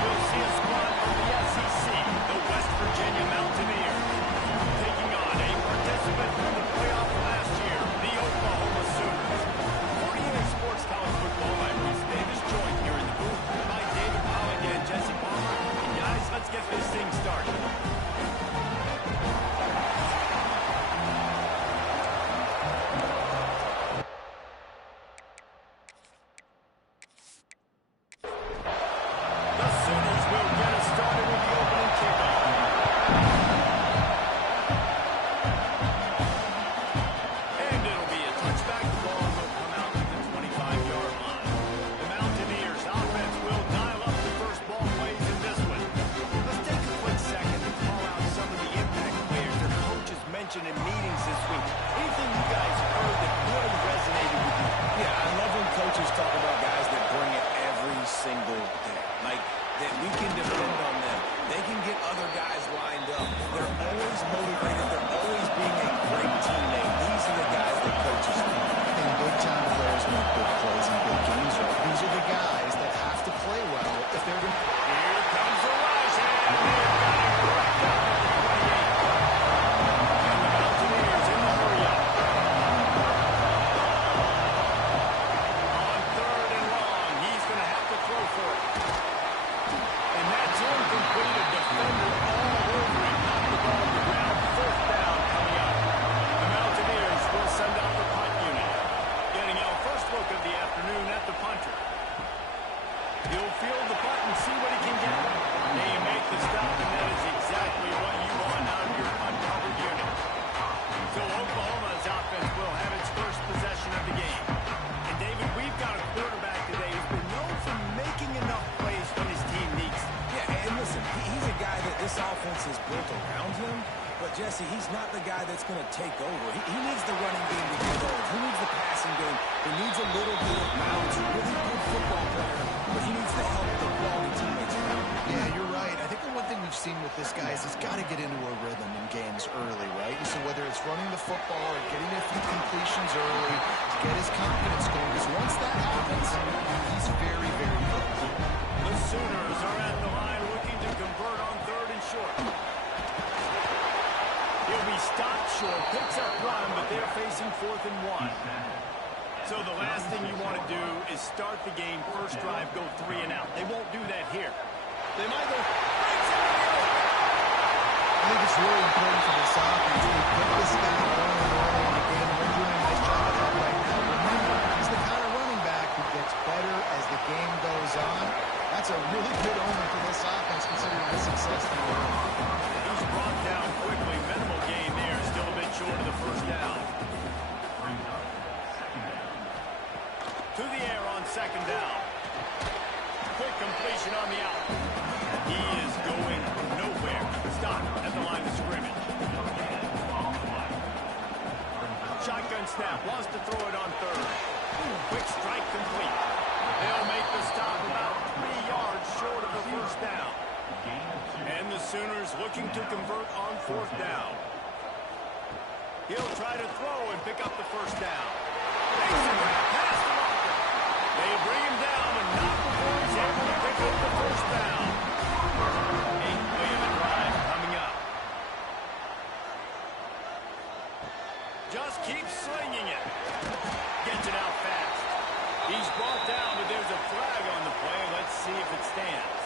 we'll see a squad from the SEC, the West Virginia Mountaineers, taking on a participant from the playoff last year, the Oklahoma Sooners. 48 Sports College Football, I'm Reese Davis, joined here in the booth by David Pollock and Jesse Palmer. And guys, let's get this thing started. In meetings this week, anything you guys heard that really resonated with you? Yeah, I love when coaches talk about guys that bring it every single day. Like, that we can depend on them. They can get other guys lined up. They're always motivated. They're always being a great teammate. These are the guys that coaches love. And big-time players make big plays in big games, right? These are the guys that have to play well if they're going to... Here comes the rush, and they've got it right up at the 28. He'll field the punt and see what he can get. They make the stop, and that is exactly what you want out of your uncovered unit. So Oklahoma's offense will have its first possession of the game. And David, we've got a quarterback today who's been known for making enough plays when his team needs it. Yeah, and listen, he's a guy that this offense is built around him. But, Jesse, he's not the guy that's going to take over. He needs the running game to get going. He needs the passing game. He needs a little bit of bounce. A really good football player. But he needs the help of the quality teammates around him. Yeah, you're right. I think the one thing we've seen with this guy is he's got to get into a rhythm in games early, right? And so whether it's running the football or getting a few completions early to get his confidence going, because once that happens, he's very, very good. The Sooners are at the line looking to convert on 3rd and short. He'll be stopped short, picks up one, but they're facing 4th and 1. So the last thing you want to do is start the game, first drive, go 3 and out. They won't do that here. They might go breaks into the open. I think it's really important for this offense to get this guy going early in the game. They're doing a nice job of that right now. Remember, he's the kind of running back who gets better as the game goes on. That's a really good omen for this offense, considering the success they were. He's brought down quickly. Minimal gain there. Still a bit short of the first down. To the air on 2nd down. Quick completion on the out. He is going nowhere. Stop at the line of scrimmage. Shotgun snap. Wants to throw it on 3rd. Quick strike complete. They'll make the stop about 3 yards short of the first down. And the Sooners looking to convert on 4th down. He'll try to throw and pick up the first down. Makes the grab, pass to Walker. They bring him down, but not before he's able to pick up the first down. 8th play of the drive coming up. Just keeps slinging it. Gets it out fast. He's brought down, but there's a flag on the play. Let's see if it stands.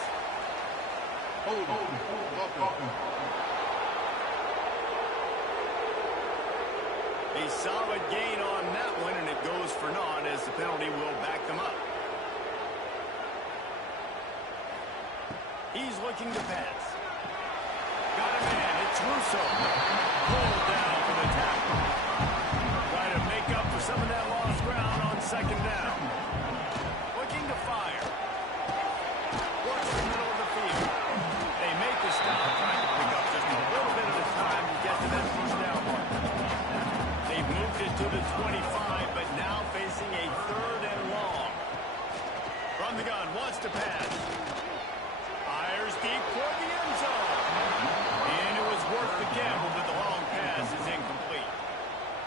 A solid gain on that one, and it goes for naught as the penalty will back them up. He's looking to pass. Got a man. It's Russo. Pulled down for the tackle. Try to make up for some of that lost ground on 2nd down. Looking to fire. Works the middle of the field. They make the stop, trying to pick up just a little bit of the time to get to that first down mark. They've moved it to the 25, but now facing a 3rd and long. From the gun, wants to pass. Fires deep toward the end zone. And it was worth the gamble, but the long pass is incomplete.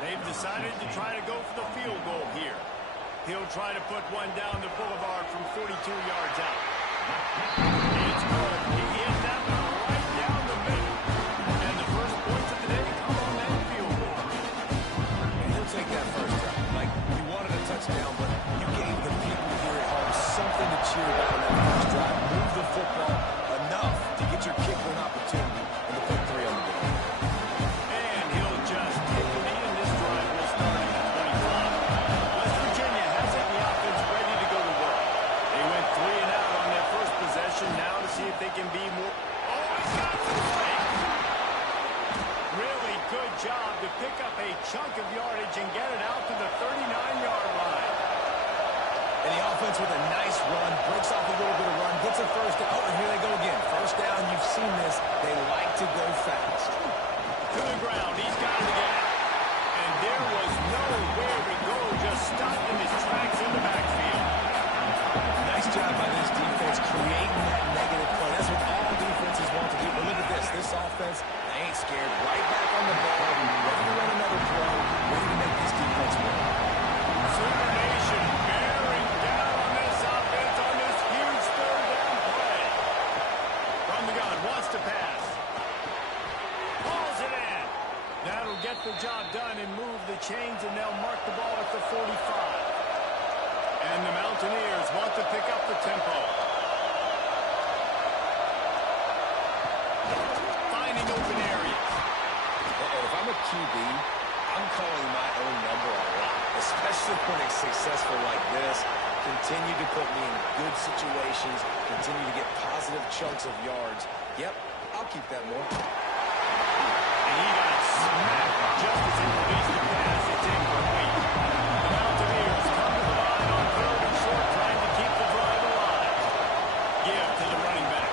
They've decided to try to go for the field goal here. He'll try to put one down the boulevard from 42 yards out. It's good. He hit that one right down the middle. And the first points of the day come on that field goal. And he'll take that first down. Like, you wanted a touchdown, but you gave the people here at home something to cheer about on that first drive. Move the football enough to get your kicker an opportunity and to put 3 on the board. And he'll just take the lead, and this drive will start at the 25. West Virginia has it in the offense ready to go to work. They went 3 and out on their first possession. Now to see if they can be more. Oh, he's got some space. Really good job to pick up a chunk of yardage and get it out to the 39-yard line. And the offense with a nice run, breaks off a little bit of run, gets a first down. Oh, and here they go again. First down, you've seen this. They like to go fast. To the ground, he's got it again. And there was nowhere to go, just stopped in his tracks in the backfield. Nice job by this defense creating that negative play. That's what all defenses want to do. But look at this. This offense, they ain't scared. Right back on the ball, ready to run another play, ready to make this defense win. Super Nation bearing down on this offense on this huge third down play. From the gun, wants to pass. Pulls it in. That'll get the job done and move the chains, and they'll mark the ball at the 45. And the Mountaineers want to pick up the tempo. Finding open areas. If I'm a QB, I'm calling my own number a lot, especially when it's successful like this. Continue to put me in good situations, continue to get positive chunks of yards. Yep, I'll keep that more. And he got smacked just as he released the pass. It's incomplete. The Mountaineers come to the line on 3rd and short, trying to keep the drive alive. Give to the running back.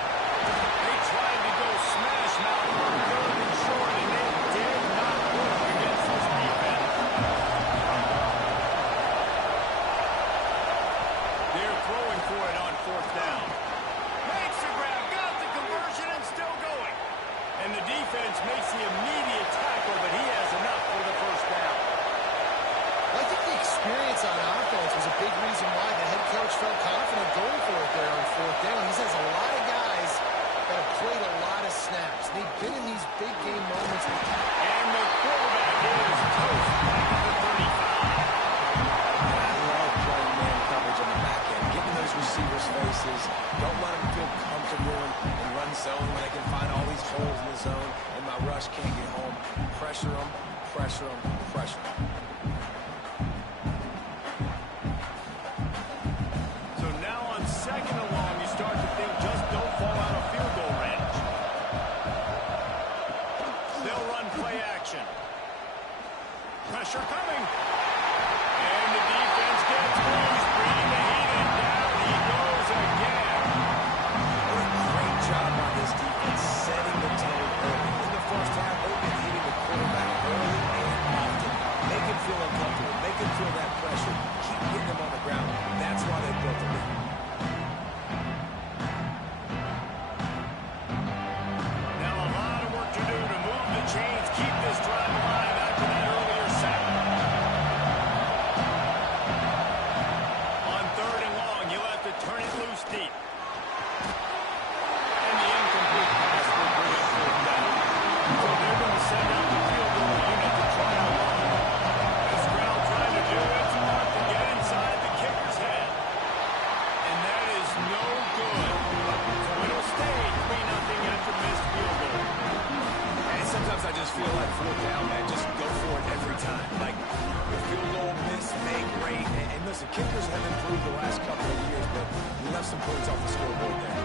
They tried to go smash mouth on 3rd and short, and it did not work against this defense. They're throwing for it on 4th down. Makes the grab, got the conversion, and still going. And the defense makes the immediate tackle, but he has enough for the first down. I think the experience on offense was a big reason why the head coach felt confident going for it there on 4th down. He has a lot of guys that have played a lot of snaps. They've been in these big game moments. And the quarterback is toast back at the 35. I love playing man coverage on the back end, getting those receivers' faces. Don't let them feel comfortable in run zone when they can find all these holes in the zone and my rush can't get home. Pressure them, pressure them, pressure them. So now on 2nd and long, you start to think just don't fall out of field goal range. They'll run play action. Pressure coming. And the defense gets loose, bringing the heat in. Down he goes again. What a great job by this defense setting the tone early. In the first half, they've been hitting the quarterback early and often. Make him feel uncomfortable. Make him feel that pressure. Keep getting him on the ground. That's why they built the lead. Now a lot of work to do to move the chains, keep this drive alive after that earlier sack. On 3rd and long, you'll have to turn it loose deep. And the incomplete pass will bring it 4th down. So they're going to send out the field goal unit to try to run. This crowd trying to do its part to get inside the kicker's head. And that is no good. So it'll stay 3-0 after missed field goal. And sometimes I just feel like 4th down, man, just go for it every time. Like, the field goal, miss, make, great. And listen, kickers have improved the last couple of years, but we left some points off the scoreboard there.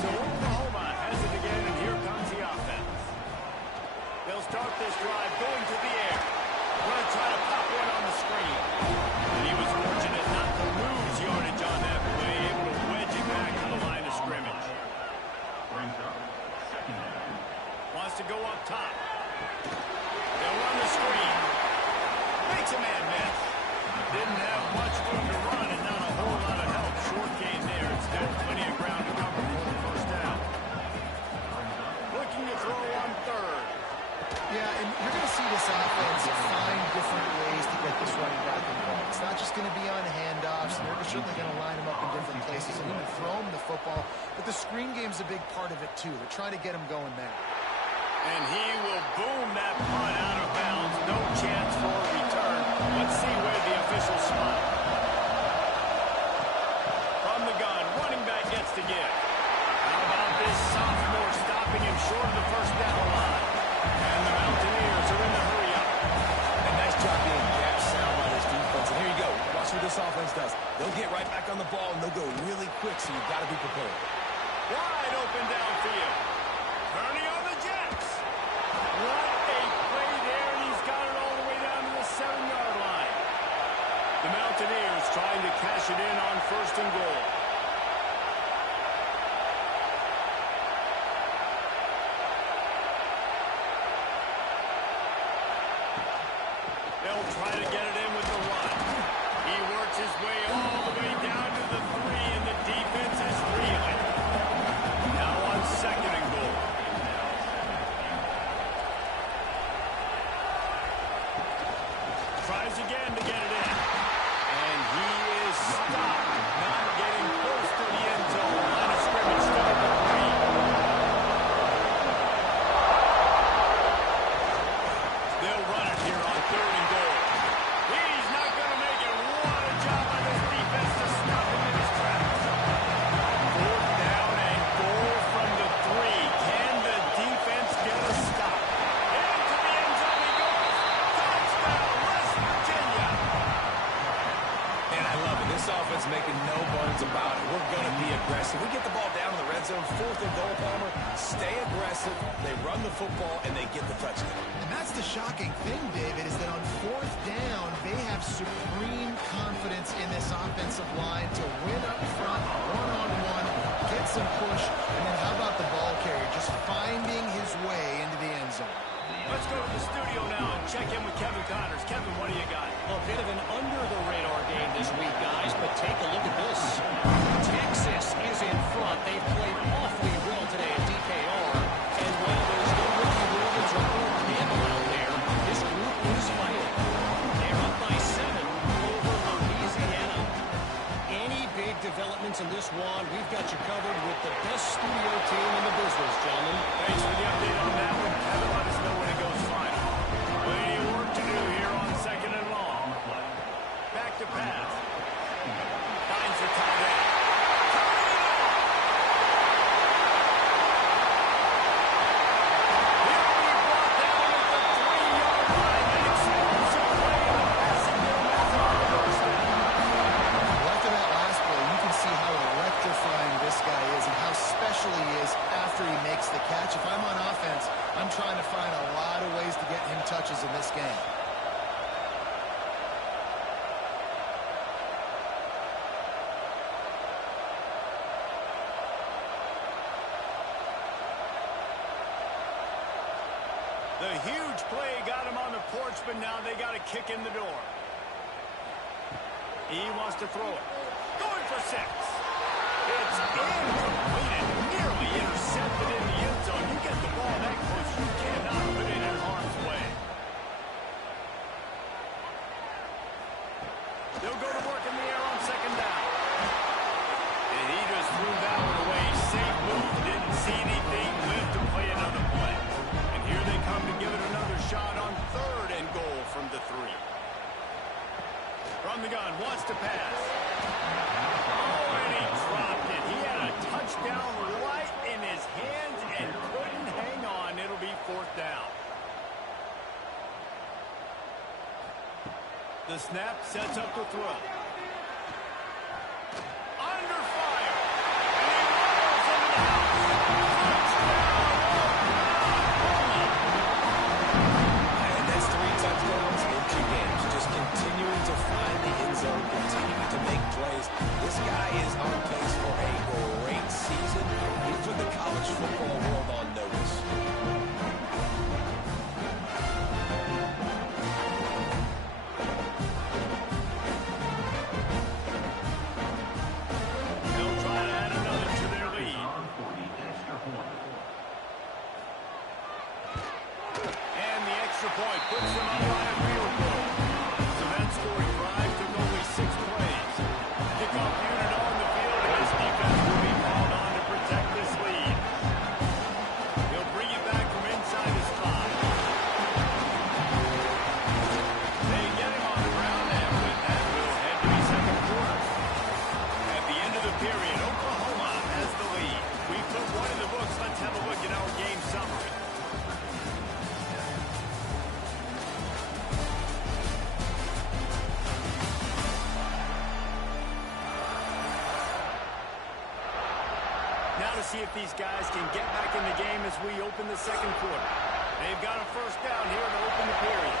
So Oklahoma has it again, and here comes the offense. They'll start this drive going to the air. Going to try to pop one on the screen. And he was fortunate not to lose yardage on that play, able to wedge it back to the line of scrimmage. Wants to go up top. They'll run the screen. Makes a man miss. Didn't have much room to run and not a whole lot of help. Short gain there. Instead, plenty of ground to cover for the first down. Looking to throw on 3rd. Yeah, and you're going to see this offense find different ways to get this running back involved. It's not just going to be on handoffs. They're certainly going to line him up in different places and even throw him the football. But the screen game's a big part of it, too. They're trying to get him going there. And he will boom that punt out of bounds. No chance for a return. Let's see where the officials spot. From the gun, running back gets to give. How about this sophomore stopping him short of the first down line? And the Mountaineers are in the hurry-up. And nice job being gap sound by this defense. And here you go. Watch what this offense does. They'll get right back on the ball, and they'll go really quick, so you've got to be prepared. Wide open downfield. Turning on the Jets. What a play there, and he's got it all the way down to the 7-yard line. The Mountaineers trying to cash it in on 1st and goal. They'll try to get it in with the run. He works his way all the way down to the 3, and the defense is reeling. Now on 2nd and goal. Tries again to get it in. And he is stopped. Not getting close to the end zone. Line of scrimmage still at the 3. They'll run it here on 3rd and goal. He's not going to make it. What a job by this defense to stop him in his tracks. 4th down and goal from the 3. Can the defense get a stop? Into the end zone he goes. Touchdown, West Virginia. And I love it. This offense making no bones about it. We're going to be aggressive. We get the ball down in the red zone, 4th and goal, Palmer. Stay aggressive. They run the football, and they get the touchdown. And that's the shocking thing, David, is that on 4th down, they have supreme confidence in this offensive line to win up front, one-on-one, get some push, and then how about the ball carrier just finding his way into the end zone? Let's go to the studio now and check in with Kevin Connors. Kevin, what do you got? A bit of an under-the-radar game this week, guys, but take a look at this. Texas is in front. They've played awfully well today at DKR, and while there's no Ricky Williams or Earl Campbell out there, this group is fighting. They're up by 7 over Louisiana. Any big developments in this one, we've got you covered with the best studio team in the business, gentlemen. Thanks for the update on that one, Kevin. Let us know when it goes final. Plenty of work to do here on 2nd and long. Back to pass. Finds the tight end. He'll be brought down at the 3-yard line. An explosive play in the passing game that's on the doorstep. Well, after that last play, you can see how electrifying this guy is and how special he is after he makes the catch. If I'm on offense, I'm trying to find a lot of ways to get him touches in this game. The huge play got him on the porch, but now they got to kick in the door. He wants to throw it. Going for 6. It's incomplete and nearly intercepted in the end zone. You get the ball that close, you cannot put it in harm's way. They'll go to work in the air on 2nd down. And he just threw that one away. Safe move, didn't see anything, lived to play another play. And here they come to give it another shot on 3rd and goal from the 3. From the gun, wants to pass. Oh, and he dropped it. He had a touchdown right in his hands and couldn't hang on. It'll be 4th down. The snap sets up the throw. Under fire. And he rolls into the house. And that's 3 touchdowns in 2 games. Just continuing to find the end zone, continuing to make plays. This guy is on pace for a great season. He's put the college football world on notice. They'll try to add another to their lead. And the extra point puts them up by a field goal. So that scoring drive took see if these guys can get back in the game as we open the second quarter. They've got a first down here to open the period.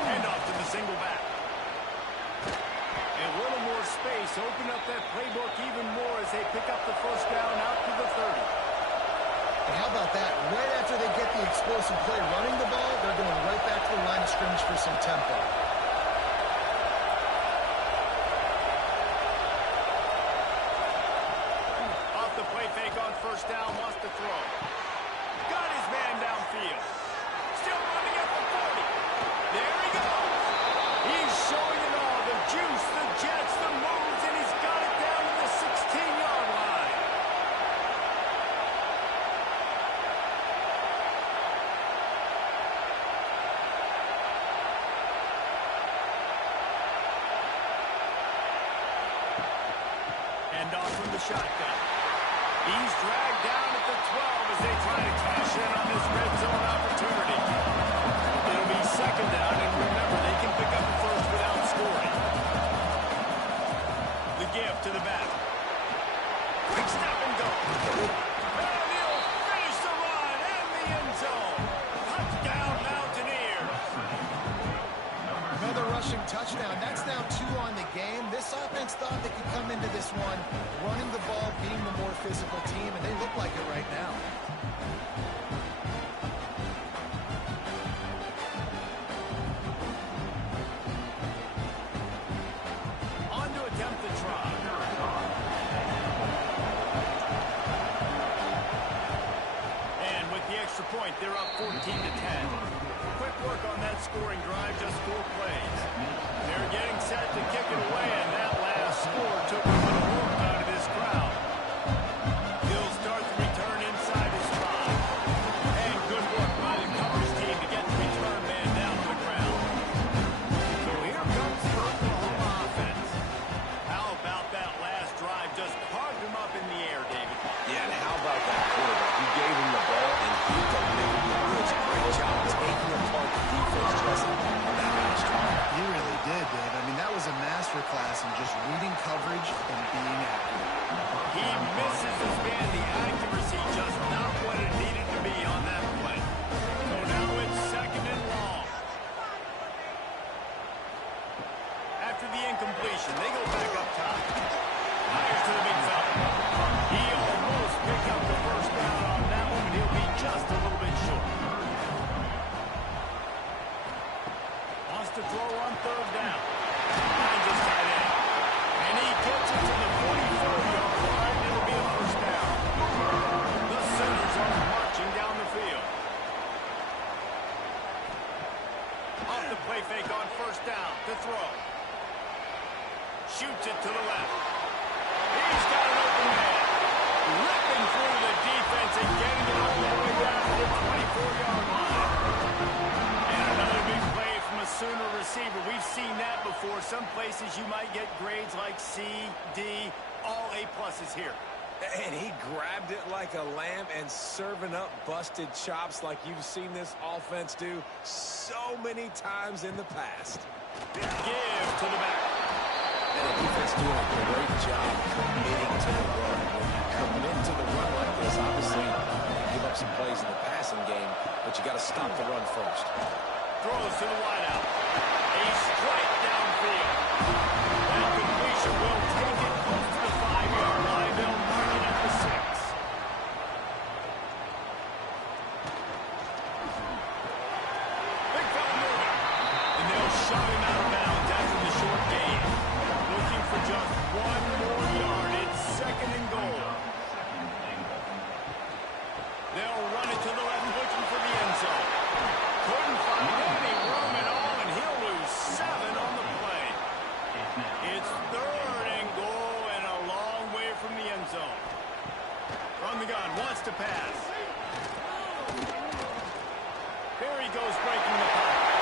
Hand off to the single back. And a little more space. Open up that playbook even more as they pick up the first down out to the 30. And how about that? Right after they get the explosive play running the ball, they're going right back to the line of scrimmage for some tempo. Off the play fake on first down, wants to throw. Got his man downfield. Still running at the 40. There he goes. He's showing it all. The juice, the jets, the moves, and he's got it down to the 16-yard line. Hand off from the shotgun. He's dragged down at the 12 as they try to cash in on this red zone opportunity. It'll be second down, and remember, they can pick up the first without scoring. The give to the back. Quick step and go. And he'll finish the run and the end zone. Touchdown, Mountaineers. Another rushing touchdown. That's now 2 on the game. This offense thought they could come into this one running the ball, being the more physical team, and they look like it right now. On to attempt the try. And with the extra point, they're up 14-10. Quick work on that scoring drive, just 4 plays. They're getting set to kick it away, and that last score took a little work out of this crowd. He'll start the return inside his 5. And good work by the coverage team to get the return man down to the ground. So here comes the Oklahoma offense. How about that last drive? Just carved him up in the air, David. Yeah, and how about that quarterback? He gave him the ball, and he delivered the goods. Great job taking apart the defense, Jesse, on that last drive. He really did, Dave. I mean, that was a masterclass in just reading coverage and being accurate. He misses his man. The accuracy just not what it needed to be on that play. So now it's second and long. After the incompletion, they go back up top. Myers to the big fella. He almost picked up the first down on that one, but he'll be just a little bit short. Wants to throw on third down. Finds his tight end. And he gets it to the 44-yard line. It'll be a first down. The Sooners are marching down the field. Off the play fake on first down. To throw. Shoots it to the left. He's got an open man. Ripping through the defense and getting it all the way down to the 24-yard line. And another big play from a Sooner receiver. We've seen that before. Some places you might get grades like C, D, all A-pluses here. And he grabbed it like a lamb and serving up busted chops like you've seen this offense do so many times in the past. Give to the back. And the defense doing a great job committing to the run. When you commit to the run like this, obviously you give up some plays in the passing game, but you got to stop the run first. Throws to the wideout. A strike downfield. That completion will take it close to the 5-yard line. They'll mark it at the 6. Big fella moving. And they'll shove him out of bounds after the short gain. Looking for just 1 more yard. It's second and goal. They'll run it to the left, looking for the end zone. Couldn't find any room at all, and he'll lose 7 on the play. It's third and goal and a long way from the end zone. From the gun, wants to pass. Here he goes, breaking the pocket.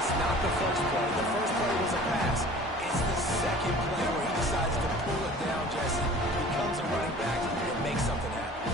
It's not the first play. The first play was a pass. It's the second play where he decides to pull it down, Jesse. Becomes a running back and makes something happen.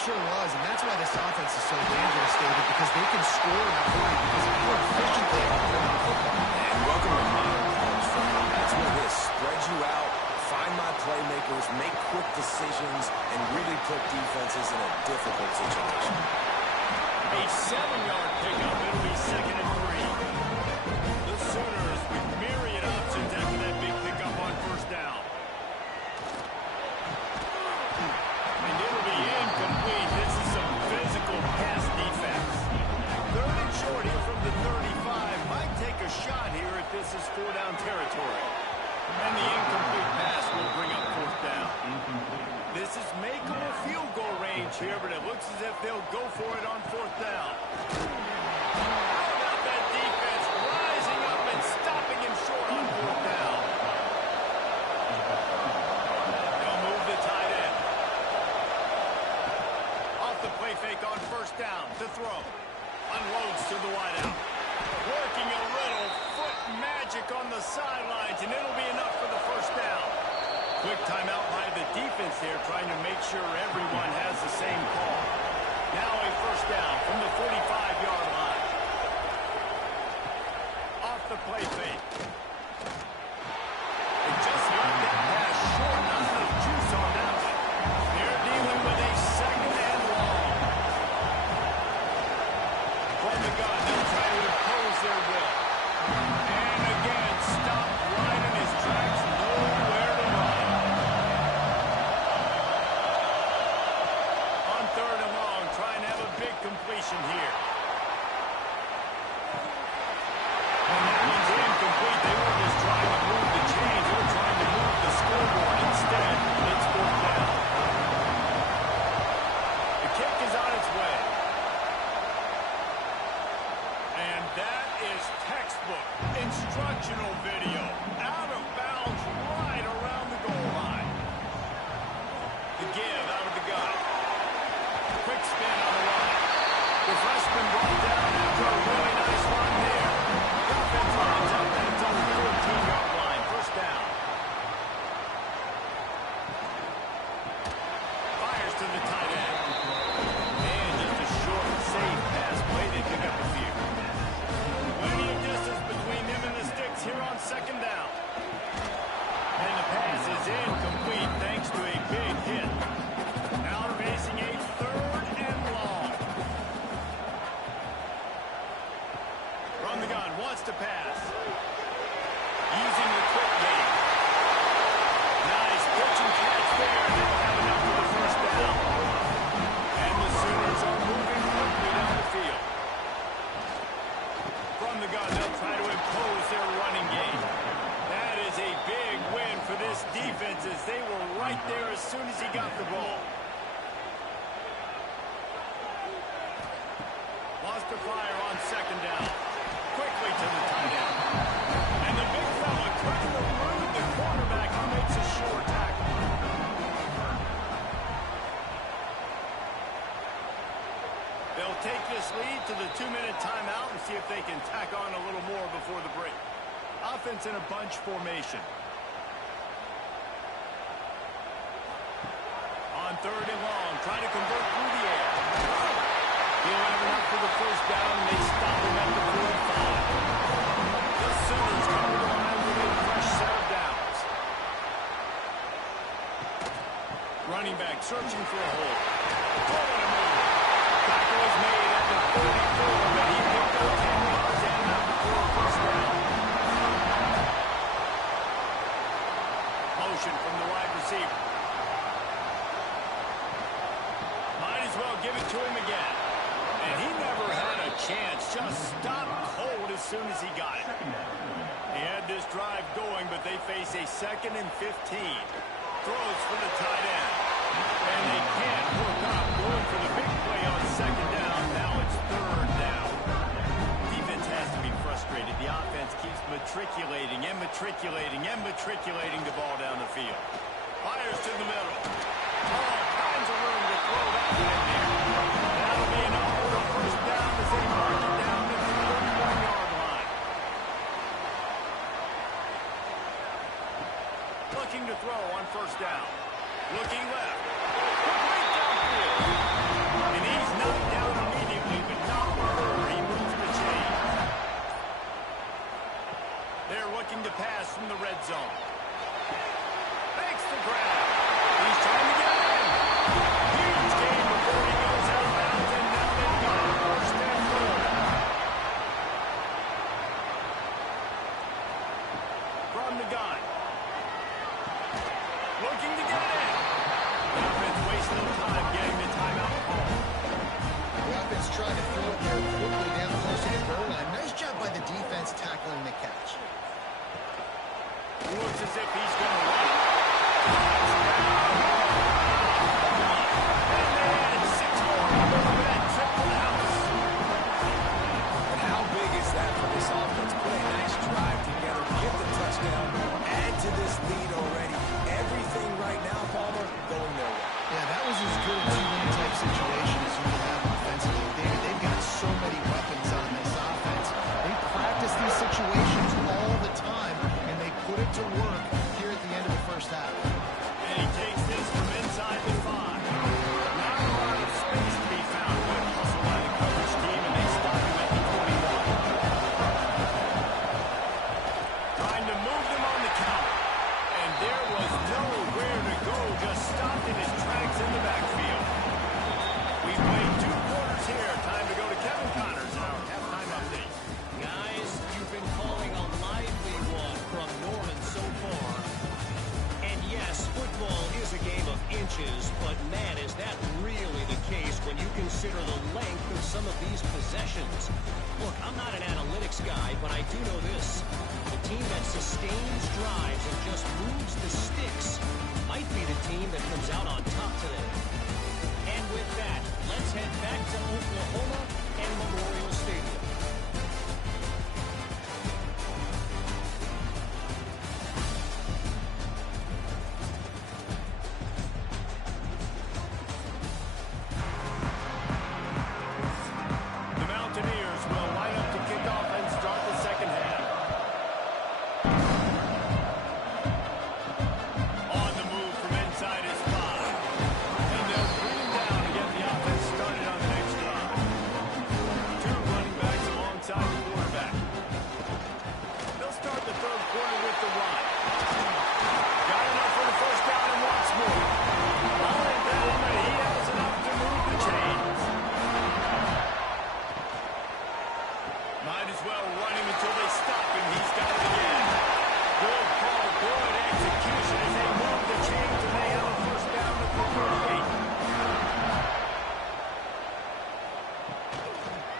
sure was, and that's why this offense is so dangerous, David, because they can score in a hurry because of how efficient they are running the football. And welcome to modern college football. That's what it is. Spread you out, find my playmakers, make quick decisions, and really put defenses in a difficult situation. A 7-yard pickup. It'll be 2nd and 3. The Sooners with myriad options after that big pickup on 1st down. And it'll be incomplete. This is some physical pass defense. 3rd and short here from the 35. Might take a shot here if this is 4-down territory. And the incomplete pass will bring up 4th down. This is makeable field goal range here, but it looks as if they'll go for it on 4th down. How about that defense rising up and stopping him short on 4th down? They'll move the tight end. Off the play fake on 1st down to throw. Unloads to the wideout. Working a little foot magic on the sidelines, and it'll be enough for the 1st down. Quick timeout by the defense here, trying to make sure everyone has the same call. Now a 1st down from the 45-yard line. Off the play fake. They just got that pass short. Not enough juice on that one. They're dealing with a 2nd and long. From the gun, they'll try to impose their will. And again, stopped right in his tracks. Nowhere to run. On 3rd and long, trying to have a big completion here. And that one's incomplete. They were just trying to move the chains. They were trying to move the scoreboard. Instead, it's 4th down. The kick is on its way. And that is textbook instructional video. Out of bounds right around the goal line. The give out of the gun. Quick spin on the line. The freshman brought down after a really nice run there. The offense lines up at its own 14-yard line. 1st down. Fires to the tight end. And just a short, safe pass play. They pick up a few. Plenty of distance between them and the sticks here on 2nd down. And the pass is incomplete thanks to a big hit. Now facing a 3rd and long. From the gun, wants to pass. Using the quick game. Nice pitch and catch there. They don't have enough for the 1st down. And the Sooners are moving quickly down the field. From the gun, they'll try to impose their running game. That is a big win for this defense as they were right there as soon as he got the ball. Lost the fire on 2nd down. Quickly to the tight end. And the big fella trying to elude the quarterback who makes a short tackle. They'll take this lead to the 2-minute timeout and see if they can tack on a little more before the break. Offense in a bunch formation. On 3rd and long, trying to convert through the air. He'll have enough for the 1st down, and they stop him at the 45. The Sooners come to the line with a fresh set of downs. Running back searching for a hole. Throwing a move. Tackle is made at the 44, but he picked up 10 yards and enough for a 1st down. Motion from the wide receiver. Might as well give it to him again. And he never had a chance. Just stopped cold as soon as he got it. He had this drive going, but they face a 2nd and 15. Throws for the tight end. And they can't work up. Going for the big play on 2nd down. Now it's 3rd down. Defense has to be frustrated. The offense keeps matriculating and matriculating and matriculating the ball down the field. Fires to the middle. All kinds of room to throw that way there. That'll be enough for the 1st down as they mark it down to the 31-yard line. Looking to throw on 1st down. Looking left. Complete downfield. looking to pass from the red zone. Makes the grab. He's trying to get in. Huge game before he goes out of bounds, and now they've got a first and goal. From the gun. Looking to get it in. The offense wastes no time getting the timeout call. The offense trying to throw it there quickly down close to the goal line. Nice job by the defense tackling the catch. Looks as if he's going to run. And they add 6 more with that trip to the house. And how big is that for this offense? Put a nice drive together, get the touchdown, add to this lead already. Everything right now, Palmer, going their way. Yeah, that was as good a two-win type situation as you can have offensively. They've got so many weapons on this offense. They practice these situations all the time, and they put it to work here at the end of the first half. And he takes this from inside the 5. Not a lot of space to be found when hustled by the coverage team, and they stop him at the 41. Trying to move them on the counter. And there was nowhere to go, just stopped in his tracks in the backfield. We played 2 quarters here. Time to go to Kevin Connors in our halftime update. Guys, you've been calling a lively one from Norman so far. And yes, football is a game of inches, but man, is that really the case when you consider the length of some of these possessions. Look, I'm not an analytics guy, but I do know this. The team that sustains drives and just moves the sticks might be the team that comes out on top today. And with that, let's head back to Oklahoma and Memorial Stadium. The Mountaineers will line up to kick off and start the second half. On the move from inside his 5. And they'll bring him down to get the offense started on the next drive. 2 running backs alongside the quarterback. They'll start the third quarter with the run. Got enough for the first down and wants more. Rolling down, but he has enough to move the chains. Might as well run him until they stop him. He's got it again. Good call, good execution as they move the chains and they have a first down at the 38.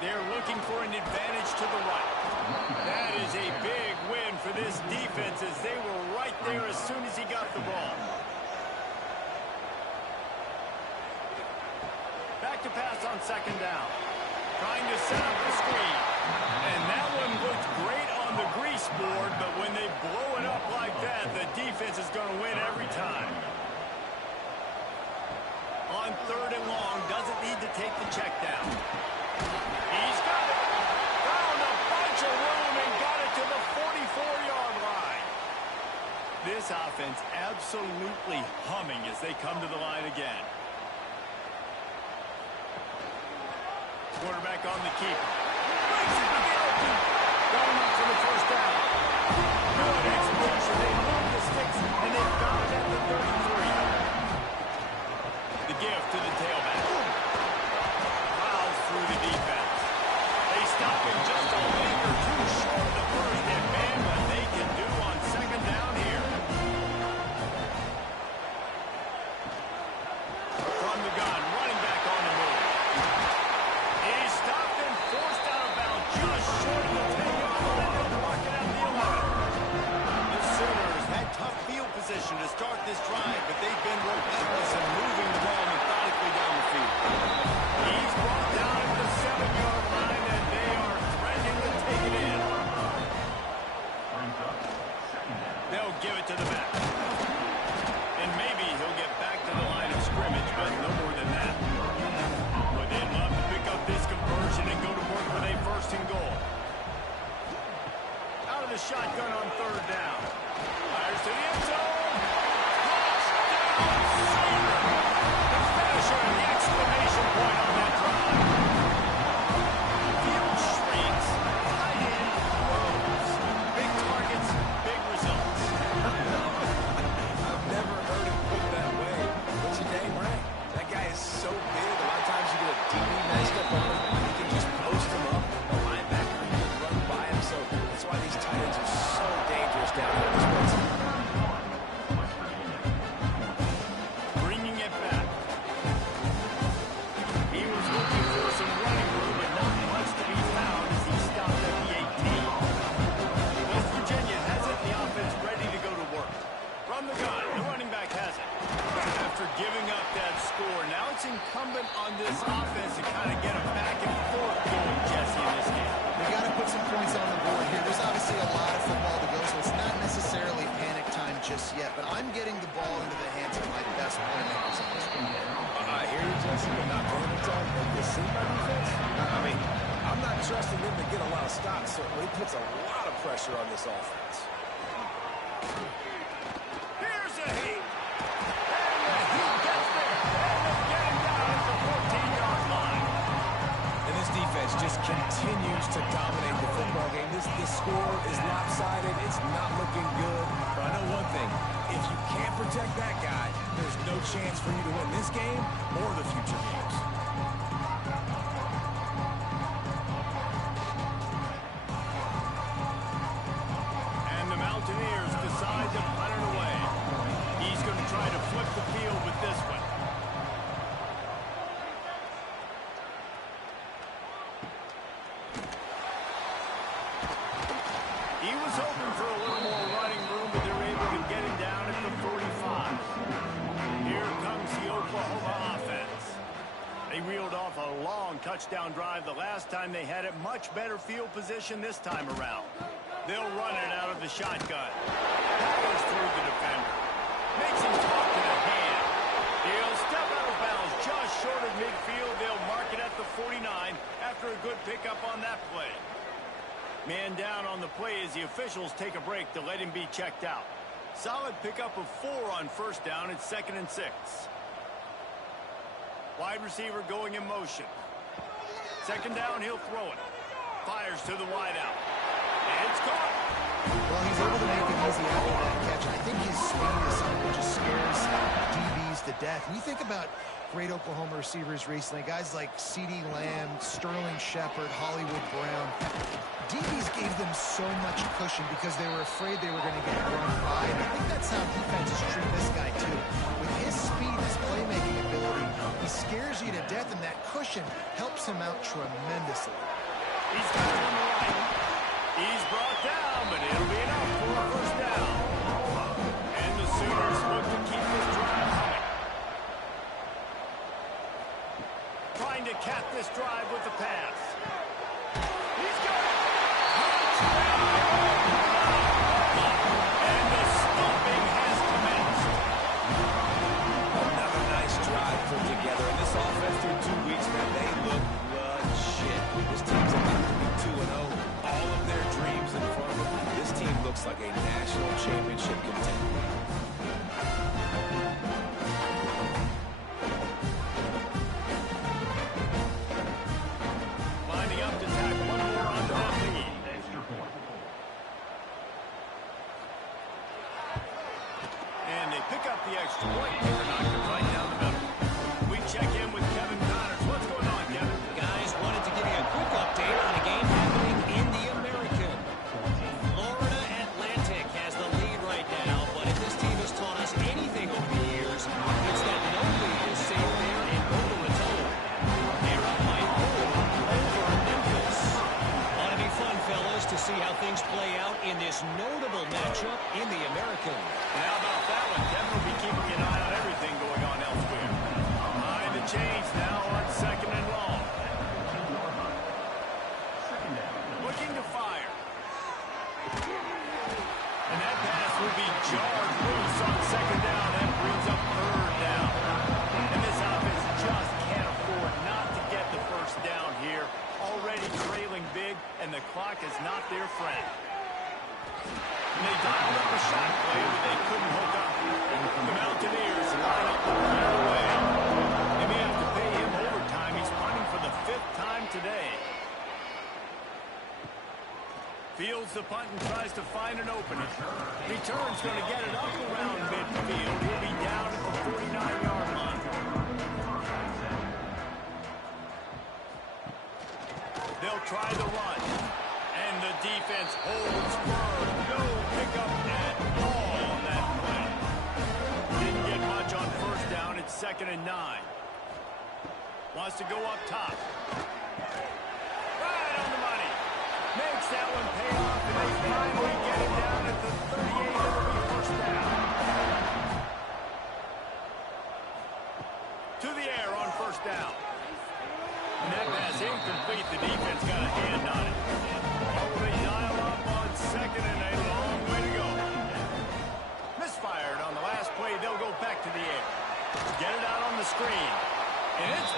They're looking for an advantage to the right. That is a big win for this defense as they were right there as soon as he got the ball. Back to pass on second down. Trying to set up the screen. And that one looked great on the grease board, but when they blow it up like that, the defense is going to win every time. On third and long, doesn't need to take the check down. He's got it. Found a bunch of room and got it to the 44-yard line. This offense absolutely humming as they come to the line again. Quarterback on the keeper. Breaks it to get open. Going up for the first down. Good execution. They move the sticks, and they've got it at the 33. The give to the tailback. Fouls through the defense. They stop him just a link or 2 short of the first, and man, what they can do on second down here. From the gun, running back on the move. He's stopped and forced out of bounds just short of the 10-yard line. They'll mark it at the 11. The Sooners had tough field position to start this drive, but they've been relentless in moving the ball methodically down the field. He's brought down at the 7-yard line, and they are threatening to take it in. They'll give it to the back. And maybe he'll get back to the line of scrimmage, but no more than that. But they'd love to pick up this conversion and go to work with a first and goal. Out of the shotgun on third down. Fires to the end zone. Touchdown, Sooner. The finisher and the exclamation point on that drive. Field shrinks. Tight end grows. Big targets, big I'm getting the ball into the hands of my best playmakers on this one. I hear you, Jesse, but not paying attention. Make this seem my defense. I mean, I'm not trusting them to get a lot of stops, so it puts a lot of pressure on this offense. Here's a heat. And the heat gets there. And they'll get him down at the 14-yard line. And this defense just continues to dominate the football game. This score is lopsided. It's not looking good. But I know one thing. If you can't protect that guy, there's no chance for you to win this game or the future games. And the Mountaineers decide to punt it away. He's going to try to flip the field with this one. He was hoping for a little more running room, but they're able to get him down at the 45. Here comes the Oklahoma offense. They reeled off a long touchdown drive the last time they had it. Much better field position this time around. They'll run it out of the shotgun. Powers through the defender. Makes him talk to the hand. He'll step out of bounds just short of midfield. They'll mark it at the 49 after a good pickup on that play. Man down on the play as the officials take a break to let him be checked out. Solid pickup of 4 on first down. It's 2nd and 6. Wide receiver going in motion. 2nd down, he'll throw it. Fires to the wideout. And it's caught. Well, he's able to make it easy after that catch. I think his speed is something that just scares DBs to death. When you think about great Oklahoma receivers recently, guys like CeeDee Lamb, Sterling Shepard, Hollywood Brown, DBs gave them so much cushion because they were afraid they were going to get run by. And I think that's how defenses treat this guy, too. With his speed, his playmaking ability, he scares you to death, and that cushion helps him out tremendously. He's got it on the right. He's brought down, but it'll be enough for a first down. And the Sooners look to keep this drive coming. Trying to cap this drive with the pass. He's got it. And the stomping has commenced. Another nice drive put together. And this offense through 2 weeks, man, they look legit. This team's about to be 2-0. All of their dreams in front of them. This team looks like a national championship contender. Lining up to tack one more onto that lead. And they pick up the extra point. They're knocking it right down the middle. We check in with Kevin Connors. What's going on, Kevin? Guys, wanted to give you a quick update on a game happening in the American. Florida Atlantic has the lead right now, but if this team has taught us anything over the years, it's that no lead is safe there in Boca Raton. They're up by 4 over Memphis. Ought to be fun, fellas, to see how things play out in this notable matchup in the American. And how about that one? Kevin will be keeping an eye on everything going on elsewhere. Behind the chains now on 2nd and long. Looking to fire. And that pass will be jarred loose on 2nd down. That brings up 3rd down. And this offense just can't afford not to get the first down here. Already trailing big, and the clock is not their friend. And they dialed up a shot play, but they couldn't hook up. The Mountaineers line up to clear away. They may have to pay him overtime. He's punting for the 5th time today. Fields the punt and tries to find an opening. Return's going to get it up around midfield. He'll be down at the 49-yard line. They'll try the run. And the defense holds firm. No pickup at all on that play. Didn't get much on first down. It's 2nd and 9. Wants to go up top. Right on the money. Makes that one pay off, and they finally get it down at the 38. It'll be first down. To the air on first down. And that pass incomplete. The defense got a hand on it. Oh, they dial up on 2nd and a long way to go. Misfired on the last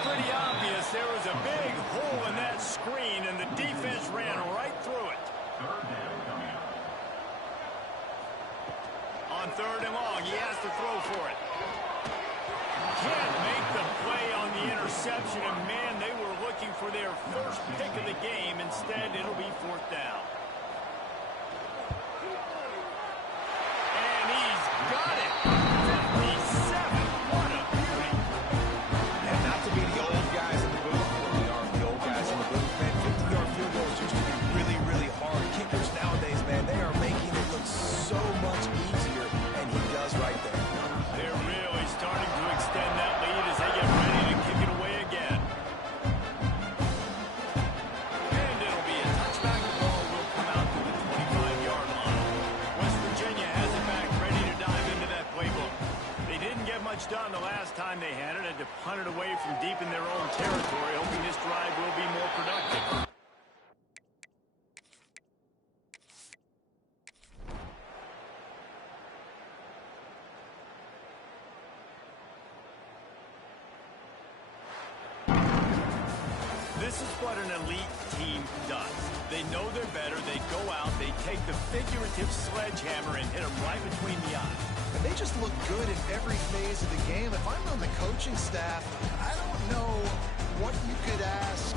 pretty obvious. There was a big hole in that screen, and the defense ran right through it. On 3rd and long, he has to throw for it. Can't make the play on the interception, and man, they were looking for their first pick of the game. Instead, it'll be 4th down. And he's got it. 57. What a beauty. And not to be the old guys in the booth, well, we are the old guys in the booth, man. 50-yard field goals used to be really, really hard. Kickers nowadays, man, they are making it look so much easier, and he does right there. They're really starting to extend that lead as they get ready to kick it away again. And it'll be a touchback. The ball will come out to the 25-yard line. West Virginia has it back, ready to dive into that playbook. They didn't get much done the last time they had it to punt it away from deep in their own territory, hoping this drive will be more productive. This is what an elite team does. They know they're better. They go out. They take the figurative sledgehammer and hit them right between the eyes. And they just look good in every phase of the game. If I'm on the coaching staff, I don't know what you could ask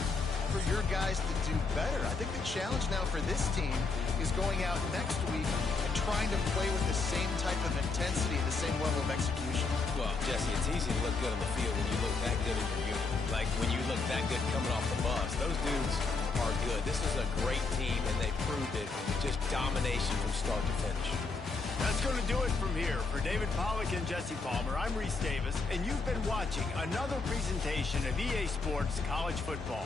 for your guys to do better. I think the challenge now for this team is going out next week and trying to play with the same type of intensity, the same level of execution. Well, Jesse, it's easy to look good on the field when you look that good in your unit. Like when you look that good coming off the bus. Those dudes are good. This is a great team, and they proved it. Just domination from start to finish. That's going to do it from here. For David Pollack and Jesse Palmer, I'm Reese Davis, and you've been watching another presentation of EA Sports College Football.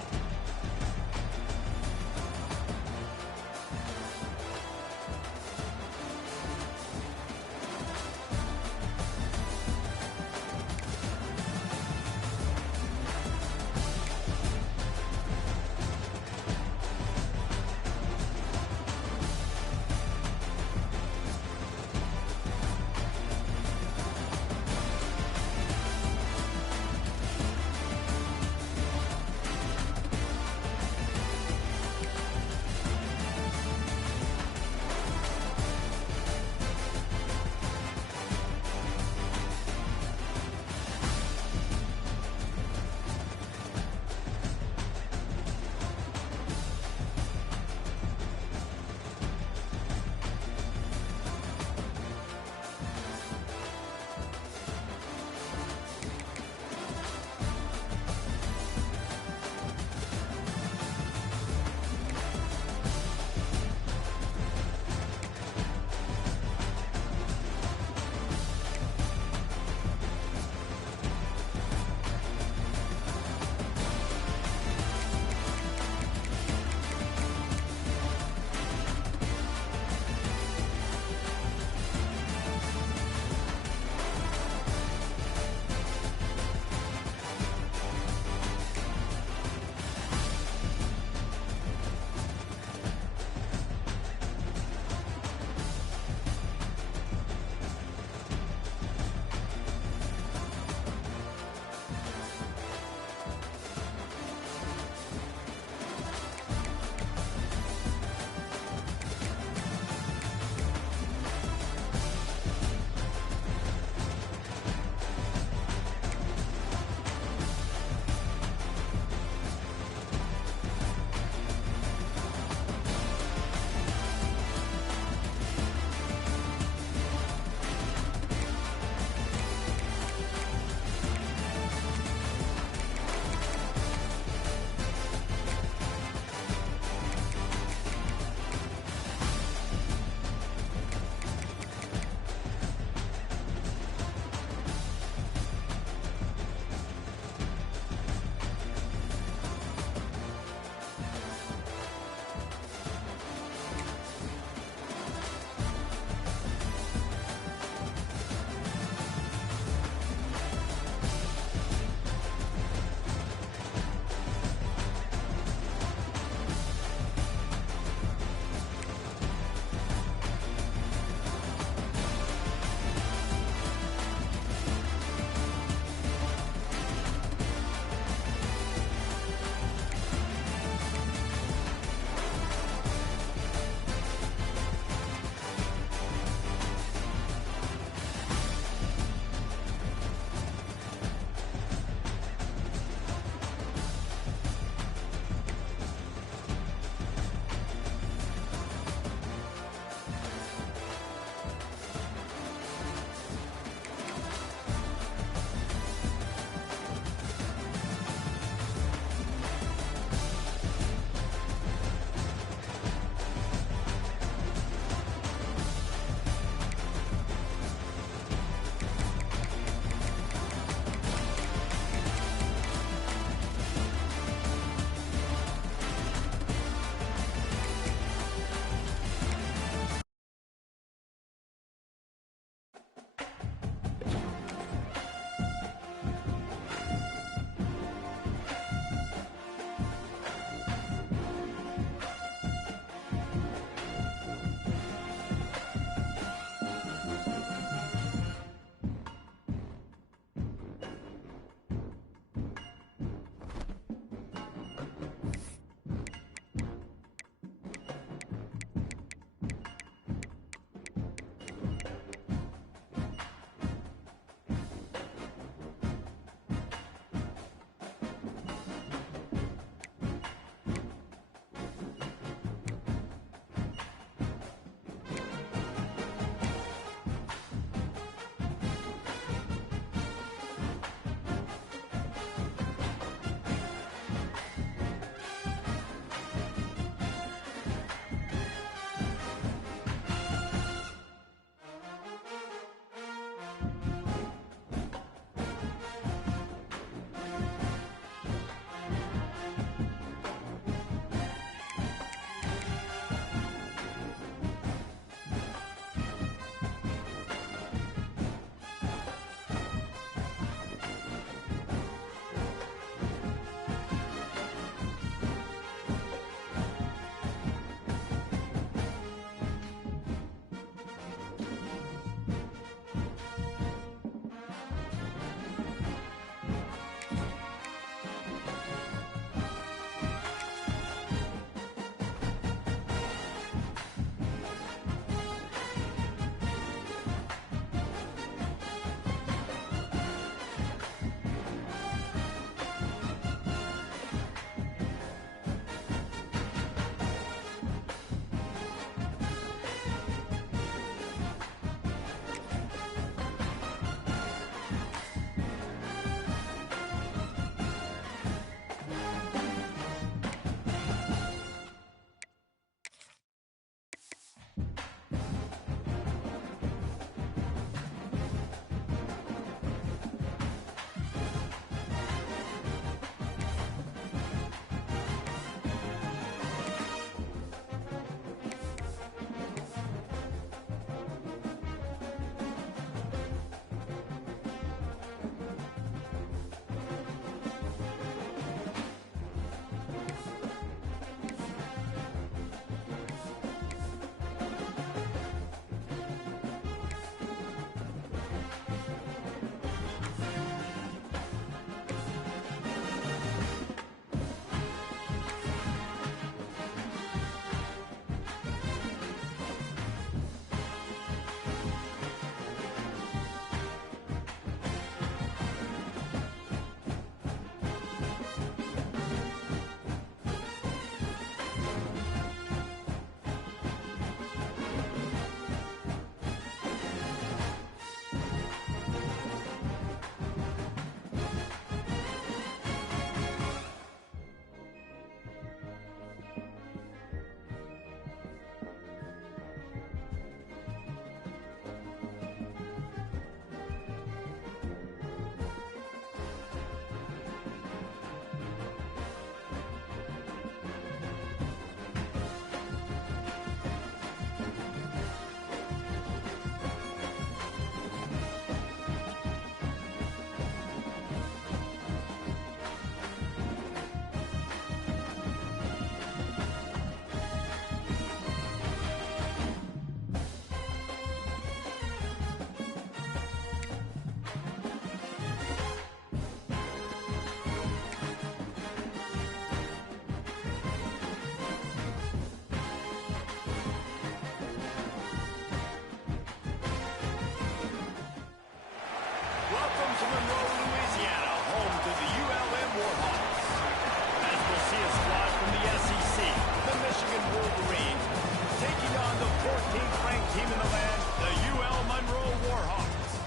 team in the land, the UL Monroe Warhawks.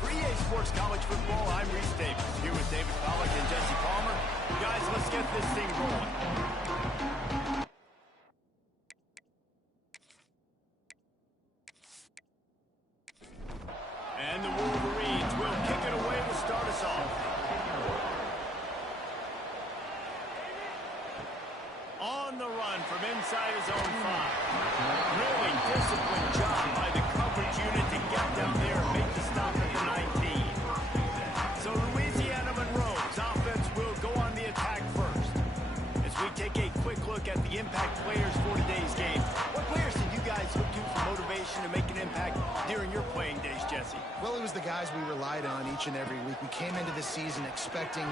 For EA Sports College Football, I'm Reese Davis, here with David Pollack and Jesse Palmer. Guys, let's get this thing rolling. And the Wolverines will kick it away to start us off. On the run from inside his own 5. Really disciplined job by the coverage unit to get down there and make the stop at the 19. So Louisiana Monroe's offense will go on the attack first. As we take a quick look at the impact players for today's game, what players did you guys look to for motivation to make an impact during your playing days, Jesse? Well, it was the guys we relied on each and every week. We came into the season expecting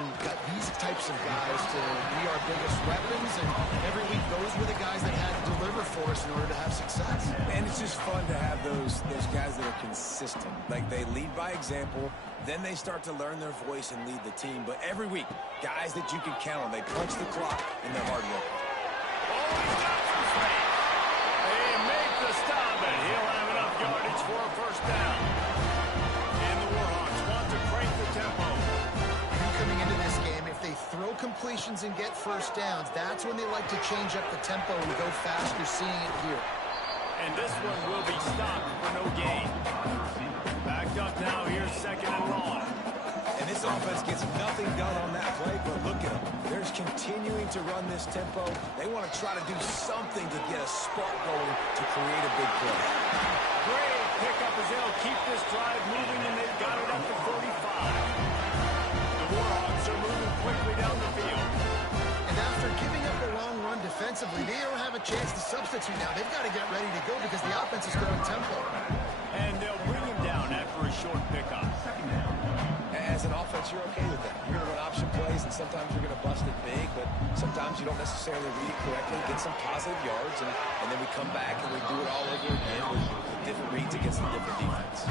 these types of guys to be our biggest weapons, and every week those were the guys that had to deliver for us in order to have success. And it's just fun to have those guys that are consistent. Like, they lead by example, then they start to learn their voice and lead the team. But every week, guys that you can count on, they punch the clock and they're hard work. Oh, he's got some space. They make the stop, and he'll have enough yardage for a first down. And the Warhawks want to crank the tempo. Coming into this game, if they throw completions and get first downs, that's when they like to change up the tempo and go fast. You're seeing it here. And this one will be stopped for no gain. Backed up now, here's second and long. And this offense gets nothing done on that play, but look at them. They're just continuing to run this tempo. They want to try to do something to get a spark going to create a big play. Great pickup as they'll keep this drive moving, and they've got it up to 45. The Warhawks are moving quickly down the field. And after giving up a long run defensively, they don't have a chance to substitute now. They've got to get ready to go because the offense is going tempo. And they'll bring him down after a short pickup. As an offense, you're okay with that. You're going to run option plays, and sometimes you're going to bust it big, but sometimes you don't necessarily read it correctly, get some positive yards, and then we come back and we do it all over again with different reads against a different defense.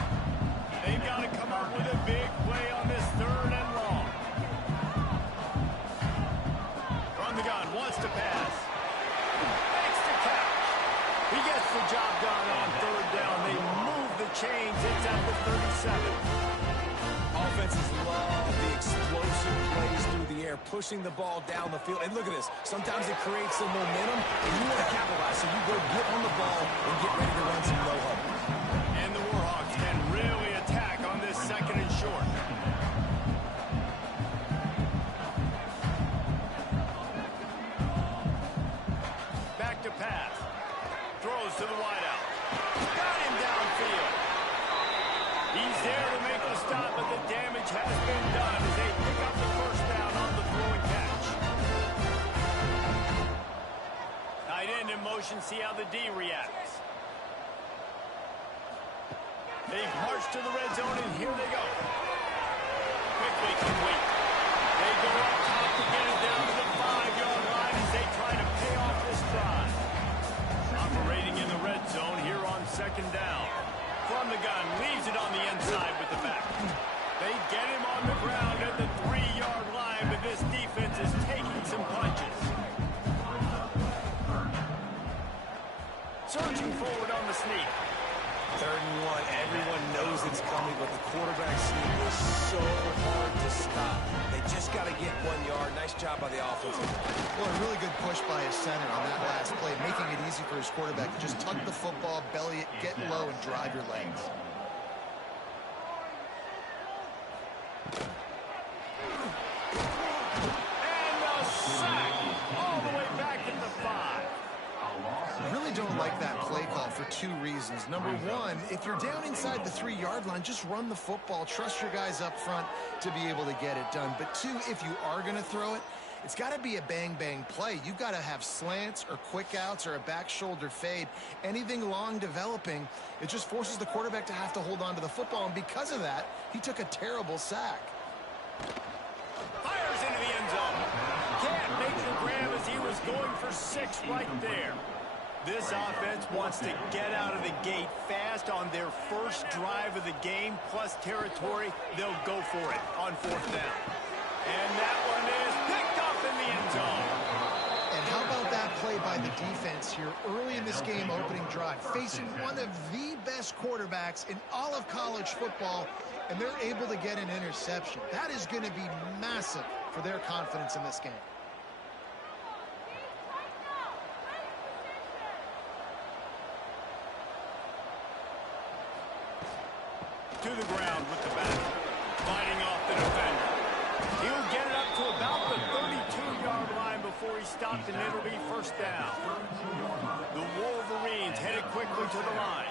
They've got to come up with a big play on this third and long. From the gun, wants to pass. Makes the catch. He gets the job done on third down. They move the chains. It's at the 37. Offenses love the explosive plays through the air, pushing the ball down the field. And look at this. Sometimes it creates some momentum, and you want to capitalize. So you go get on the ball and get ready to run some low huddle. And the Warhawks can really attack on this second and short. Back to pass. Throws to the wideout. Got him downfield. He's there to make the stop, but the damage has been done as they pick up the first down on the throw and catch. Tight end in motion, see how the D reacts. They've marched to the red zone, and here they go. Quickly complete. They go up top to get it down to the 5-yard line as they try to pay off this drive. Operating in the red zone here on second down. From the gun, leaves it on the inside with the back. They get him on the ground at the 3-yard line, but this defense is taking some punches. Surging forward on the sneak. 3rd and 1, everyone knows it's coming, but the quarterback sneak is so hard to stop. They just got to get 1 yard. Nice job by the offensive line. Well, a really good push by his center on that last play, making it easy for his quarterback to just tuck the football, belly it, get low, and drive your legs. And the sack all the way back at the 5. I really don't like that play call for 2 reasons. Number one, if you're down inside the 3-yard line, just run the football. Trust your guys up front to be able to get it done. But 2, if you are going to throw it, it's got to be a bang-bang play. You've got to have slants or quick outs or a back shoulder fade. Anything long developing, it just forces the quarterback to have to hold on to the football. And because of that, he took a terrible sack. Fires into the end zone. Can't make the grab as he was going for 6 right there. This offense wants to get out of the gate fast on their first drive of the game, plus territory. They'll go for it on 4th down. And that one is picked up in the end zone. And how about that play by by the defense here early in this game opening drive, facing one of the best quarterbacks in all of college football, and they're able to get an interception. That is going to be massive for their confidence in this game. To the ground with the back, fighting off the defender. He'll get it up to about the 32-yard line before he stopped, and it'll be first down. The Wolverines headed quickly to the line.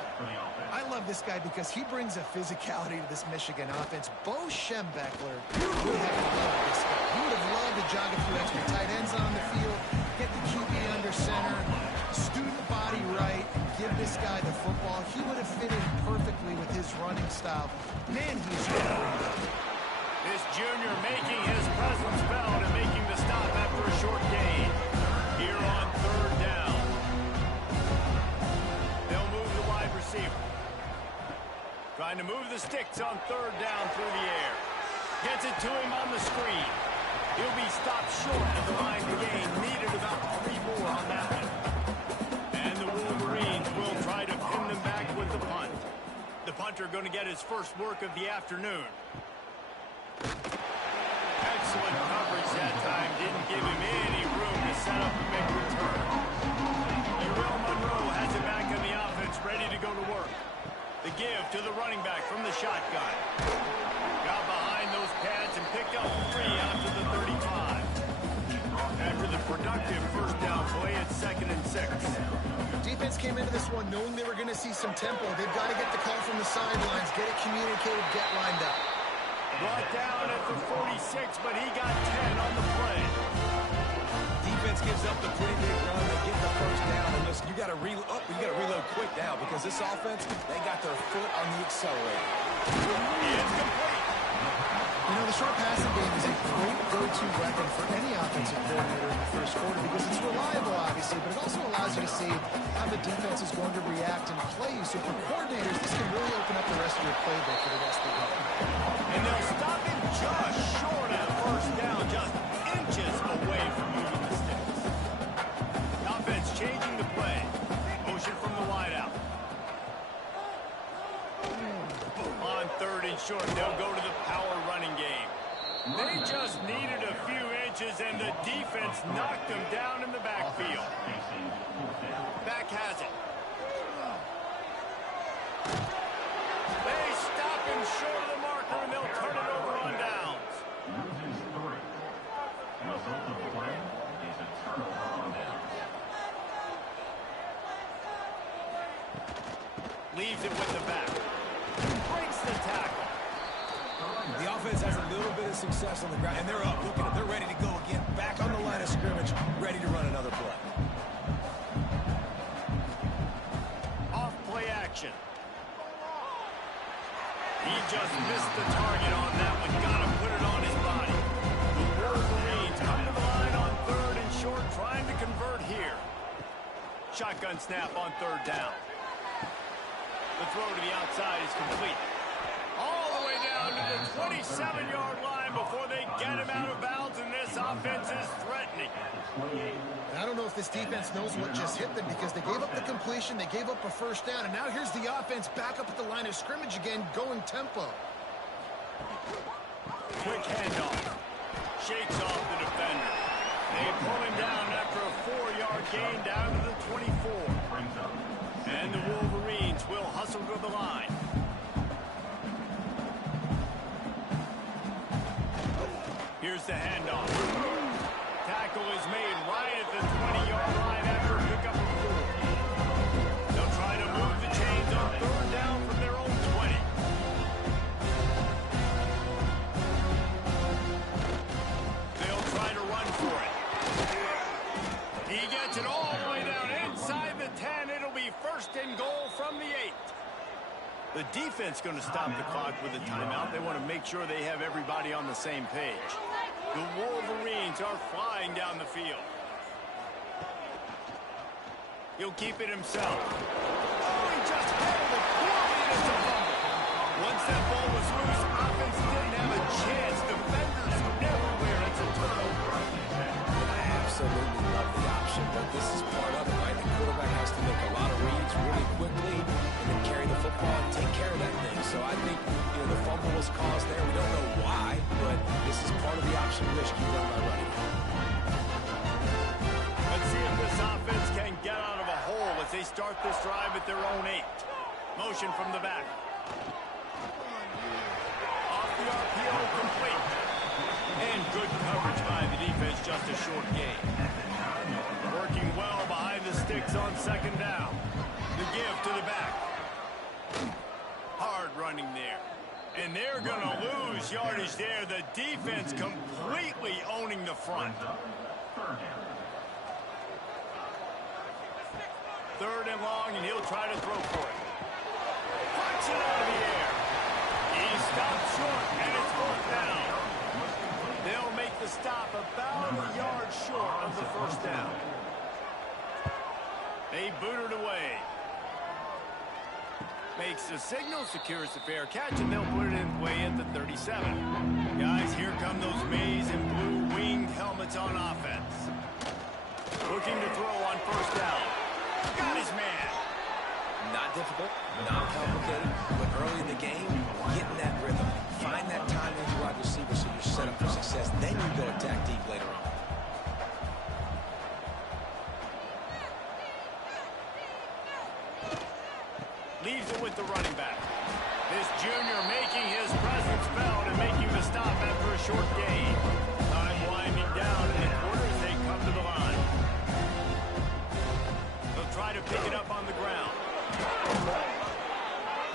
I love this guy because he brings a physicality to this Michigan offense. Bo Schembechler would have loved this guy. He would have loved to jog a few extra tight ends on the field, get the QB under center, student body right, and give this guy the football. He would have fit in perfectly with his running style. Man, he's great. This junior making his presence felt and making the stop after a short gain. Here on third down. They'll move the wide receiver. Trying to move the sticks on third down through the air. Gets it to him on the screen. He'll be stopped short of the line to gain. Needed about 3 more on that one. And the Wolverines will try to pin them back with the punt. The punter going to get his first work of the afternoon. Excellent coverage that time. Didn't give him any room to set up a big return. Uriel Monroe has it back on the offense, ready to go to work. The give to the running back from the shotgun. Got behind those pads and picked up 3 out to the 35. After the productive first down play, it's 2nd and 6. Defense came into this one knowing they were going to see some tempo. They've got to get the call from the sidelines, get it communicated, get lined up. Brought down at the 46, but he got 10 on the play. Defense gives up the pretty big run. They get the first down, and listen, you got to reload quick now because this offense, they got their foot on the accelerator. It's complete. You know, the short passing game is a great go-to weapon for any offensive coordinator in the first quarter because it's reliable, obviously, but it also allows you to see how the defense is going to react and play you. So for coordinators, this can really open up the rest of your playbook for the rest of the game. And they'll stop him just short of first down, just inches away from moving the sticks. Offense changing the play. Motion from the wideout. On 3rd and short, they'll go to the power running game. They just needed a few inches, and the defense knocked them down in the backfield. Back has it. They stop him short of the marker, and they'll turn it over on downs. Result of play is a turnover on downs. Leaves it with the back. Breaks the tackle. The offense has a little bit of success on the ground, and they're up. Look at them. They're ready to go again. Back on the line of scrimmage, ready to run another play. Off play action. He just missed the target on that one. Got to put it on his body. The Wolverines come to the line on 3rd and short, trying to convert here. Shotgun snap on 3rd down. The throw to the outside is complete. All the way down to the 27-yard line before they get him out of bounds, and this offense is threatening. And I don't know if this defense knows what just hit them because they gave up the completion, they gave up a first down, and now here's the offense back up at the line of scrimmage again, going tempo. Quick handoff. Shakes off the defender. They pull him down after a 4-yard gain down to the 24. And the Wolverines will hustle to the line. Here's the handoff. Tackle is made right at the 20-yard line after a pickup of 4. They'll try to move the chains on 3rd down from their own 20. They'll try to run for it. He gets it all the way down inside the 10. It'll be 1st and goal from the 8. The defense going to stop the clock with a timeout. They want to make sure they have everybody on the same page. The Wolverines are flying down the field. He'll keep it himself. Oh, he just handled it poorly, and it's a fumble. Once that ball was loose, offense didn't have a chance. Defenders everywhere. It's a turnover. I absolutely love the option option, but this is part of it, right? The quarterback has to make a lot of reads really quickly and then carry the football and take care of that thing. So I think, the fumble was caused there. We don't know why, but this is part of the option risk you run by running. Let's see if this offense can get out of a hole as they start this drive at their own 8. Motion from the back. Off the RPO, complete. And good coverage by the defense, just a short gain. Working well behind the sticks on second down. The give to the back. Hard running there. And they're going to lose yardage there. The defense completely owning the front. Third and long, and he'll try to throw for it. Punch it out of the air. He stopped short, and it's fourth down. They'll make the stop about a yard short of the first down. They boot it away. Makes the signal, secures the fair catch, and they'll put it in play at the 37. Guys, here come those maize and blue winged helmets on offense. Looking to throw on first down. Got his man. Not difficult, not complicated, but early in the game, getting that rhythm. Find that time with your wide receiver so you're set up for success. Then you go attack deep later on. Leaves it with the running back. This junior making his presence felt and making the stop after a short gain. Time winding down in the quarter as they come to the line. They'll try to pick it up on the ground.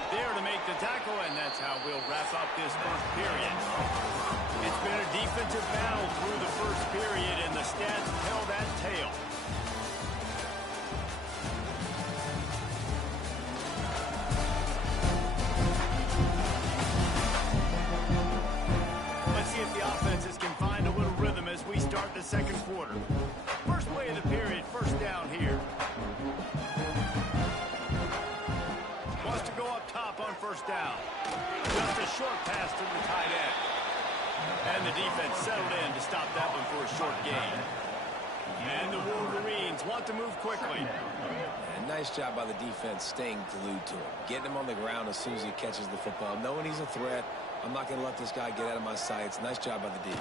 There to make the tackle, and that's how we'll wrap up this first period. It's been a defensive battle through the first period, and the stats tell that tale. Let's see if the offenses can find a little rhythm as we start the second quarter. First play of the period, first down here. Wants to go up top on first down. Just a short pass to the tight end. And the defense settled in to stop that one for a short gain. And the Wolverines want to move quickly. And nice job by the defense staying glued to him. Getting him on the ground as soon as he catches the football. Knowing he's a threat. I'm not going to let this guy get out of my sights. Nice job by the D.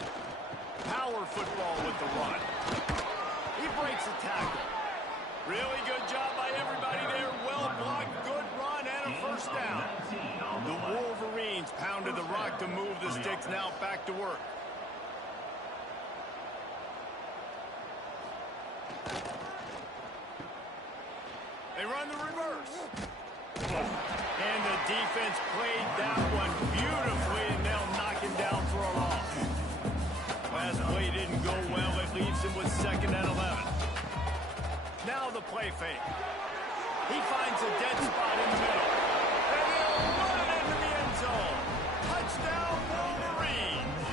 Power football with the run. He breaks the tackle. Really good job by everybody there. Well blocked, good run, and a first down. The Wolverines pounded the rock to move the sticks. Now back to work. They run the reverse. And the defense played that one beautifully, and they'll knock him down for a loss. Last play didn't go well. It leaves him with second and 11. Now the play fake. He finds a dead spot in the middle. And he'll run it into the end zone. Touchdown, Wolverines.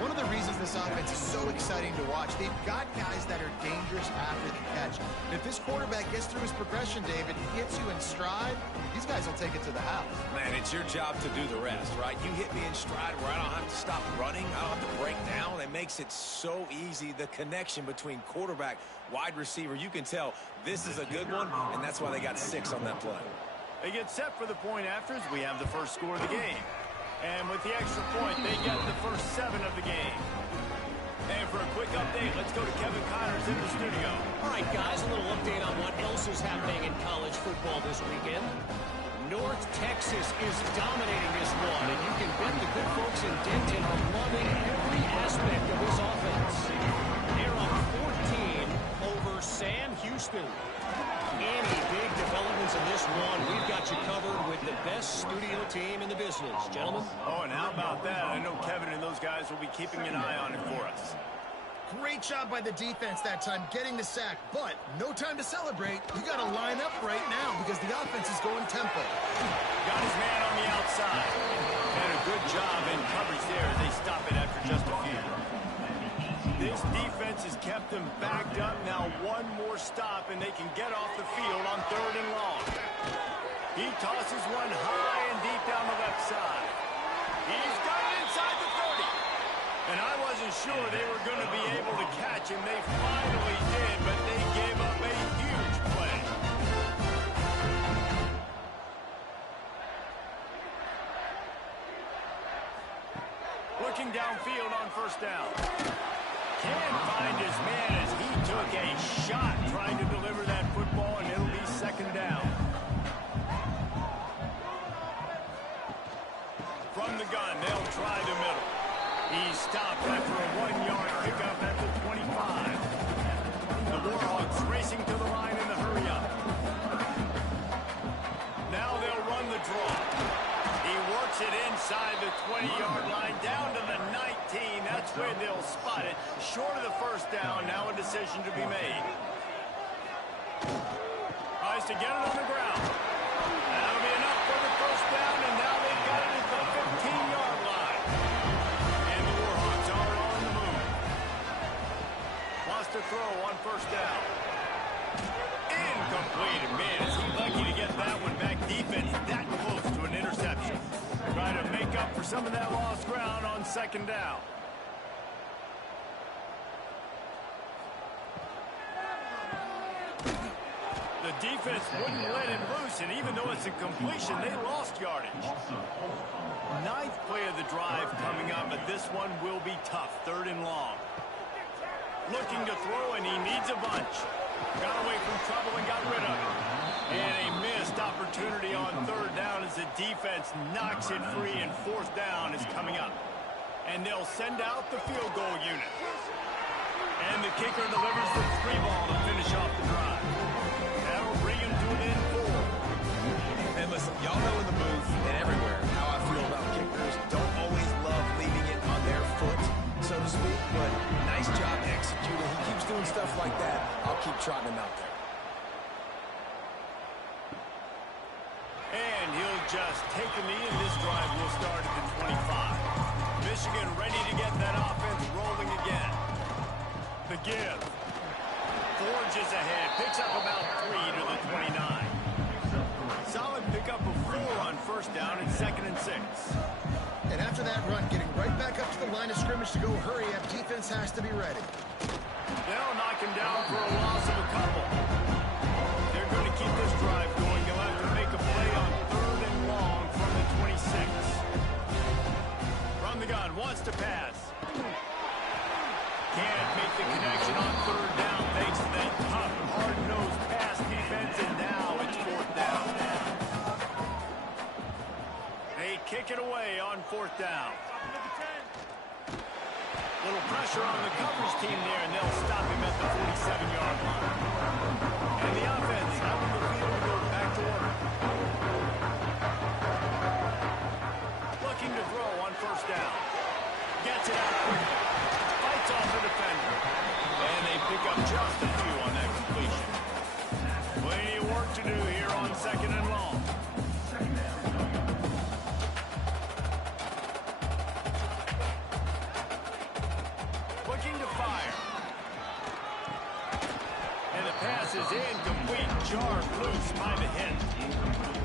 One of the reasons this offense is so exciting to watch, they've got guys that are dangerous after the catch. And if this quarterback gets through his progression, David, hits you in stride, these guys will take it to the house. Man, it's your job to do the rest, right? You hit me in stride where I don't have to stop running. I don't have to break down. It makes it so easy. The connection between quarterback, wide receiver, you can tell this is a good one, and that's why they got 6 on that play. They get set for the point afters. We have the first score of the game. And with the extra point, they get the first 7 of the game. And for a quick update, let's go to Kevin Connors in the studio. All right, guys, a little update on what else is happening in college football this weekend. North Texas is dominating this one, and you can bet the good folks in Denton are loving every aspect of this offense. They're up 14 over Sam Houston. Any big developments in this one, we've got you covered with the best studio team in the business, gentlemen. Oh, and how about that? I know Kevin and those guys will be keeping an eye on it for us. Great job by the defense that time getting the sack, but no time to celebrate. You got to line up right now because the offense is going tempo. Got his man on the outside. And a good job in coverage there as they stop it after just a few. This defense has kept them backed up. Now one more stop, and they can get off the field on third and long. He tosses one high and deep down the left side. He's got it inside the 30. And I wasn't sure they were going to be able to catch him. They finally Looking downfield on first down. Can't find his man as he took a shot trying to deliver that football, and it'll be second down. From the gun, they'll try the middle. He stopped after a 1-yard pickup at the 25. The Warhawks racing to the line in the hurry-up. Now they'll run the draw. He works it inside the 20-yard line down to the 19. That's where they'll spot it. Short of the first down, now a decision to be made. Tries to get it on the ground. That'll be enough for the first down, and now they've got it at the 15-yard line. And the Warhawks are on the move. Wants to throw on first down. Incomplete. Man, is he lucky to get that one back. Defense that close to an interception. Trying to make up for some of that lost ground on second down. The defense wouldn't let him loose, and even though it's a completion, they lost yardage. Ninth play of the drive coming up, but this one will be tough. Third and long. Looking to throw, and he needs a bunch. Got away from trouble and got rid of it. And a missed opportunity on third down as the defense knocks it free, and fourth down is coming up. And they'll send out the field goal unit. And the kicker delivers the 3-ball to finish off the drive. That'll bring him to an end 4. And listen, y'all know in the booth and everywhere how I feel about kickers. Don't always love leaving it on their foot, so to speak, but nice job executing. He keeps doing stuff like that. I'll keep trotting him out there. And he'll just take the knee, and this drive will start at the 25. Michigan ready to get that offense rolling again. The give. Forges ahead. Picks up about 3 to the 29. Solid pickup of 4 on first down and 2nd and 6. And after that run, getting right back up to the line of scrimmage to go hurry up, defense has to be ready. They'll knock him down for a loss of a couple. They're going to keep this drive going. They'll have to make a play on 3rd and long from the 26. From the gun, wants to pass. Can't make the connection on 3rd down thanks to that tough, hard-nosed pass defense, and now it's 4th down. They kick it away on 4th down. Little pressure on the coverage team there, and they'll stop him at the 47-yard line. And the offense out on the field to go back to work. Looking to throw on first down. Gets it out quickly. Fights off the defender. And they pick up just a few on that completion. Plenty of work to do here on 2nd and long. Looking to fire. And the pass is incomplete. Jarred loose by the hit.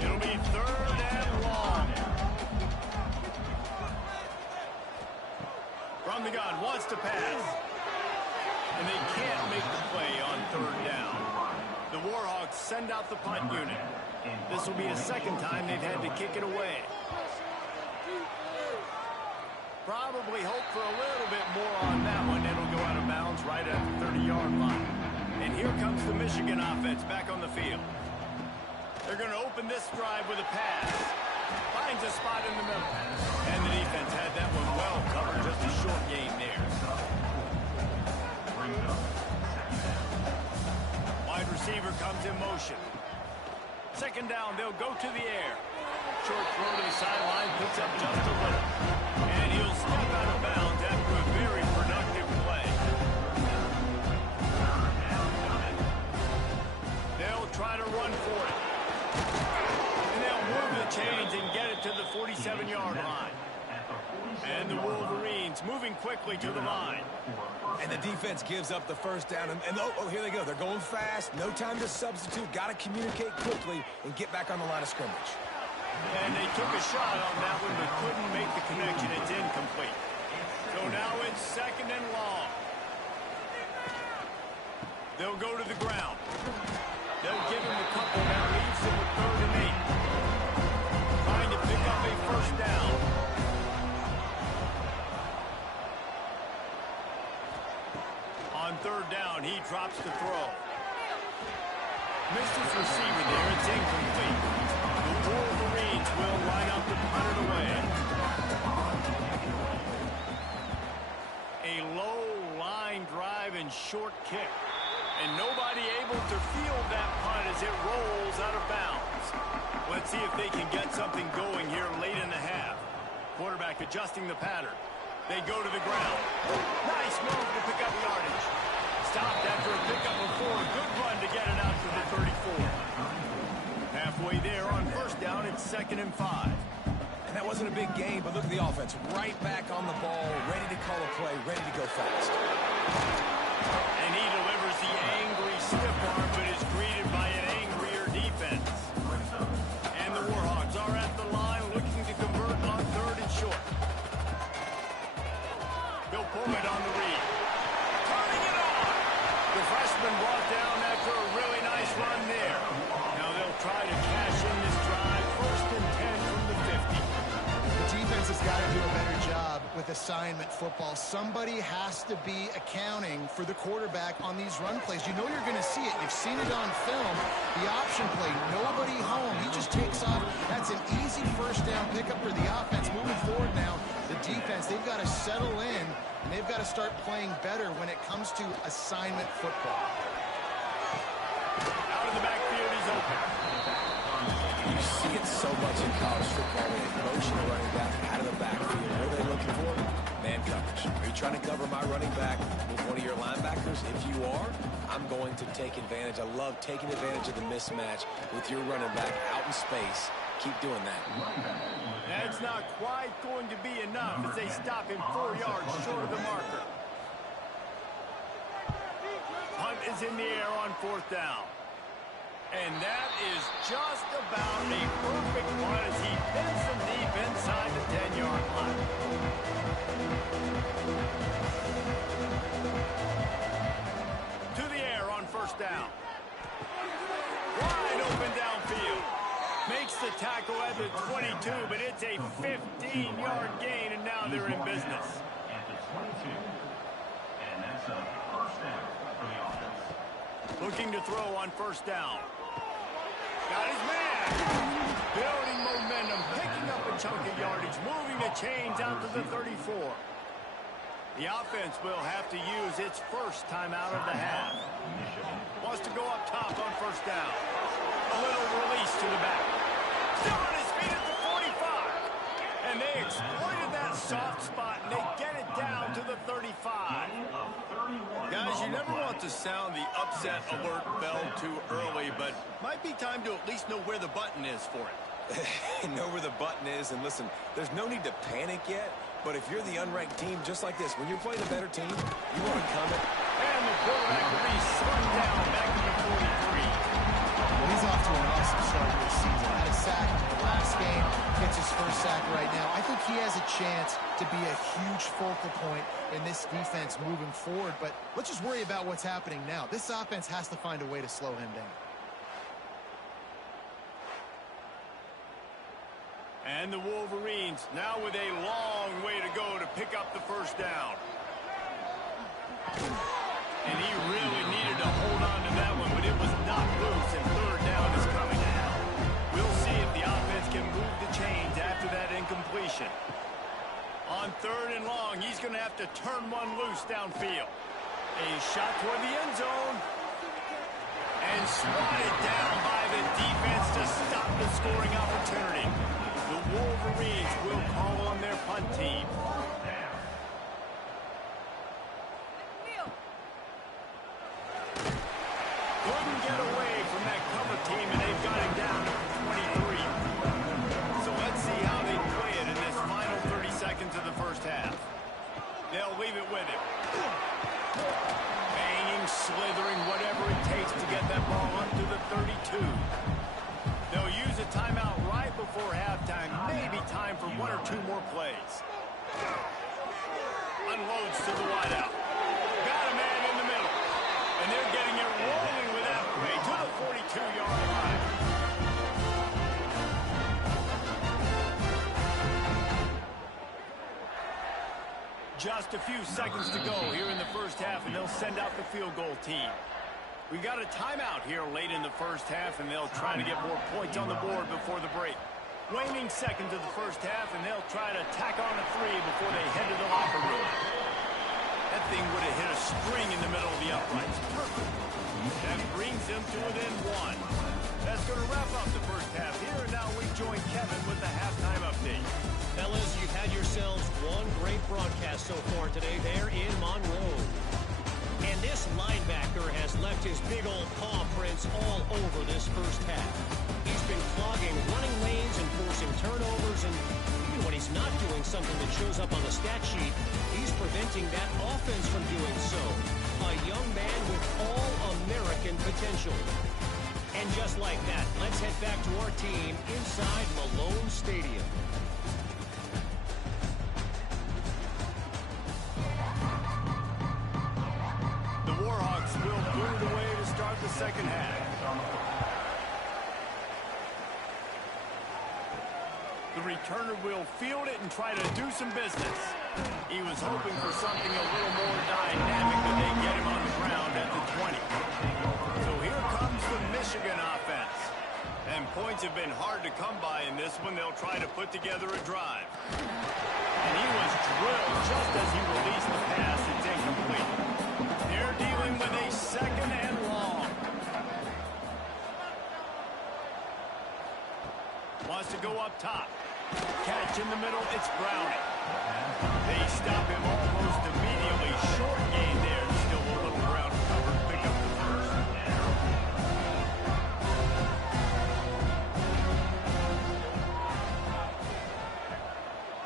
It'll be 3rd and long. From the gun, wants to pass. And they can't make the play on 3rd down. The Warhawks send out the punt unit. This will be the 2nd time they've had to kick it away. Probably hope for a little bit more on that one. It'll go out of bounds right at the 30-yard line. And here comes the Michigan offense back on the field. They're going to open this drive with a pass. Finds a spot in the middle. And the defense had that one well covered. Just a short gain there. Wide receiver comes in motion. 2nd down, they'll go to the air. Short throw to the sideline, picks up just a little. And he'll step out of bounds after a very productive play. They'll try to run for it. And they'll move the chains and get it to the 47-yard line. And the Wolverines moving quickly to the line. And the defense gives up the first down. And oh, here they go. They're going fast. No time to substitute. Got to communicate quickly and get back on the line of scrimmage. And they took a shot on that one, but couldn't make the connection. It's incomplete. So now it's 2nd and long. They'll go to the ground. They'll give him a couple. That leaves him with 3rd and 8. Trying to pick up a first down. drops to throw. Missed his receiver there. It's incomplete. The Wolverines will line up to punt it away. A low line drive and short kick. And nobody able to field that punt as it rolls out of bounds. Let's see if they can get something going here late in the half. Quarterback adjusting the pattern. They go to the ground. Nice move to pick up yardage. Stopped after a pickup of 4. Good run to get it out to the 34. Halfway there on first down, it's 2nd and 5. And that wasn't a big gain, but look at the offense. Right back on the ball, ready to call a play, ready to go fast. And he delivers the angry stiff arm, but is greeted by an angrier defense. And the Warhawks are at the line looking to convert on 3rd and short. He'll pull it on the read. Turning it on! The freshman brought down after a really nice run there. Now they'll try to cash in this drive. 1st and 10 from the 50. The defense has got to do a better job with assignment football. Somebody has to be accounting for the quarterback on these run plays. You know you're going to see it. You've seen it on film. The option play, nobody home. He just takes off. That's an easy first down pickup for the offense. Moving forward now, the defense, they've got to settle in, and they've got to start playing better when it comes to assignment football. Out of the backfield, he's open. You see it so much in college football when they motion a running back out of the backfield. What are they looking for? Man coverage. Are you trying to cover my running back with one of your linebackers? If you are, I'm going to take advantage. I love taking advantage of the mismatch with your running back out in space. Keep doing that. That's not quite going to be enough as they stop him 4 yards short of the marker. Punt is in the air on 4th down. And that is just about a perfect punt as he pins them deep inside the 10-yard line. To the air on 1st down. Wide open downfield. Makes the tackle at the 22, but it's a 15-yard gain, and now they're in business. At the 22. And that's a first down for the offense. Looking to throw on 1st down. Got his man. Building momentum, picking up a chunk of yardage, moving the chains out to the 34. The offense will have to use its first timeout of the half. Wants to go up top on 1st down. A little release to the back. Still on his feet at the 45. And they exploited that soft spot, and they get it down to the 35. Guys, you never want to sound the upset alert bell too early, but might be time to at least know where the button is for it. Know where the button is, and listen, there's no need to panic yet, but if you're the unranked team just like this, when you're playing a better team, you want to come it. And the quarterback will be slung down back to the 43. Well, he's off to an awesome start to this season. Had a sack in the last game, gets his first sack right now. I think he has a chance to be a huge focal point in this defense moving forward, but let's just worry about what's happening now. This offense has to find a way to slow him down. And the Wolverines now with a long way to go to pick up the 1st down. And he really needed to hold on to that one, but it was not loose, and 3rd down is coming now. We'll see if the offense can move the chains after that incompletion. On 3rd and long, he's going to have to turn one loose downfield. A shot toward the end zone. And swatted down by the defense to stop the scoring opportunity. The Wolverines will call on their punt team. Couldn't get away from that cover team, and they've got him down to 23. So let's see how they play it in this final 30 seconds of the 1st half. They'll leave it with him. Banging, slithering, whatever it takes to get that ball up to the 32. They'll use a timeout right before halftime. Maybe time for 1 or 2 more plays. Unloads to the wideout. Got a man in the middle. And they're getting it rolling with that play to the 42-yard line. Just a few seconds to go here in the first half, and they'll send out the field goal team. We got a timeout here late in the first half, and they'll try to get more points on the board before the break. Waning seconds of the first half, and they'll try to tack on a 3 before they head to the locker room. That thing would have hit a spring in the middle of the uprights. Perfect. That brings them to within 1. That's going to wrap up the first half here, and now we join Kevin with the halftime update. Fellas, you've had yourselves one great broadcast so far today there in Monroe. And this linebacker has left his big old paw prints all over this first half. He's been clogging running lanes and forcing turnovers, and even when he's not doing something that shows up on the stat sheet, he's preventing that offense from doing so. A young man with all-American potential. And just like that, let's head back to our team inside Malone Stadium. The Warhawks will boot it away to start the second half. The returner will field it and try to do some business. He was hoping for something a little more dynamic, but they get him on the ground at the 20. So here comes the Michigan offense. And points have been hard to come by in this one. They'll try to put together a drive. And he was drilled just as he released the pass. It's incomplete. They're dealing with a second and long. Wants to go up top. Catch in the middle, it's Browning. They stop him almost immediately. Short gain there. Still a little ground covered. Pick up the first.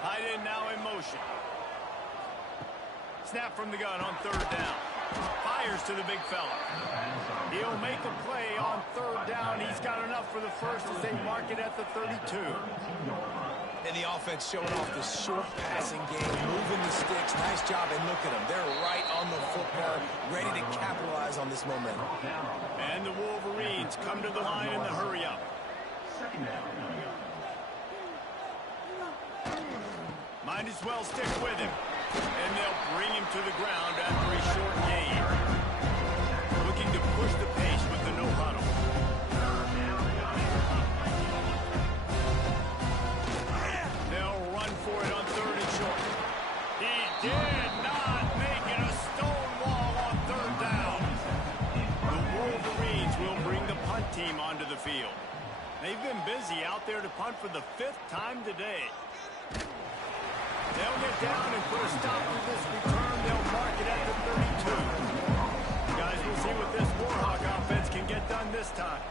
Tight end now in motion. Snap from the gun on third down. Fires to the big fella. He'll make a play on third down. He's got enough for the first as they mark it at the 32. And the offense showing off the short passing game, moving the sticks. Nice job, and look at them. They're right on the football, ready to capitalize on this momentum. And the Wolverines come to the line in the hurry-up. Might as well stick with him. And they'll bring him to the ground after a short gain. Looking to push the pace with the no-huddle. They'll run for it on third and short. He did not make it a stone wall on third down. The Wolverines will bring the punt team onto the field. They've been busy out there to punt for the 5th time today. They'll get down and put a stop to this return. They'll mark it at the 32. Guys, we'll see what this Warhawk offense can get done this time.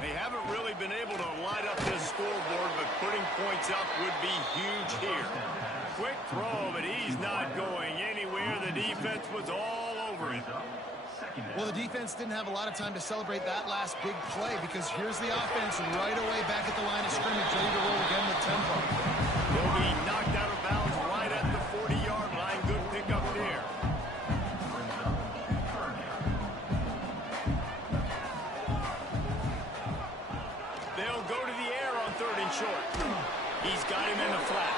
They haven't really been able to light up this scoreboard, but putting points up would be huge here. Quick throw, but he's not going anywhere. The defense was all over him. Well, the defense didn't have a lot of time to celebrate that last big play because here's the offense right away back at the line of scrimmage, ready to roll again with tempo. He'll be knocked out of bounds right at the 40-yard line. Good pickup there. They'll go to the air on third and short. He's got him in the flat.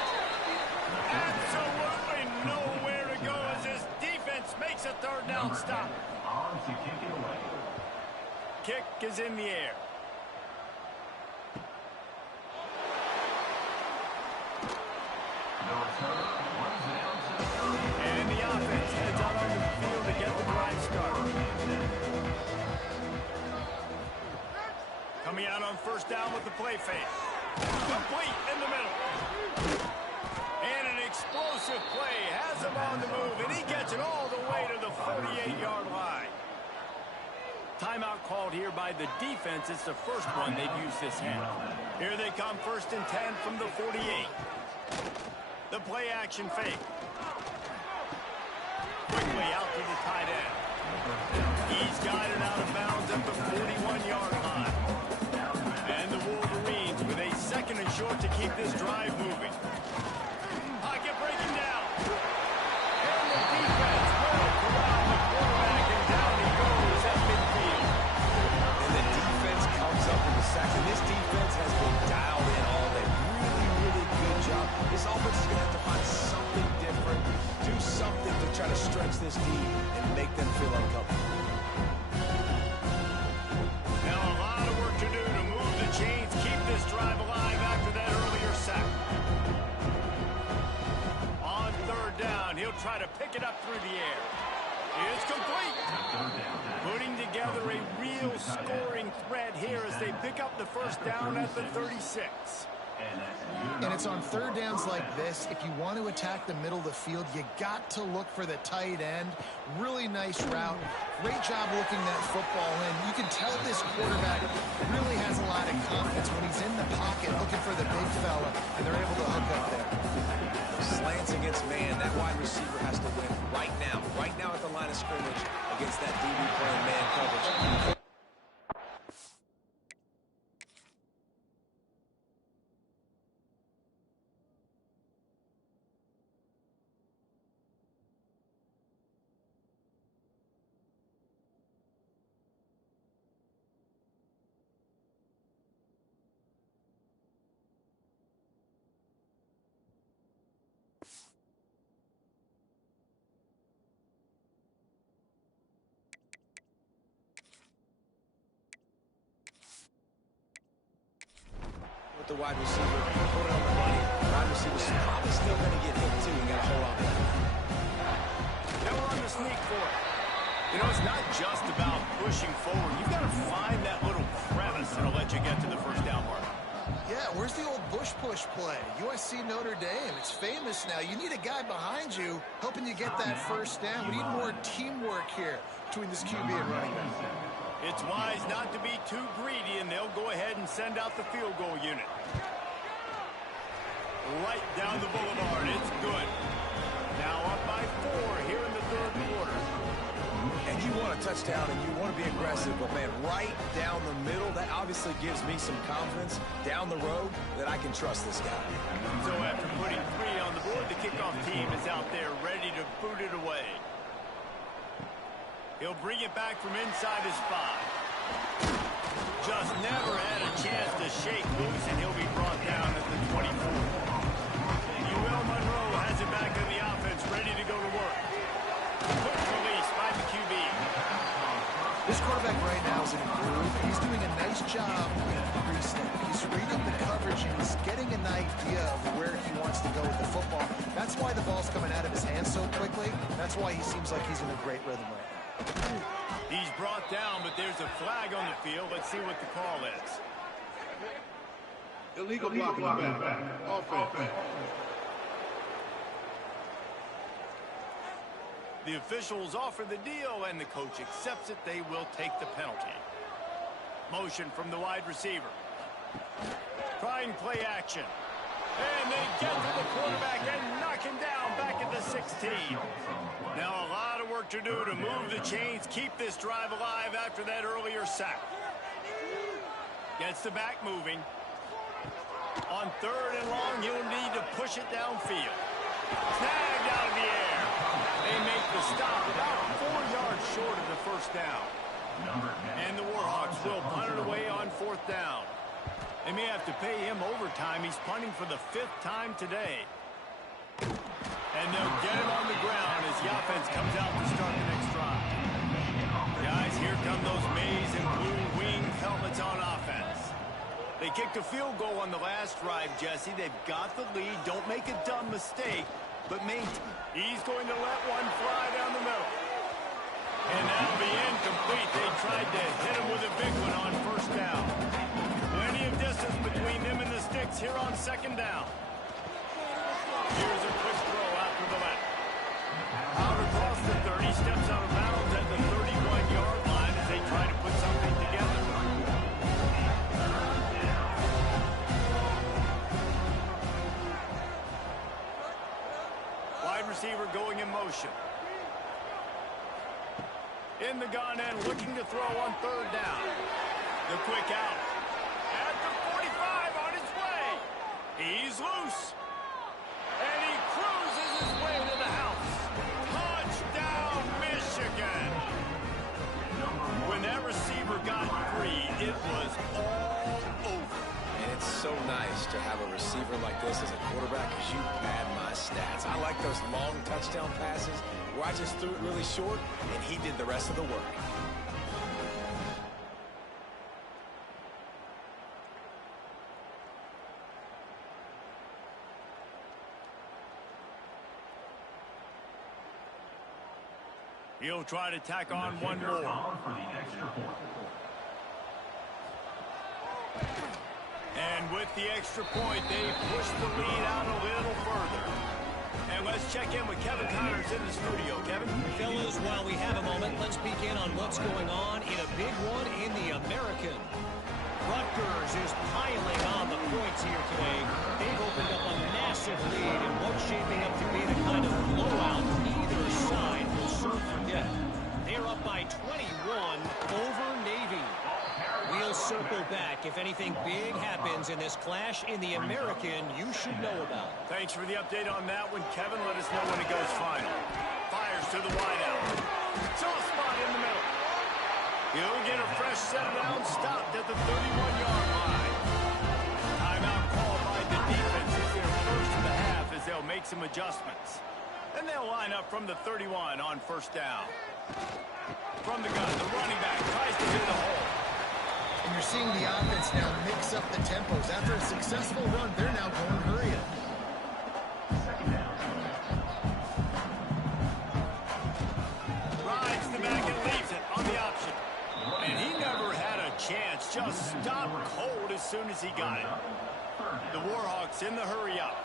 Absolutely nowhere to go as this defense makes a third down stop. On to kick it away. Kick is in the air. And the offense heads out onto the field to get the drive started. Coming out on first down with the play fake. Complete in the middle. And an explosive play has him on the move, and he gets it all the way to the 48-yard line. Timeout called here by the defense. It's the first one they've used this half. Here they come, 1st and 10 from the 48. The play action fake. Quickly out to the tight end. He's got it out of bounds at the 41-yard line. And the Wolverines with a 2nd and short to keep this drive moving. Pocket breaking down. And the defense will corral the quarterback, and down he goes at midfield. And the defense comes up in the second. This defense has been dialed in all day. Really, really good job. This offense is going to have to find something different, do something this D and make them feel uncomfortable. Now a lot of work to do to move the chains, keep this drive alive after that earlier sack. On third down, he'll try to pick it up through the air. It's complete. Putting together a real scoring threat here as they pick up the first down at the 36. And it's on third downs like this. If you want to attack the middle of the field, you got to look for the tight end. Really nice route. Great job looking that football in. You can tell this quarterback really has a lot of confidence when he's in the pocket looking for the big fella, and they're able to hook up there. Slants against man, that wide receiver has to win right now at the line of scrimmage against that DB playing man coverage. The wide receiver, put it on the money. Wide receiver's probably still going to get hit too. You got to hold on to that. Now we're on the sneak for it. You know, it's not just about pushing forward. You've got to find that little crevice that'll let you get to the first down mark. Yeah, where's the old bush push play? USC Notre Dame. It's famous now. You need a guy behind you helping you get that first down. We need more teamwork here between this QB and running back. It's wise not to be too greedy, and they'll go ahead and send out the field goal unit. Right down the boulevard. It's good. Now up by 4 here in the third quarter. And you want a touchdown and you want to be aggressive, but man, right down the middle, that obviously gives me some confidence down the road that I can trust this guy. So after putting 3 on the board, the kickoff team is out there ready to boot it away. He'll bring it back from inside his 5. Just never had a chance to shake loose, and he'll be brought down at the 24. UL Monroe has it back in the offense, ready to go to work. Quick release by the QB. This quarterback right now is in a groove. He's doing a nice job in pre-snap. He's reading the coverage, and he's getting an idea of where he wants to go with the football. That's why the ball's coming out of his hands so quickly. That's why he seems like he's in a great rhythm right now. He's brought down, but there's a flag on the field. Let's see what the call is. Illegal blocking the back. Offense. The officials offer the deal, and the coach accepts it. They will take the penalty. Motion from the wide receiver. Trying play action. And they get to the quarterback and knock him down back at the 16. Now a lot of work to do to move the chains, keep this drive alive after that earlier sack. Gets the back moving. On third and long, he'll need to push it downfield. Snagged out of the air. They make the stop about 4 yards short of the first down. And the Warhawks will punt it away on 4th down. They may have to pay him overtime. He's punting for the 5th time today. And they'll get him on the ground as the offense comes out to start the next drive. Guys, here come those maize and blue winged helmets on offense. They kicked a field goal on the last drive, Jesse. They've got the lead. Don't make a dumb mistake, but he's going to let one fly down the middle. And that'll be incomplete. They tried to hit him with a big one on first down. Plenty of distance between them and the sticks here on 2nd down. Here's a quick throw out to the left. Out across the 30, steps out of bounds at the 31-yard line as they try to put something together. Wide receiver going in motion. In the gun and looking to throw on 3rd down. The quick out. At the 45 on his way. He's loose. And he cruises his way to the house. Touchdown, Michigan. When that receiver got free, it was all over. And it's so nice to have a receiver like this as a quarterback because you pad my stats. I like those long touchdown passes where I just threw it really short, and he did the rest of the work. He'll try to tack on one more. For the extra point. And with the extra point, they push the lead out a little further. And let's check in with Kevin Connors in the studio. Kevin? Fellas, while we have a moment, let's peek in on what's going on in a big one in the American. Rutgers is piling on the points here today. They've opened up a massive lead in what's shaping up to be the kind of blowout either side will soon forget. They're up by 21 over Navy. We'll circle back. If anything big happens in this clash in the American, you should know about. Thanks for the update on that one, Kevin. Let us know when it goes final. Fires to the wideout. Soft spot in the middle. He'll get a fresh set down, stopped at the 31-yard line. Timeout called by the defense. It's their first of the half as they'll make some adjustments. And they'll line up from the 31 on first down. From the gun, the running back tries to hit the hole. And you're seeing the offense now mix up the tempos. After a successful run, they're now going hurry up. Rides the back and leaves it on the option. And he never had a chance. Just stopped cold as soon as he got it. The Warhawks in the hurry up.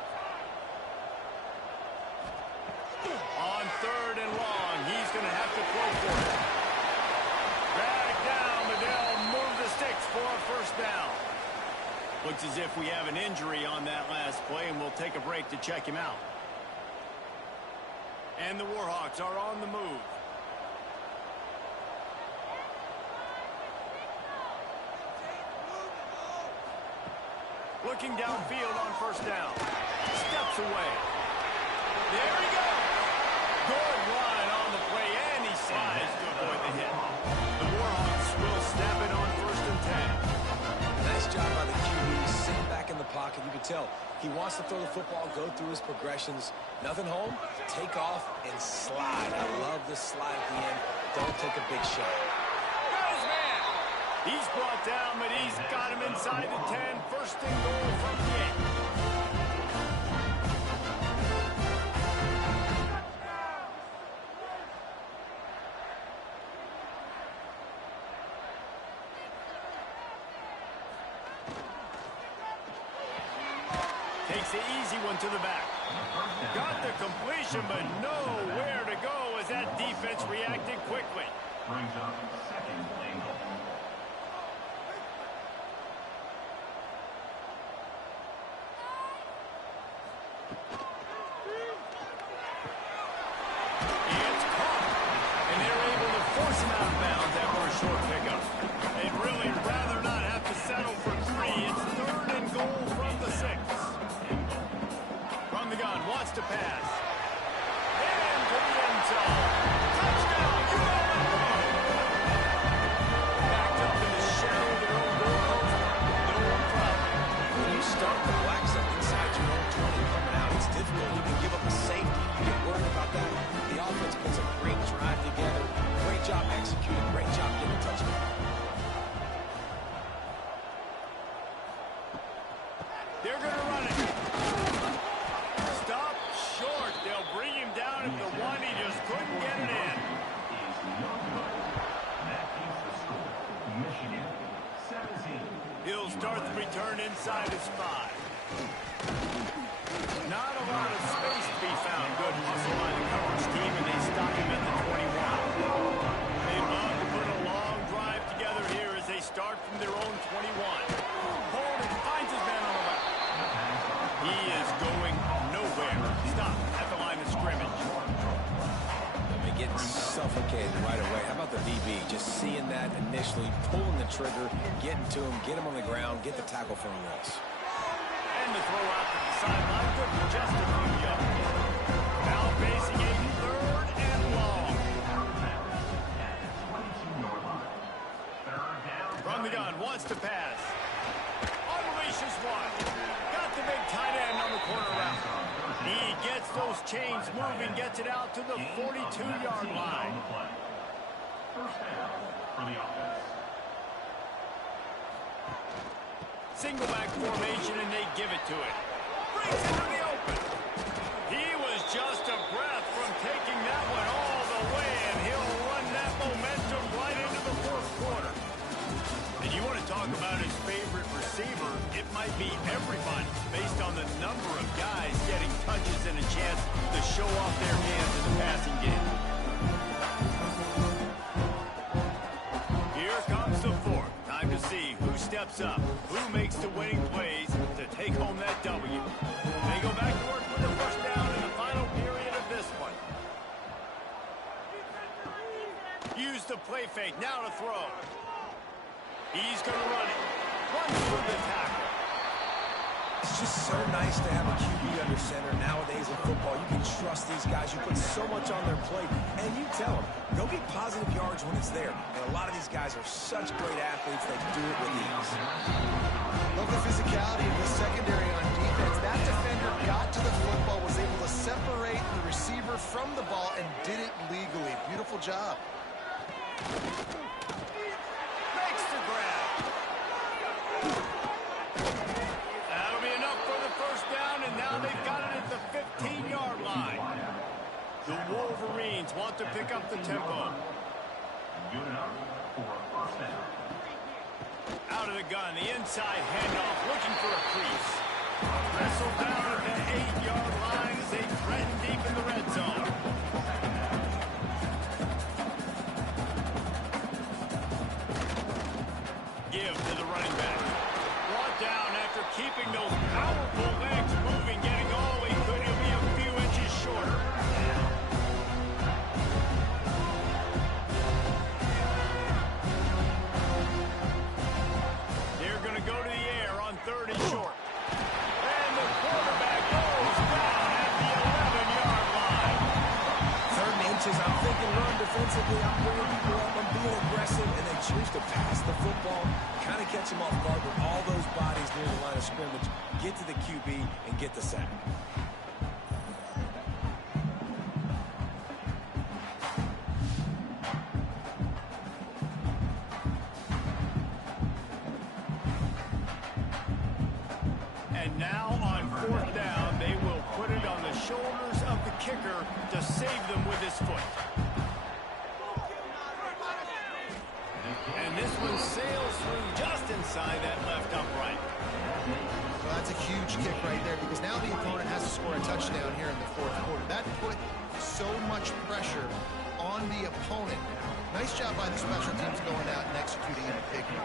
On third and long, he's going to have to throw for it. Dragged down, but they'll move the sticks for a first down. Looks as if we have an injury on that last play, and we'll take a break to check him out. And the Warhawks are on the move. Looking downfield on first down. Steps away. There he goes. Good run on the play, and he slides to avoid the hit. The Warhawks will snap it on first and 10. Nice job by the QB, sitting back in the pocket. You can tell he wants to throw the football, go through his progressions. Nothing home, take off, and slide. I love the slide at the end. Don't take a big shot. Goes man. He's brought down, but he's got him inside the 10. First and goal from the 8. Takes the easy one to the back. Got the completion, but nowhere to go as that defense reacted quickly. Brings up second and goal. It's caught, and they're able to force him out of bounds after a short pickup. They'd really rather not have to settle for 3. It's third and goal from the 6. From the gun, wants to pass. And to the end zone. Touchdown, USA! Backed up in the shadow of their own goal post. No problem. When you start the black zone inside your own 20 coming out, it's difficult. You can give up a safety. You get worried about that. The offense puts a great drive together. Great job executing. Great job getting a touchdown. They're going to run it. Stop short. They'll bring him down at the 1. He just couldn't get it in. Is no good. That keeps the score. Michigan 17. He'll start the return inside his 5. Not a lot of space to be found. Good hustle by the coverage team, and they stop him at the 21. They'd love to put a long drive together here as they start from their own 21. Holden finds his man on the left. He is going nowhere. Stop at the line of scrimmage. They get suffocated right away. How about the DB? Just seeing that initially, pulling the trigger, getting to him, get him on the ground, get the tackle for a loss. And the throw out to the sideline, good for just a few yards. Now facing a third and long. From the gun, wants to pass. Unleashes one. Got the big tight end on the corner route. He gets gets those chains moving, gets it out to the 42-yard line. First down for the offense. Single back formation, and they give it to it. Brings it to the open. He was just a breath from taking that one all the way, and he'll run that momentum right into the fourth quarter. And you want to talk about his favorite receiver, it might be everybody, based on the number of guys getting touches and a chance to show off their hands in the passing game. Here comes the fourth. Time to see who steps up, who makes the winning plays to take home that W. They go back to work with the first down in the final period of this one. Use the play fake, now to throw. He's going to run it. Runs through the tackle. It's just so nice to have a QB under center nowadays in football. You can trust these guys. You put so much on their plate, and you tell them, go get positive yards when it's there. And a lot of these guys are such great athletes that do it with ease. Love the physicality of the secondary on defense. That defender got to the football, was able to separate the receiver from the ball, and did it legally. Beautiful job. Makes the grab. That'll be enough for the first down, and now they've got it at the 15-yard line. The Wolverines want to pick up the tempo. Good enough for a first down. Out of the gun, the inside handoff, looking for a crease. Wrestled down at the 8-yard line as they threaten deep in the red zone. Give to the running back. Brought down after keeping those powerful legs moving, getting all he could. He'll be a few inches shorter. They're going to go to the air on 3rd and short. And the quarterback goes down at the 11-yard line. 3rd and inches, I'm thinking run defensively. I'm bringing people up. I'm being aggressive, and they choose to pass the football. Kind of catch them off guard with all those bodies near the line of scrimmage. Get to the QB and get the sack. And now on 4th down, they will put it on the shoulders of the kicker to save them with his foot. And this one sails through just inside that left upright. Well, that's a huge kick right there, because now the opponent has to score a touchdown here in the 4th quarter. That put so much pressure on the opponent. Nice job by the special teams going out and executing in a big way.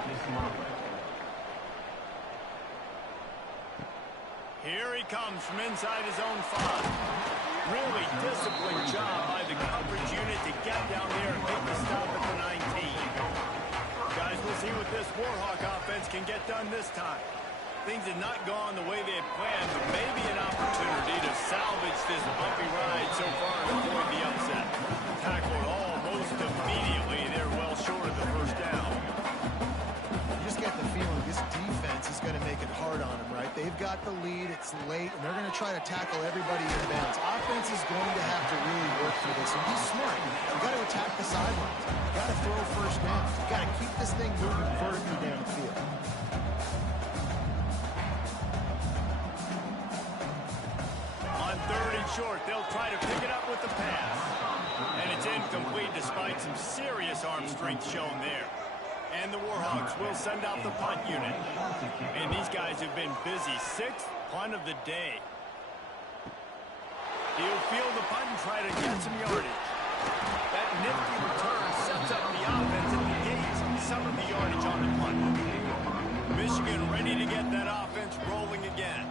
Here he comes from inside his own 5. Really disciplined job by the coverage unit to get down there and make the stop at the 19. Guys, we'll see what this Warhawk offense can get done this time. Things had not gone the way they had planned, but maybe an opportunity to salvage this bumpy ride so far and avoid the upset. Tackled almost immediately. They're well short of the first down. You just get the feeling this defense is going to make it hard on them, right? They've got the lead, it's late, and they're going to try to tackle everybody in bounds. Offense is going to have to really work for this, and be smart. You've got to attack the sidelines. You've got to throw first downs. You've got to keep this thing moving vertically down the field. On 3rd and short, they'll try to pick it up with the pass. And it's incomplete despite some serious arm strength shown there. And the Warhawks will send out the punt unit. And these guys have been busy. 6th punt of the day. He'll field the punt and try to get some yardage. That nifty return sets up the offense and negates some of the yardage on the punt. Michigan ready to get that offense rolling again.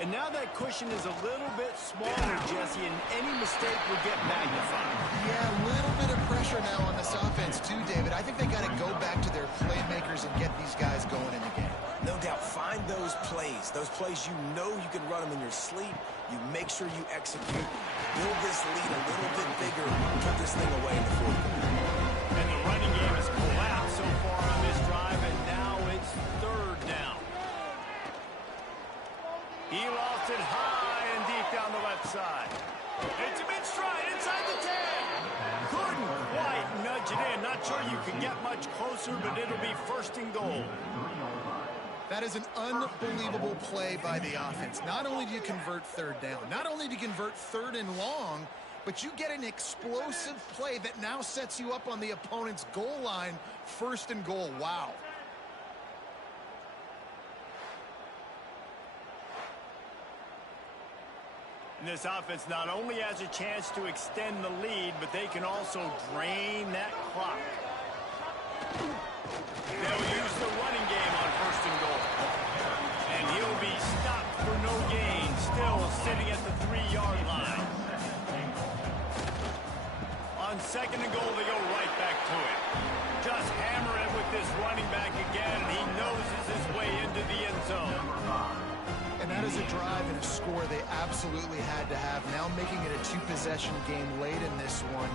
And now that cushion is a little bit smaller, Jesse, and any mistake will get magnified. Yeah, a little bit of pressure now on this offense too, David. I think they got to go back to their playmakers and get these guys going in the game. No doubt, find those plays you know you can run them in your sleep. You make sure you execute. Build this lead a little bit bigger. Put this thing away in the 4th quarter. And the running game has collapsed so far on this drive, and now it's 3rd down. He lost it high and deep down the left side. It's a mid-stride inside the 10. Couldn't quite nudge it in. Not sure you can get much closer, but it'll be first and goal. That is an unbelievable play by the offense. Not only do you convert third down, not only do you convert third and long, but you get an explosive play that now sets you up on the opponent's goal line, first and goal. Wow. And this offense not only has a chance to extend the lead, but they can also drain that clock. They'll use the running game on first and goal. And he'll be stopped for no gain, still sitting at the 3-yard line. On second and goal, they go right back to it. Just hammer it with this running back again, and he noses his way into the end zone. And that is a drive and a score they absolutely had to have. Now making it a 2-possession game late in this one.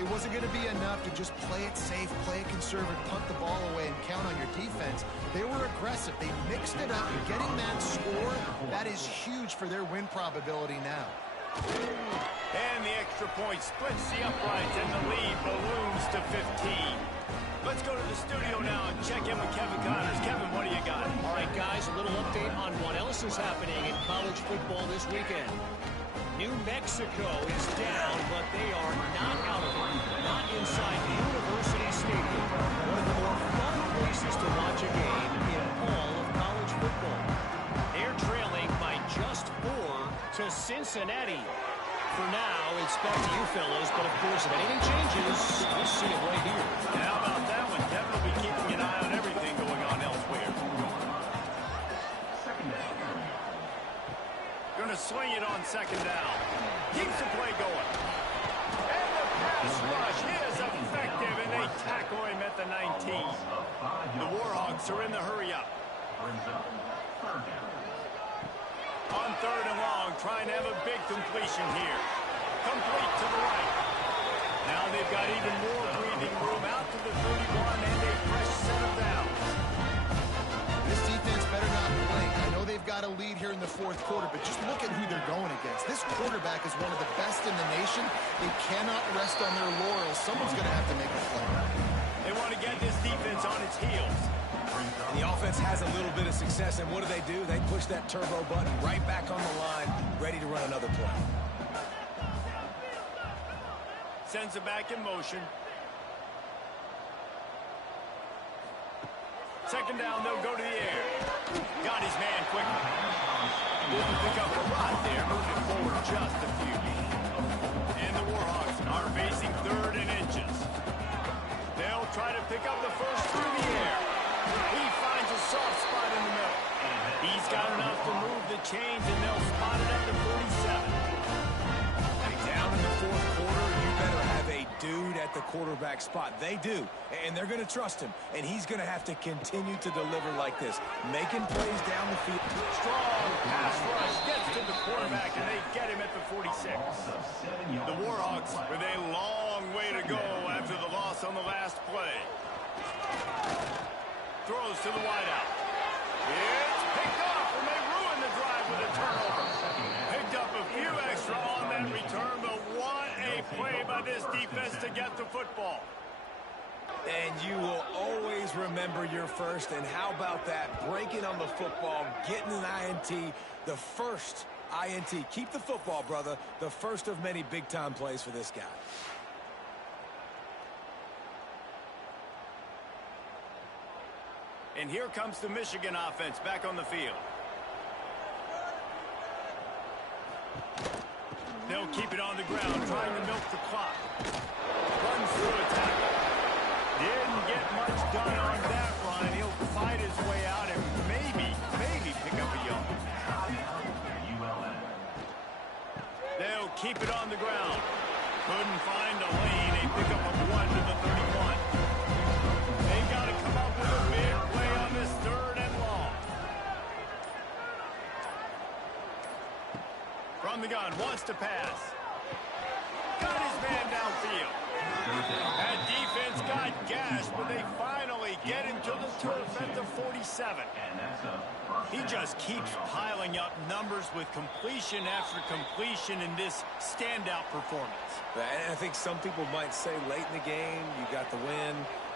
It wasn't going to be enough to just play it safe, play it conservative, punt the ball away, and count on your defense. They were aggressive. They mixed it up. Getting that score, that is huge for their win probability now. And the extra point splits the uprights, and the lead balloons to 15. Let's go to the studio now and check in with Kevin Connors. Kevin, what do you got? All right, guys, a little update on what else is happening in college football this weekend. New Mexico is down, but they are not out of it. Not inside University Stadium. One of the more fun places to watch a game in all of college football. They're trailing by just 4 to Cincinnati. For now, it's back to you fellas, but of course, if anything changes, we'll see it right here. And how about that one? Kevin will be keeping an eye on everything going on elsewhere. Going to swing it on second down. Keeps the play going. And the pass rush is effective, and they tackle him at the 19. The Warhawks are in the hurry-up. On third and long, trying to have a big completion here. Complete to the right. Now they've got even more breathing room out to the 31 and a fresh set of downs. This defense better not blink. I know they've got a lead here in the fourth quarter, but just look at who they're going against. This quarterback is one of the best in the nation. They cannot rest on their laurels. Someone's going to have to make a play. They want to get this defense on its heels. And the offense has a little bit of success, and what do? They push that turbo button right back on the line, ready to run another play. Sends it back in motion. Second down, they'll go to the air. Got his man quickly. Didn't pick up a lot there, moving forward just a few. And the Warhawks are facing third and inches. They'll try to pick up the first through the air. He finds a soft spot in the middle. He's got enough to move the chains, and they'll spot it at the 47. And down in the fourth quarter, you better have a dude at the quarterback spot. They do, and they're going to trust him, and he's going to have to continue to deliver like this, making plays down the field. Strong pass rush gets to the quarterback, and they get him at the 46. The Warhawks with a long way to go after the loss on the last play. Throws to the wideout. It's picked off, and they ruin the drive with a turnover. Picked up a few extra on that return, but what a play by this defense to get the football. And you will always remember your first, and how about that? Breaking on the football, getting an INT, the first INT. Keep the football, brother. The first of many big-time plays for this guy. And here comes the Michigan offense back on the field. They'll keep it on the ground, trying to milk the clock. Runs through a tackle. Didn't get much done on that run. He'll fight his way out and maybe pick up a yard. They'll keep it on the ground. Couldn't find a lane. They pick up a 1 to the 31. They got to come up with a big play on this third and long. From the gun, wants to pass. Got his man downfield. That defense got gashed, but they finally get him to the turf at the 47. And that's a first He down just for keeps the offense. piling up numbers with completion after completion in this standout performance. And I think some people might say late in the game, you got the win,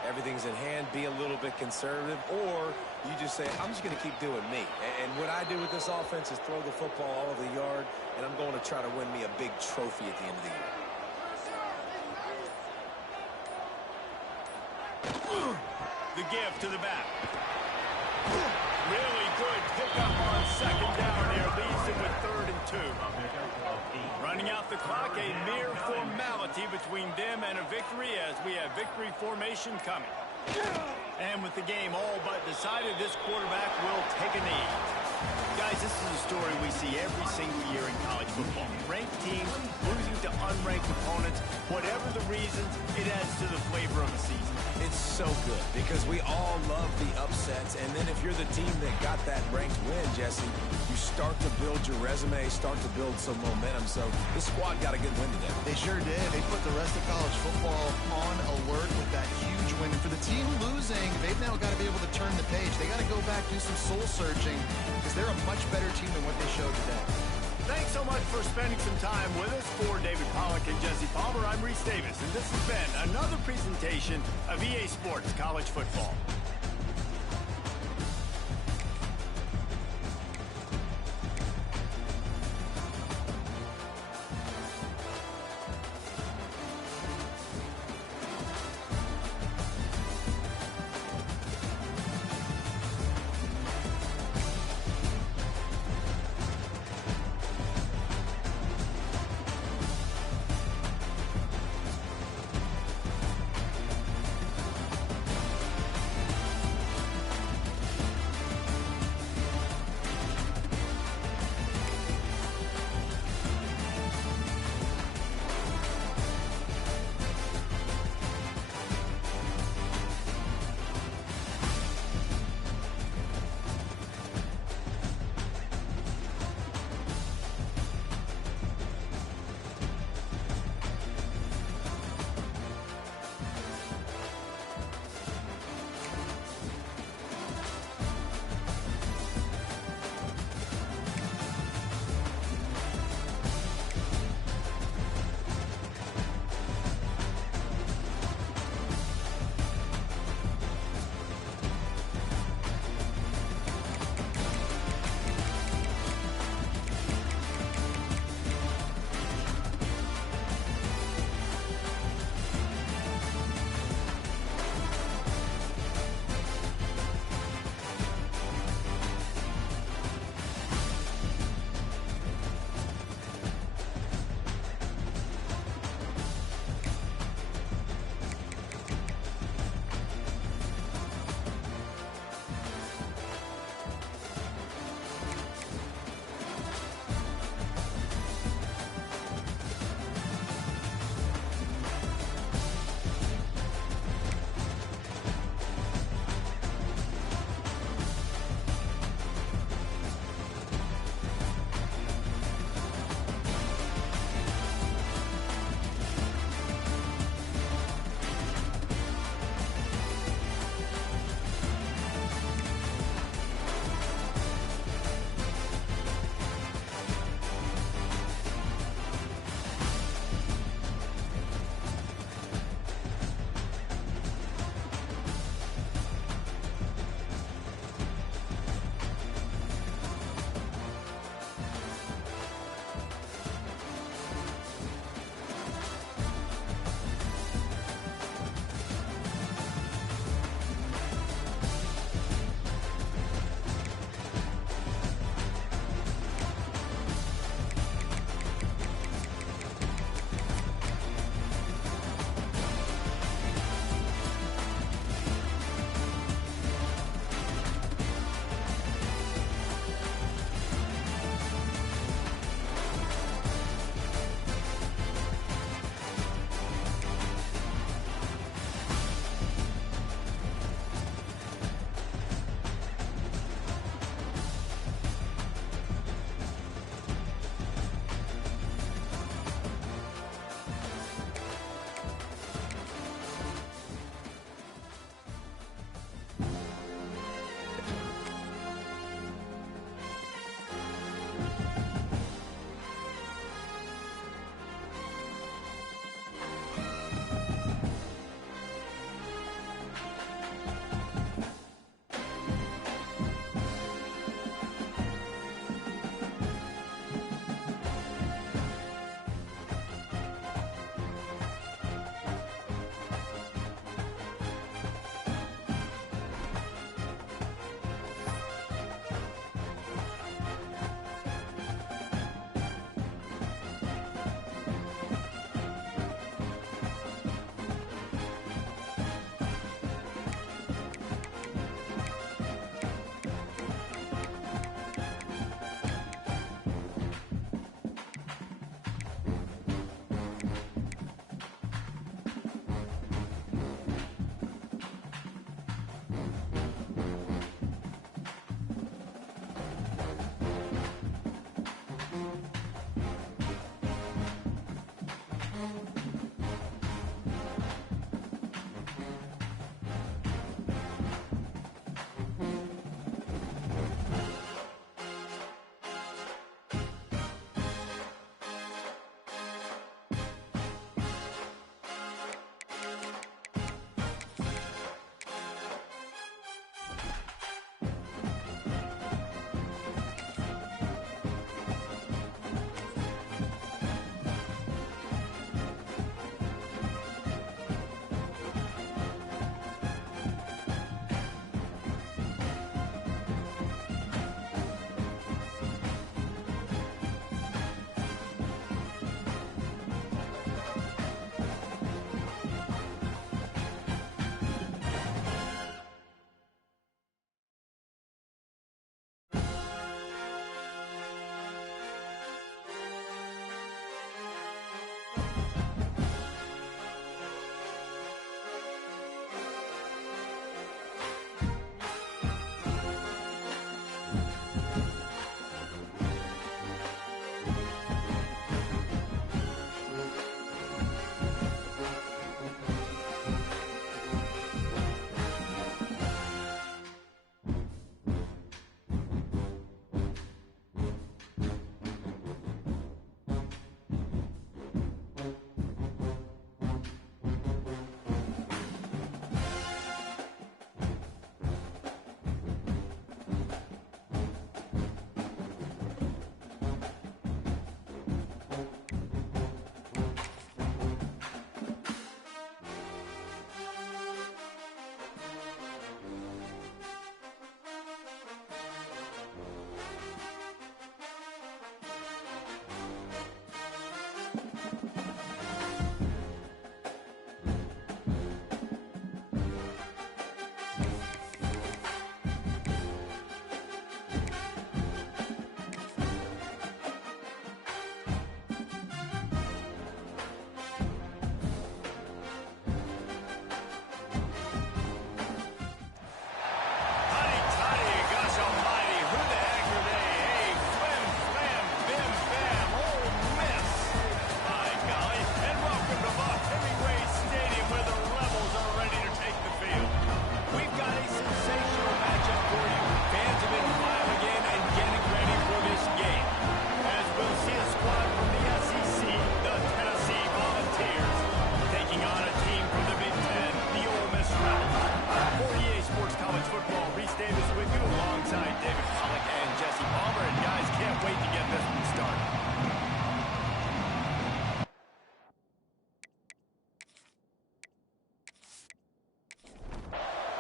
everything's in hand, be a little bit conservative, or you just say, I'm just going to keep doing me. And what I do with this offense is throw the football all over the yard, and I'm going to try to win me a big trophy at the end of the year. The give to the back. Really good pickup on second down there. Leaves him with 3rd and 2. Running out the clock, a mere formality between them and a victory as we have victory formation coming. And with the game all but decided, this quarterback will take a knee. Guys, this is a story we see every single year in college football. Ranked teams losing to unranked opponents. Whatever the reasons, it adds to the flavor of the season. It's so good because we all love the upsets, and then if you're the team that got that ranked win, Jesse, you start to build your resume, start to build some momentum. So this squad got a good win today. They sure did. They put the rest of college football on alert with that huge win. And for the team losing, they've now got to be able to turn the page. They got to go back, do some soul searching, because they're a much better team than what they showed today. Thanks so much for spending some time with us. For David Pollack and Jesse Palmer, I'm Reese Davis, and this has been another presentation of EA Sports College Football.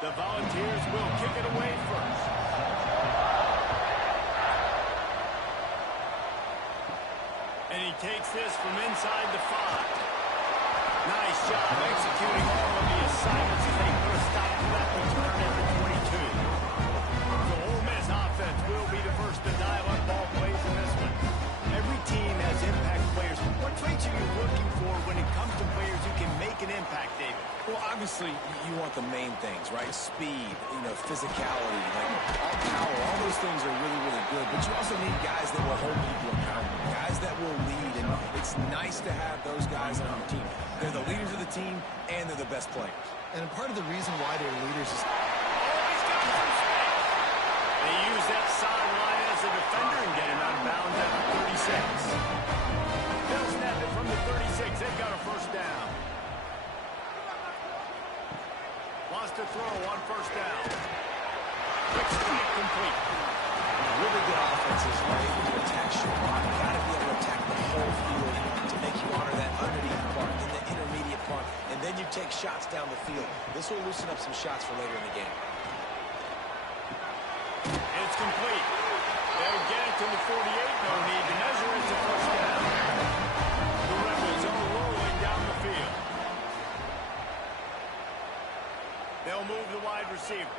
The Volunteers will kick it away first. And he takes this from inside the 5. Nice job executing all of the assignments as they put a stop to that return at the 22. The Ole Miss offense will be the first to dial up ball plays in this one. Every team has impact players. What traits are you looking for when it comes to players who can make an impact, David? Well, obviously, you want the main things, right? Speed, physicality, all power. All those things are really, really good. But you also need guys that will hold people accountable, guys that will lead. And it's nice to have those guys on your team. They're the leaders of the team, and they're the best players. And part of the reason why they're leaders is... He's got some space. They use that sideline as a defender and get him out of bounds at the 36. They'll snap it from the 36. They've got a first down. Wants to throw on first down. Quick strike complete. Really good offenses are able to attack short. You've got to be able to attack the whole field to make you honor that underneath part, then the intermediate part, and then you take shots down the field. This will loosen up some shots for later in the game. It's complete. They'll get it to the 48. No need to measure it to first down. The Rebels are rolling down the field. They'll move the wide receiver.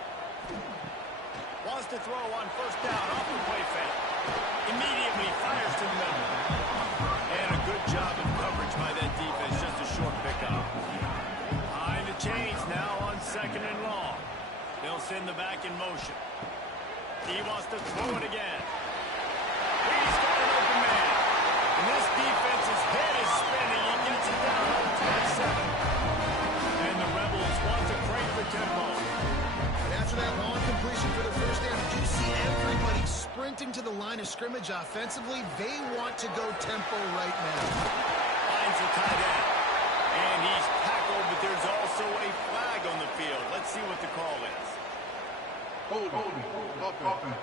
Wants to throw on first down off the play fake. Immediately fires to the middle. And a good job of coverage by that defense. Just a short pickup. Behind the chains now on 2nd and long. They'll send the back in motion. He wants to throw it again. He's got an open man. And this defense's head is spinning. He gets it down on 27. And the Rebels want to crank the tempo. And after that long completion for the first down, did you see everybody sprinting to the line of scrimmage offensively? They want to go tempo right now. Finds the tight end. And he's tackled, but there's also a flag on the field. Let's see what the call is. Hold. Offense.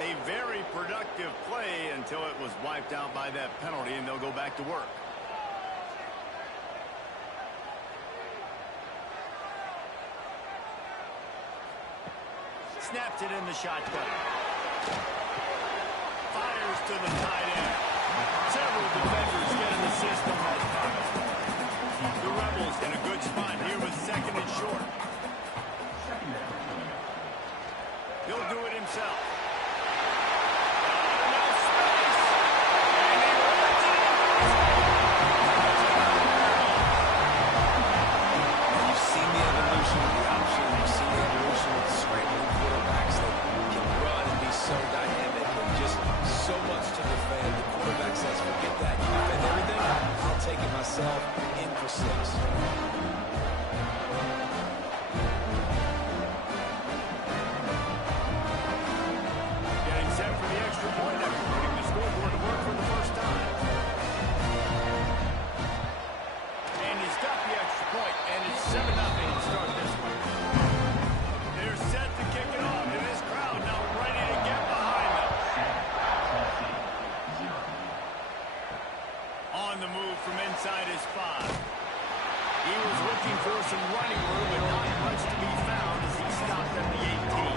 A very productive play until it was wiped out by that penalty, and they'll go back to work. Snaps it in the shotgun. Fires to the tight end. Several defenders get an assist on that pass. The Rebels in a good spot here with 2nd and short. He'll do it himself. Not enough space. And he runs it. You've seen the evolution of the option. You've seen the evolution of the scrambling quarterbacks that can run and be so dynamic and just so much to defend. The quarterback says, forget that. You defend everything. I'll take it myself. In for 6. Getting set for the extra point after putting the scoreboard to work for the first time. And he's got the extra point, and it's 7-0 to start this one. They're set to kick it off, and this crowd now ready to get behind them. On the move from inside his 5. He was looking for some running room, but not much to be found as he stopped at the 18.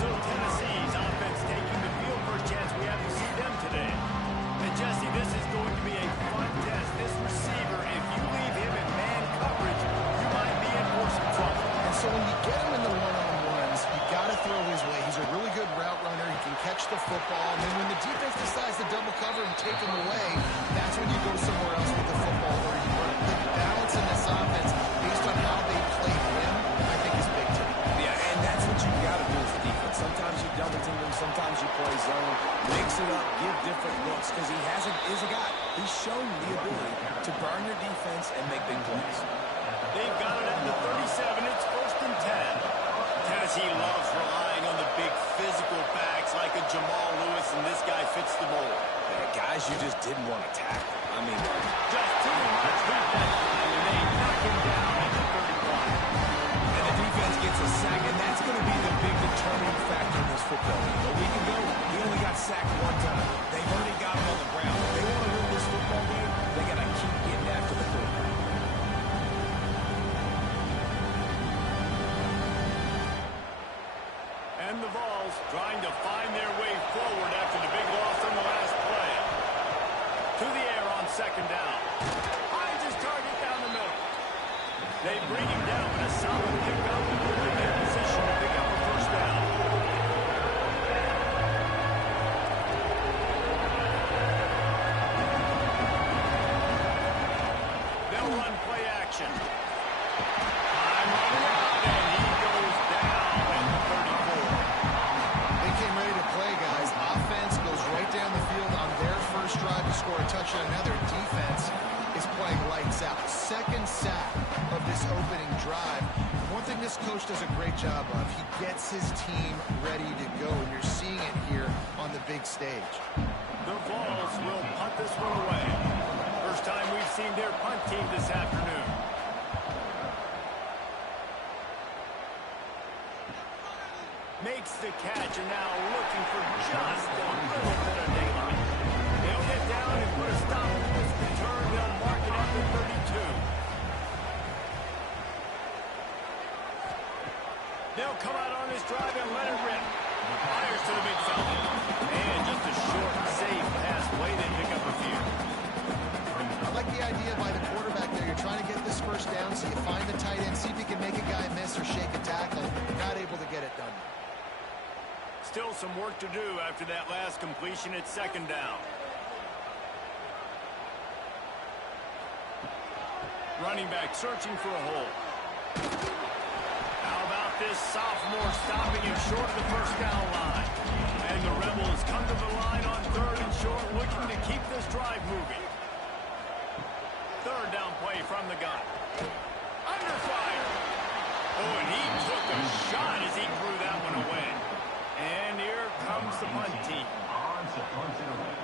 So Tennessee's offense taking the field for a chance we have to see them today. And Jesse, this is going to be a fun test. This receiver, if you leave him in man coverage, you might be in for some trouble. And so when you get him in the one-on-ones, you got to throw his way. He's a really good route runner. He can catch the football. And then when the defense decides to double cover and take him away, that's when you go somewhere else with the football or you run. The balance in this offense, based on how they play him, I think is big too. Yeah, and that's what you've got to do as a defense. Sometimes you double team him, sometimes you play zone, mix it up, give different looks, because he is a guy. He's shown the ability to burn your defense and make big plays. They've got it at the 37. It's 1st and 10. Tennessee loves relying on the big physical backs like a Jamal Lewis, and this guy fits the mold. Guys you just didn't want to tackle. I mean, just too much heat that time, and they knock him down at the 31. And the defense gets a sack, and that's going to be the big determining factor in this football game. A week ago, he only got sacked 1 time. They've already got him on the ground. If they want to win this football game, they got to keep getting after the quarterback. action. I'm running out, and he goes down at the 34. They came ready to play, guys. Offense goes right down the field on their first drive to score a touchdown. Now their defense is playing lights out. Second sack of this opening drive. One thing this coach does a great job of, he gets his team ready to go, and you're seeing it here on the big stage. The Vols will punt this one away. First time we've seen their punt team this afternoon. Makes the catch, and now looking for just a little bit of daylight. They'll get down and put a stop to this return. They'll mark it at the 32. They'll come out on this drive and let it rip. Fires to the big fella. And just a short, safe pass play. They pick up a few. I like the idea by the quarterback there. You're trying to get this first down, so you find the tight end, see if you can make a guy miss or shake a tackle. Not able to get it done. Still some work to do after that last completion at second down. Running back searching for a hole. How about this sophomore stopping him short of the first down line? And the Rebels come to the line on third and short, looking to keep this drive moving. Third down play from the gun. Under fire. Oh, and he took a shot as he threw that one away. And here comes the punt team. On to punt it away.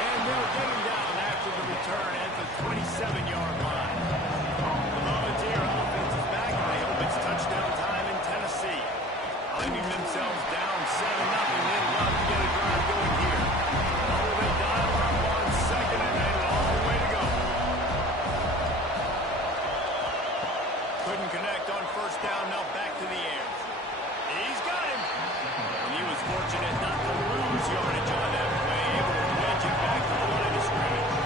And they'll get him down after the return at the 27-yard line. The Volunteer offense is back, and they hope it's touchdown time in Tennessee. Finding themselves down 7-0, they love to get a drive going here. Oh, they dial up on second and then all the way to go. Couldn't connect on first down, now back to the air. He's got him. And he was fortunate not to lose yardage on that play, able to wedge it back to the line of scrimmage.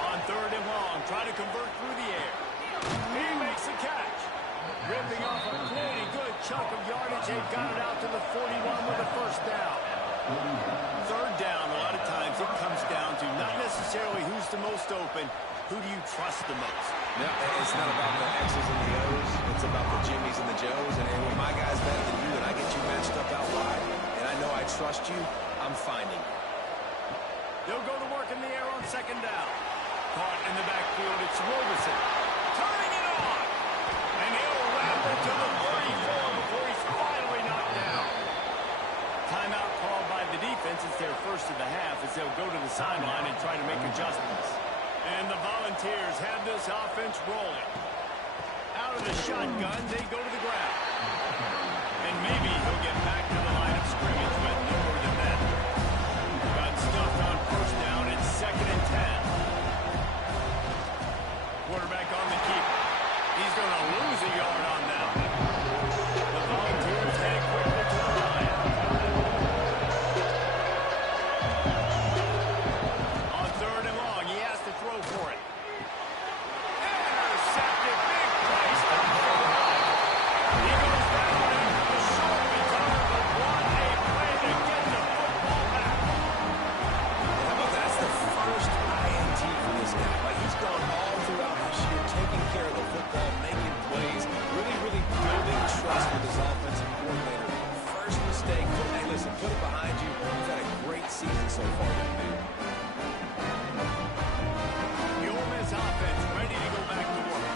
On third and long, trying to convert through the air. He makes the catch. Ripping off a pretty good chunk of yardage. They've got it out to the 41 with a first down. Third down, a lot of times it comes down to not necessarily who's the most open, who do you trust the most? No, it's not about the X's and the O's. It's about the Jimmys and the Joes. And when my guy's better than you and I get you matched up out wide, and I know I trust you, I'm finding you. They'll go to work in the air on second down. Caught in the backfield, it's Roberson. Turning it on. And he'll wrap it to the 34 before he's finally knocked down. Timeout called by the defense. It's their first of the half as they'll go to the sideline and try to make adjustments. And the Volunteers have this offense rolling. Out of the shotgun, they go to the ground. And maybe he'll get back to the line of scrimmage, but no more than that. Got stuffed on first down. It's second and 10. Quarterback on the keeper. He's going to lose a yard on that one. The Volunteers head quickly to the line. On third and long, he has to throw for it. Intercepted, big play, stop for the line. He goes down after the short return, but what a play to get the football back. How about that's the first INT for this guy. Like, he's gone all throughout this year, taking care of the football, making plays, really building trust with his offensive coordinator. First mistake, hey, listen, put it behind you. He's had a great season so far with the dude. The Ole Miss offense ready to go back to work.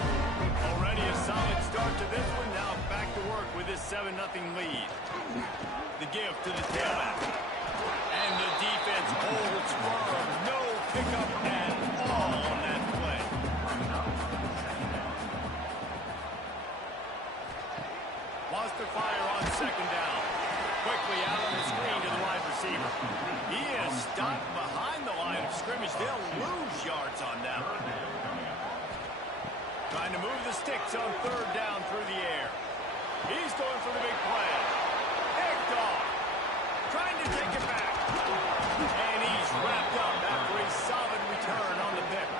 Already a solid start to this one. Now back to work with this 7-0 lead. The give to the tailback. And the defense holds firm. No pickup at all on that play. Wants to fire on second down. Quickly out on the screen to the wide receiver. He is stopped behind the line of scrimmage. They'll lose yards on that one. Trying to move the sticks on third down through the air. He's going for the big play. Picked off. Trying to take it back. And he's wrapped up after a solid return on the pick.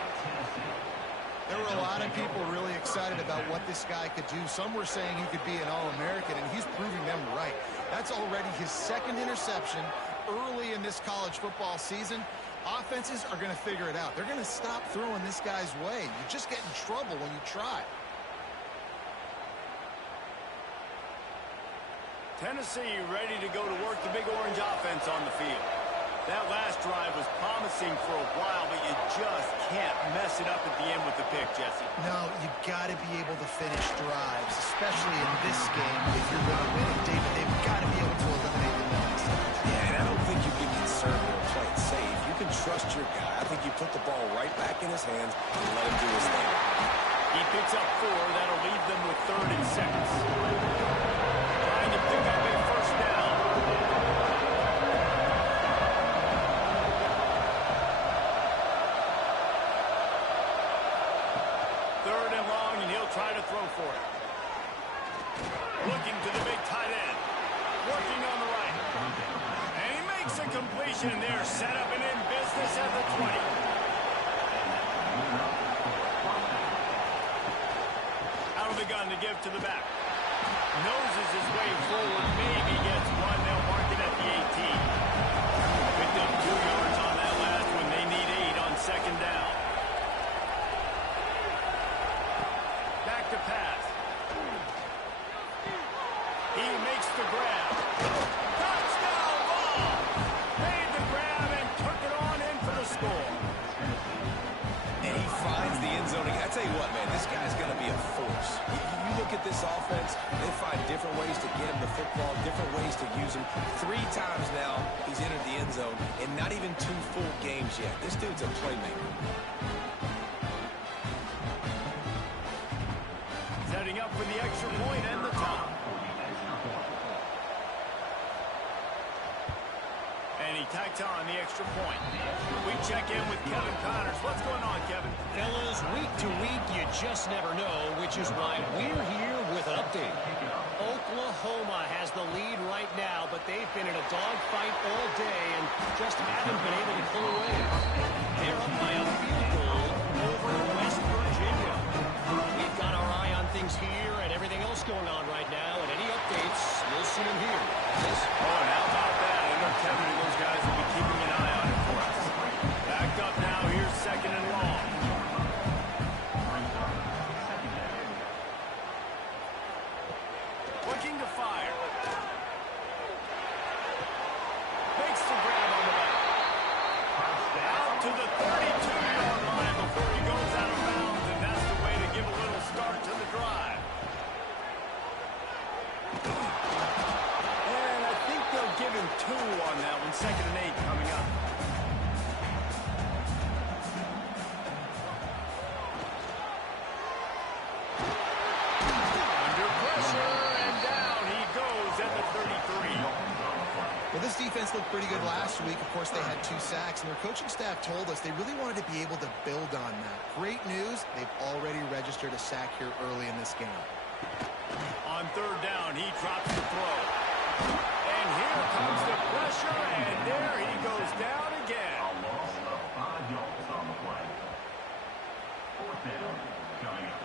There were a lot of people really excited about what this guy could do. Some were saying he could be an All-American, and he's proving them right. That's already his second interception early in this college football season. Offenses are going to figure it out. They're going to stop throwing this guy's way. You just get in trouble when you try. Tennessee ready to go to work the Big Orange offense on the field. That last drive was promising for a while, but you just can't mess it up at the end with the pick, Jesse. No, you got to be able to finish drives, especially in this game if you're going to win it. David, they've got to be able to eliminate the penalties. Yeah, and I don't think you can be conservative or play it safe. You can trust your guy. I think you put the ball right back in his hands and let him do his thing. He picks up 4. That'll leave them with 3rd and 6. Trying to pick up a first down. Third and long, and he'll try to throw for it. Looking to the big tight end. Working on the right. And he makes a completion there. Set up and in business at the 20. Out of the gun to give to the back. Noses his way forward. Maybe gets 1. They'll mark it at the 18. Picked up 2 yards on that last one. They need 8 on 2nd down. Back to pass. He makes the grab. Touchdown ball! Made the grab and took it on in for the score. And he finds the end zone. I tell you what, man, this guy's going to be a force. You look at this offense, they find different ways to get him the football, different ways to use him. 3 times now he's entered the end zone, and not even 2 full games yet. This dude's a playmaker. Setting up for the extra point and the top. And he tacks on the extra point. We check in with Kevin Connors. What's going on, Kevin? Fellas, week to week, you just never know, which is why we're here with an update. Oklahoma has the lead right now, but they've been in a dogfight all day and just haven't been able to pull away. They're up by a field goal over West Virginia. We've got our eye on things here and everything else going on right now, and any updates, you'll see them here. Oh, and how about that? I know Kevin and those guys will be keeping an eye on it for us. Backed up now. Here's 2nd and long. Looking to fire. Makes the grab on the back. Out to the 32-yard line before he goes out of bounds, and that's the way to give a little start to the drive. And I think they'll give him 2 on that one. 2nd and 8 coming up. Under pressure, and down he goes at the 33. Well, this defense looked pretty good last week. Of course, they had 2 sacks, and their coaching staff told us they really wanted to be able to build on that. Great news, they've already registered a sack here early in this game. On 3rd down, he drops the throw. And here comes the pressure, and there he goes down again. A loss of 5 yards on the play. 4th down coming up.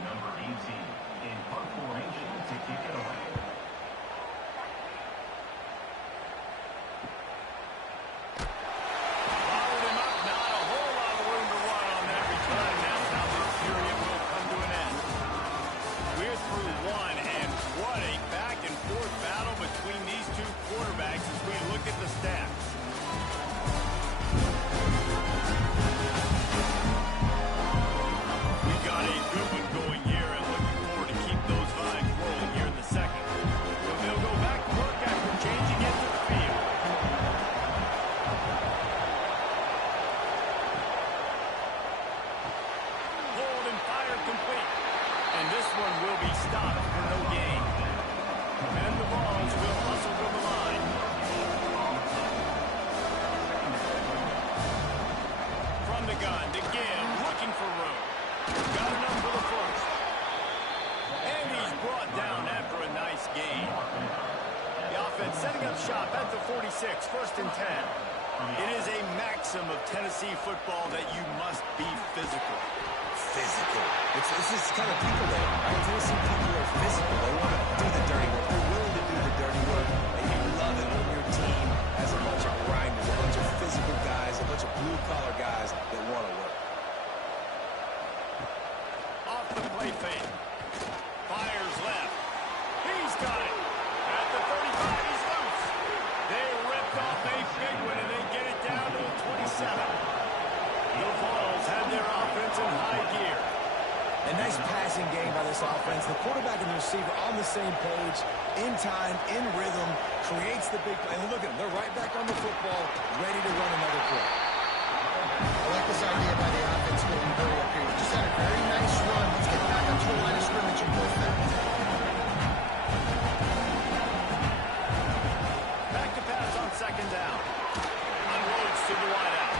Number 18 in punt formation to kick it away. Followed him up, not a whole lot of room to run on that return. That's how this period will come to an end. We're through 1, and what a back-and-forth battle between these 2 quarterbacks as we look at the stats. We've got a good one going here, and looking forward to keep those vibes rolling here in the 2nd. So they'll go back to work after changing into the field. Hold and fire complete. And this one will be stopped for no gain. And the balls will hustle to the line. From the gun to give, looking for room. Got enough for the first. And he's brought down after a nice gain. The offense setting up shop at the 46, 1st and 10. It is a maxim of Tennessee football that you must be physical. Physical. It's this kind of people there, right? Tennessee people are physical. They want to do the dirty work. They're willing to do the dirty work. And you love it when your team has a bunch of grinders, a bunch of physical guys, a bunch of blue-collar guys that want to work. Off the play fake. Fires left. He's got it. At the 35, he's loose. They ripped off a big one, and they get it down to the 27. The Vols have their offense in high gear. A nice passing game by this offense. The quarterback and the receiver on the same page, in time, in rhythm, creates the big play. And look at them. They're right back on the football, ready to run another play. I like this idea by the offense going very up here. We just had a very nice run. Let's get back up to the line of scrimmage and go fast. Back to pass on second down. Unloads to the wideout.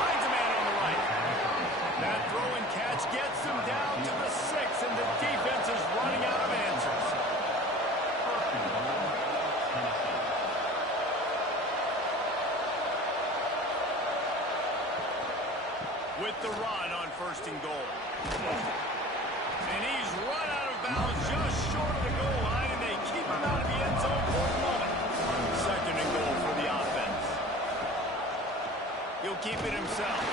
Finds a man on the right. That throw and catch gets him down to the 6, and the defense is running out of answers. With the run on 1st and goal. And he's run out of bounds just short of the goal line, and they keep him out of the end zone for the moment. 2nd and goal for the offense. He'll keep it himself.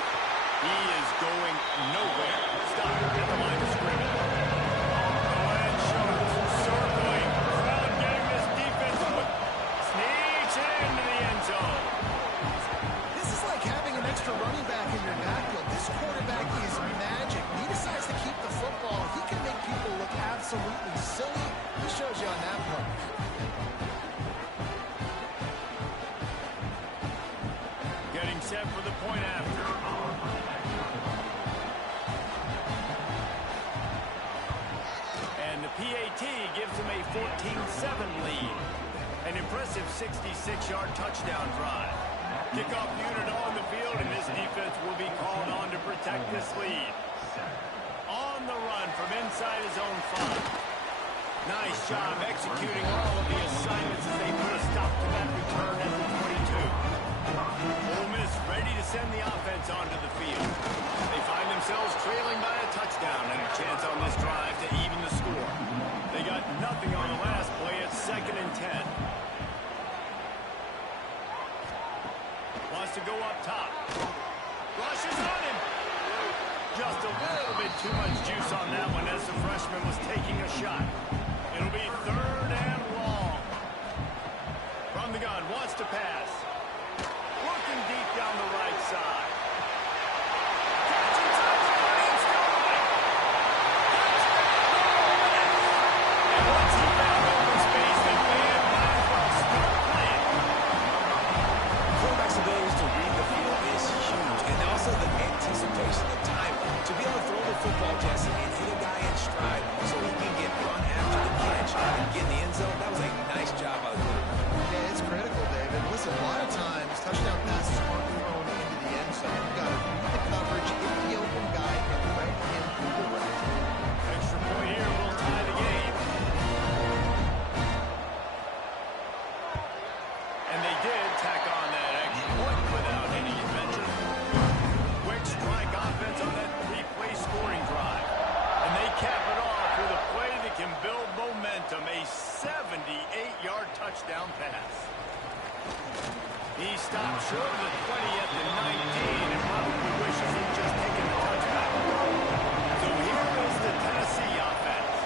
He is going nowhere. Stop at the line of scrimmage. The land shows circling. Crowd getting this defense sneaks it into the end zone. This is like having an extra running back in your backfield. This quarterback is magic. He decides to keep the football. He can make people look absolutely silly. He shows you on that part. Getting set for the point after. And the PAT gives them a 14-7 lead. An impressive 66-yard touchdown drive. Kickoff unit on the field, and this defense will be called on to protect this lead. On the run from inside his own 5. Nice job executing all of the assignments as they put a stop to that return at the 22. Ole Miss ready to send the offense onto the field. They find themselves trailing by a touchdown and a chance on this drive to even the score. They got nothing on the last play at 2nd and 10. Wants to go up top. Rushes on him. Just a little bit too much juice on that one as the freshman was taking a shot. It'll be 3rd and long. From the gun, wants to pass. Working deep down the right side. Catch inside the 40 and still right. And once he found open space, the man might as well start playing. Quarterback's ability to read the field is huge, and also the anticipation, the time to be able to throw the football, Jesse, and hit a guy in stride so he can get run after the catch and get in the end zone. That was a nice job by the quarterback. Yeah, it's critical, David. Listen, a lot of times, touchdown passes aren't thrown into the end zone. You've got to read the coverage, hit the open guy, and let him do the rest. Extra point here will tie the game. And they did tack on that extra point without any adventure. Quick strike offense on that 3-play scoring drive. And they cap it off with a play that can build momentum, a 78-yard touchdown pass. He stopped short of the 20 at the 19 and probably wishes he'd just taken the touchback. So here goes the Tennessee offense.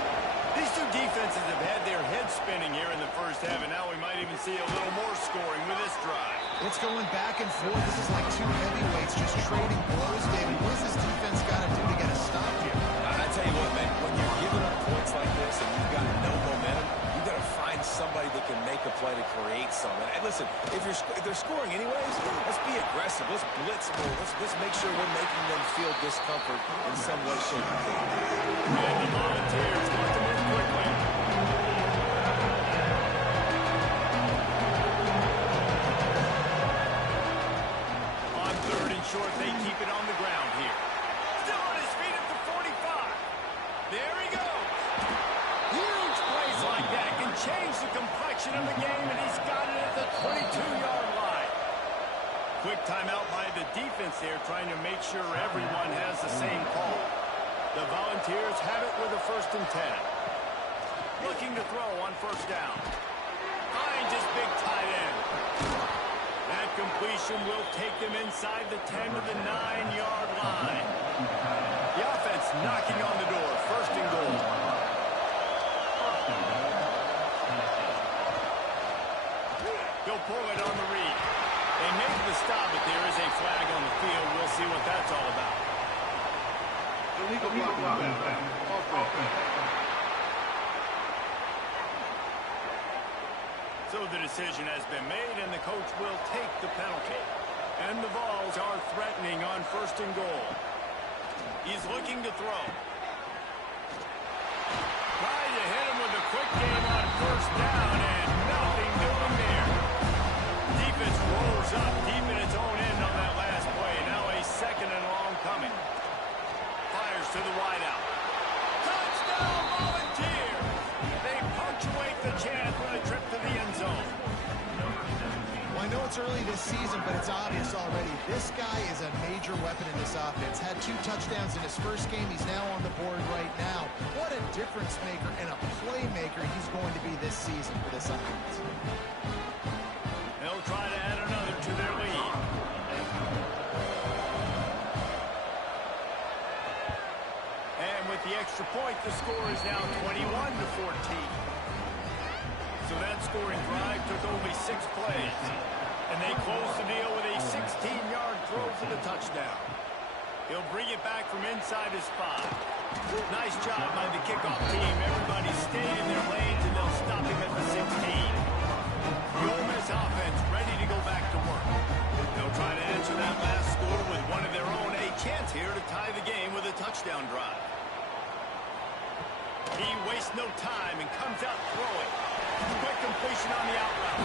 These two defenses have had their heads spinning here in the first half, and now we might even see a little more scoring with this drive. It's going back and forth. This is like two heavyweights just trading blows, David. What has this defense got to do to get a stop here? I tell you what, man, when you're giving up points like this and you've got no momentum, you've got to find somebody that can make a play to create something. And listen, if they're scoring anyways, let's be aggressive. Let's blitz more. Let's make sure we're making them feel discomfort in some way, shape, or form. And the Volunteers want to move quickly. On 3rd and short, they keep it on the ground here. Still on his feet at the 45. There he goes. Huge plays like that can change the complexion of the game, and he's got it at the 22-yard line. Quick timeout by the defense there, trying to make sure everyone has the same call. The Volunteers have it with a 1st and 10. Looking to throw on 1st down. Finds his big tight end. That completion will take them inside the 10 to the 9-yard line. The offense knocking on the door. 1st and goal. He'll pull it on the read. They make the stop, but there is a flag on the field. We'll see what that's all about. Illegal block. Offense. So the decision has been made, and the coach will take the penalty. And the Vols are threatening on 1st and goal. He's looking to throw. Trying to hit him with a quick game on 1st down, and nothing doing there. Defense rolls up deep in its own end on that last play. Now a 2nd and long coming. Fires to the wideout. Touchdown, Volunteers! They punctuate the chance with a trip to the end zone. Well, I know it's early this season, but it's obvious already. This guy is a major weapon in this offense. Had 2 touchdowns in his first game. He's now on the board right now. What a difference maker and a playmaker he's going to be this season for this offense. They'll try to add another to their lead. And with the extra point, the score is now 21-14. So that scoring drive took only 6 plays. And they closed the deal with a 16-yard throw for the touchdown. He'll bring it back from inside his 5. Nice job by the kickoff team. Everybody stayed in their lanes, and they'll stop him at the 16. The Ole Miss offense ready to go back to work. They'll try to answer that last score with one of their own. A chance here to tie the game with a touchdown drive. He wastes no time and comes out throwing. Quick completion on the out route.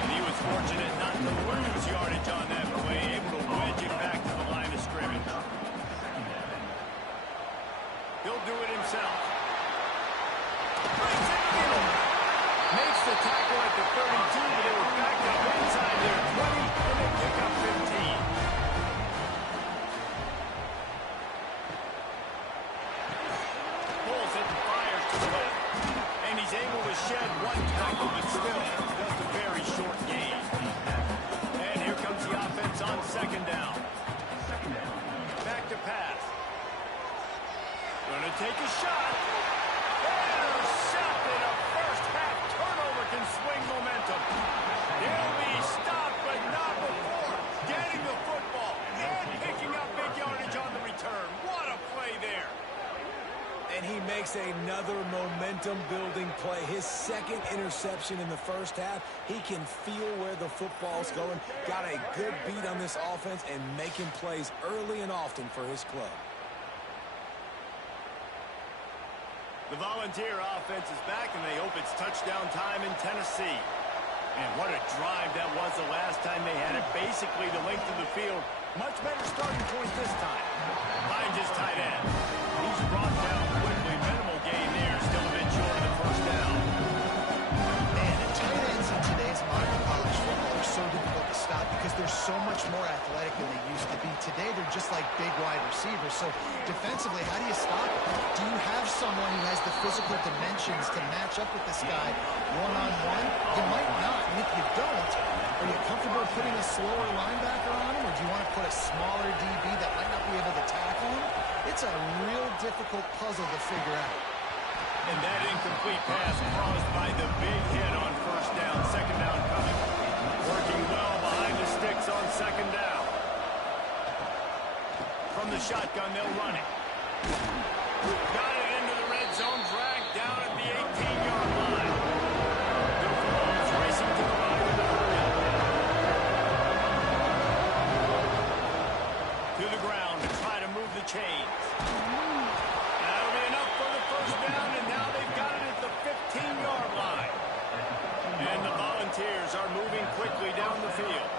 And he was fortunate not to lose yardage on that play, able to wedge it back to the line of scrimmage. He'll do it himself. Brings it in. Makes the tackle at the 32, but they were backed up inside their 20, and they pick up 15. Pulls it and fires to the left. And he's able to shed 1 tackle, but still just a very short gain. And here comes the offense on 2nd down. Back to pass. Gonna take a shot. Intercepted. A first-half turnover can swing momentum. He'll be stopped, but not before getting the football and picking up big yardage on the return. What a play there. And he makes another momentum-building play. His 2nd interception in the first half. He can feel where the football's going. Got a good beat on this offense and making plays early and often for his club. The Volunteer offense is back, and they hope it's touchdown time in Tennessee. And what a drive that was the last time they had it. Basically the length of the field. Much better starting point this time. Finds his tight end. He's brought down quickly. Minimal gain there. Still a bit short of the 1st down. Man, and tight ends in today's modern college football are so difficult to stop because they're so much more athletic than they used to be. Today, they're just like big wide receivers. So defensively, how do you stop it? Do you have someone who has the physical dimensions to match up with this guy one-on-one? You might not. And if you don't, are you comfortable putting a slower linebacker on him, or do you want to put a smaller DB that might not be able to tackle him? It's a real difficult puzzle to figure out. And that incomplete pass caused by the big hit on 1st down. 2nd down coming. Working well behind the sticks on 2nd down. From the shotgun, they'll run it. Got it into the red zone, dragged down at the 18-yard line. The Vols racing to the line with the hurry. To the ground to try to move the chains. That'll be enough for the 1st down, and now they've got it at the 15-yard line. And the Volunteers are moving quickly down the field.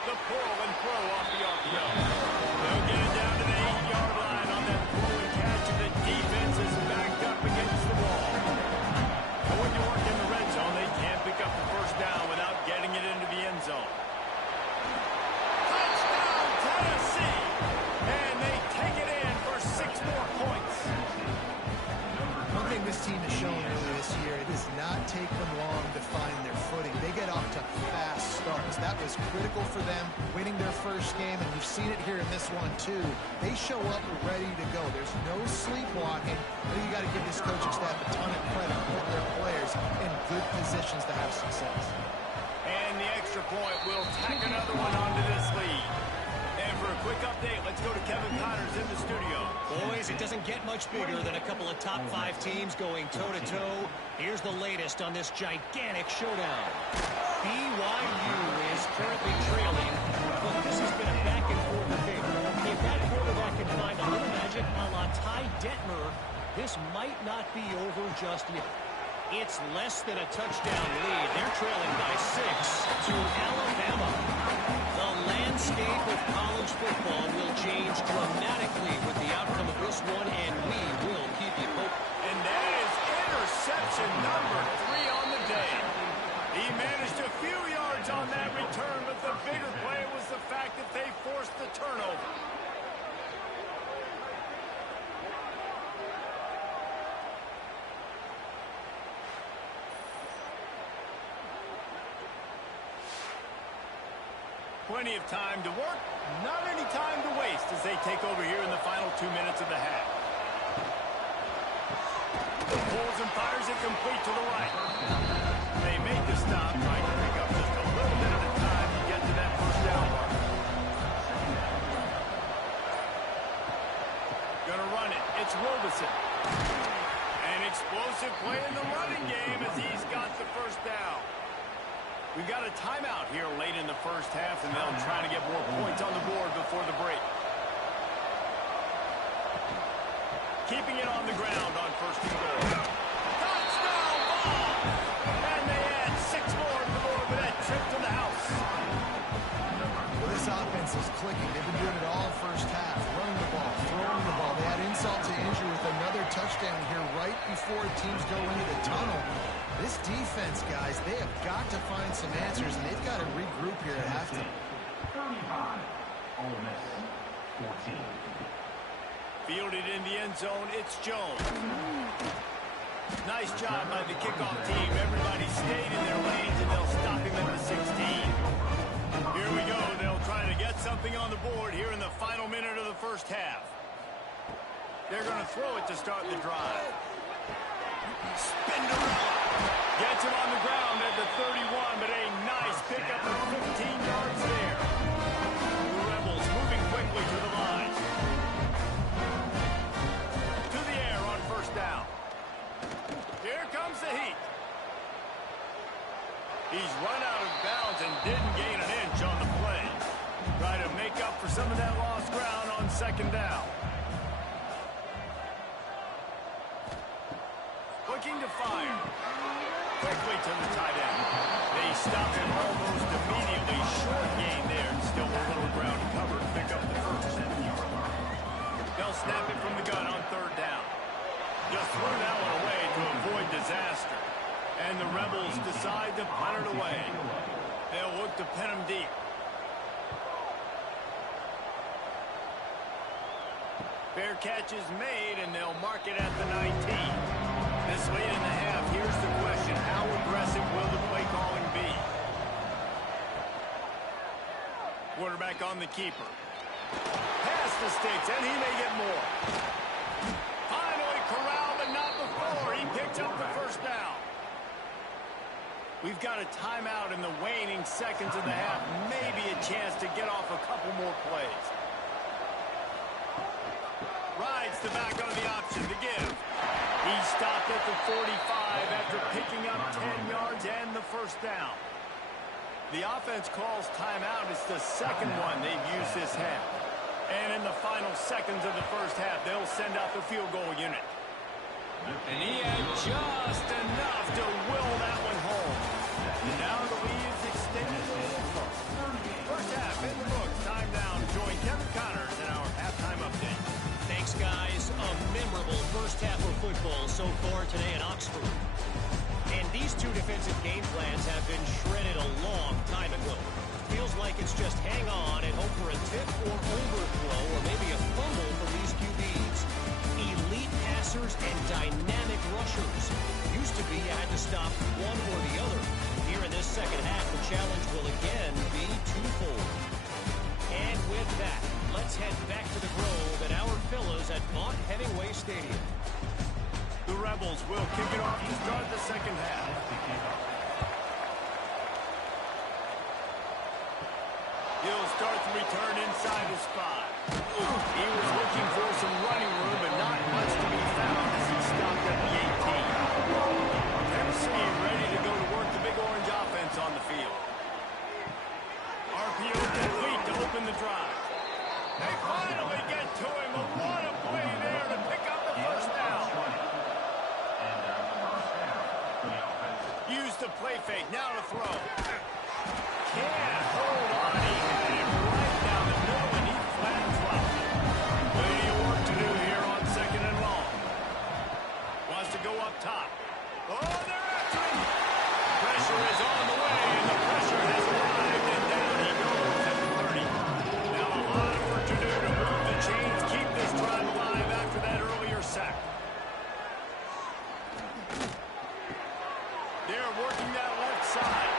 The pull and throw off the RPO. They'll get it down to the 8-yard line on that pull and catch, and the defense is backed up against the this team has shown earlier this year, it does not take them long to find their footing. They get off to fast starts. That was critical for them winning their first game, and you've seen it here in this one too. They show up ready to go. There's no sleepwalking. I think you got to give this coaching staff a ton of credit for putting their players in good positions to have success. And the extra point will tack another one onto this lead. And for a quick update, let's go to Kevin Connors in the studio. Boys, it doesn't get much bigger than a couple of top 5 teams going toe-to-toe. Here's the latest on this gigantic showdown. BYU is currently trailing, but this has been a back-and-forth affair. If that quarterback can find a little magic a la Ty Detmer, this might not be over just yet. It's less than a touchdown lead. They're trailing by 6 to Alabama. The landscape of college football will change dramatically with the outcome of this one, and we will keep you posted. And that is interception number 3 on the day. He managed a few yards on that return, but the bigger play was the fact that they forced the turnover. Plenty of time to work, not any time to waste as they take over here in the final 2 minutes of the half. Pulls and fires it complete to the right. They make the stop, trying to pick up just a little bit at a time to get to that first down mark. Gonna run it. It's Robeson. An explosive play in the running game as he's got the first down. We've got a timeout here late in the first half, and they'll try to get more points on the board before the break. Keeping it on the ground on first and goal. Touchdown ball! And they add 6 more to the board with that trip to the house. Well, this offense is clicking. They've been doing it all first half. Running the ball, throwing the ball. They had insult to injury with another touchdown here right before teams go into the tunnel. This defense, guys, they have got to find some answers, and they've got to regroup here at halftime. 35, Ole Miss, 14. Fielded in the end zone, it's Jones. Nice job by the kickoff team. Everybody stayed in their lanes, and they'll stop him at the 16. Here we go. They'll try to get something on the board here in the final minute of the first half. They're going to throw it to start the drive. Spinderella gets him on the ground at the 31, but a nice pickup of 15 yards there. The Rebels moving quickly to the line. To the air on first down. Here comes the heat. He's run out of bounds and didn't gain an inch on the play. Try to make up for some of that lost ground on second down. Looking to fire. Quickly to the tight end. They stop him almost immediately. Short gain there, and still a little ground covered. Pick up the first. They'll snap it from the gun on third down. Just threw that one away to avoid disaster. And the Rebels decide to punt it away. They'll look to pin him deep. Fair catch is made, and they'll mark it at the 19. This late in the half, here's the question. How aggressive will the play calling be? Quarterback on the keeper. Pass the sticks, and he may get more. Finally corralled, but not before. He picked up the first down. We've got a timeout in the waning seconds of the half. Maybe a chance to get off a couple more plays. Rides the back on the option to give. He stopped at the 45 after picking up 10 yards and the first down. The offense calls timeout. It's the second one they've used this half. And in the final seconds of the first half, they'll send out the field goal unit. And he had just enough to will that one home. And now the lead is extended a little further. First half in the books. Time down. Join Kevin Connors in our halftime update. Thanks, guys. A memorable first half of football so far today in Oxford. And these two defensive game plans have been shredded a long time ago. Feels like it's just hang on and hope for a tip or overthrow or maybe a fumble from these QBs. Elite passers and dynamic rushers. second half, the challenge will again be twofold. And with that, let's head back to the Grove at our Villas at Vaught Hemingway Stadium. The Rebels will kick it off to start the second half. He'll start the return inside his spot. He was looking for some running room, but not much to be found as he stopped at the 18. Tennessee ready to go to work the Big Orange offense on the field. RPO complete to open the drive. They finally get to him. What a play there to pick up the first down. Use the play fake. Now to throw. Can't hold on. He had him right down the middle, and he flat dropped it. Plenty of work to do here on second and long. Wants to go up top. Oh, they're after him. Pressure is on the way, and the pressure has arrived, and down he goes at the 30. Now a lot of work to do to move the chains, keep this drive alive after that earlier sack. They're working that left side.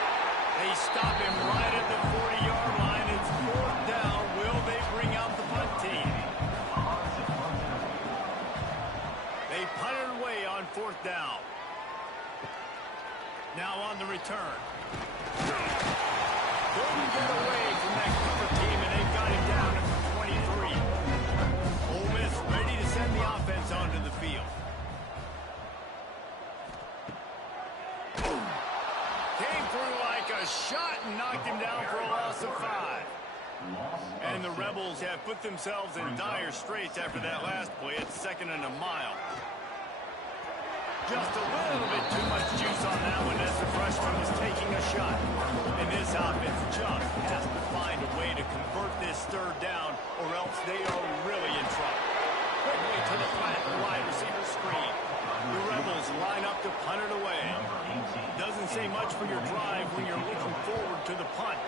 They stop him right at the 40-yard line. It's fourth down. Will they bring out the punt team? They punt it away on fourth down. Now on the return. Couldn't get away from that cover team, and they got him down at the 23. Ole Miss ready to send the offense onto the field. Came through like a shot and knocked him down for a loss of 5. And the Rebels have put themselves in dire straits after that last play. It's second and a mile. Just a little bit too much juice on that one as the freshman was taking a shot. And this offense just has to find a way to convert this third down, or else they are really in trouble. Quickly to the flat wide receiver screen. The Rebels line up to punt it away. Doesn't say much for your drive when you're looking forward to the punt.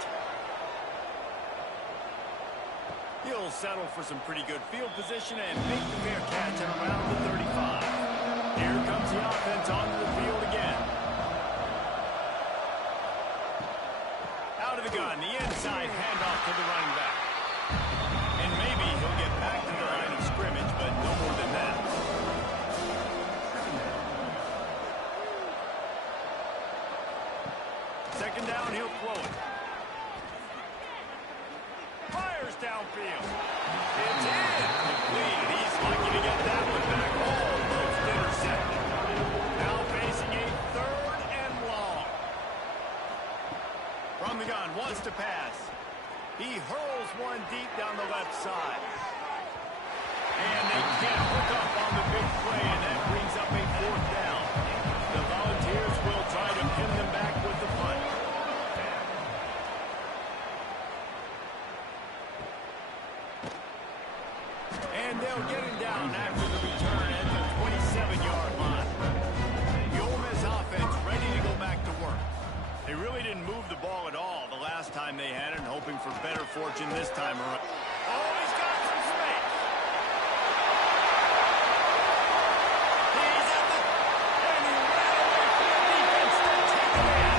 He'll settle for some pretty good field position and make the fair catch at around the 35. Here comes the offense onto the field again. Out of the gun, the inside handoff to the running back. And maybe he'll get back to the line of scrimmage, but no more than that. Second down, he'll throw it. Fires downfield. It's incomplete. He's lucky to get that one back. Almost intercepted. Now facing a third and long. From the gun, wants to pass. He hurls one deep down the left side. And they can't hook up on the big play, and that brings up a fourth down. The Volunteers will try to pin them back with the punt. And they'll get him down after the return at the 27-yard line. The Ole Miss offense ready to go back to work. They really didn't move the ball at all the last time they had it, hoping for better fortune this time around. Oh, he's got some space. He's at the... and he ran away from the defense to take it in.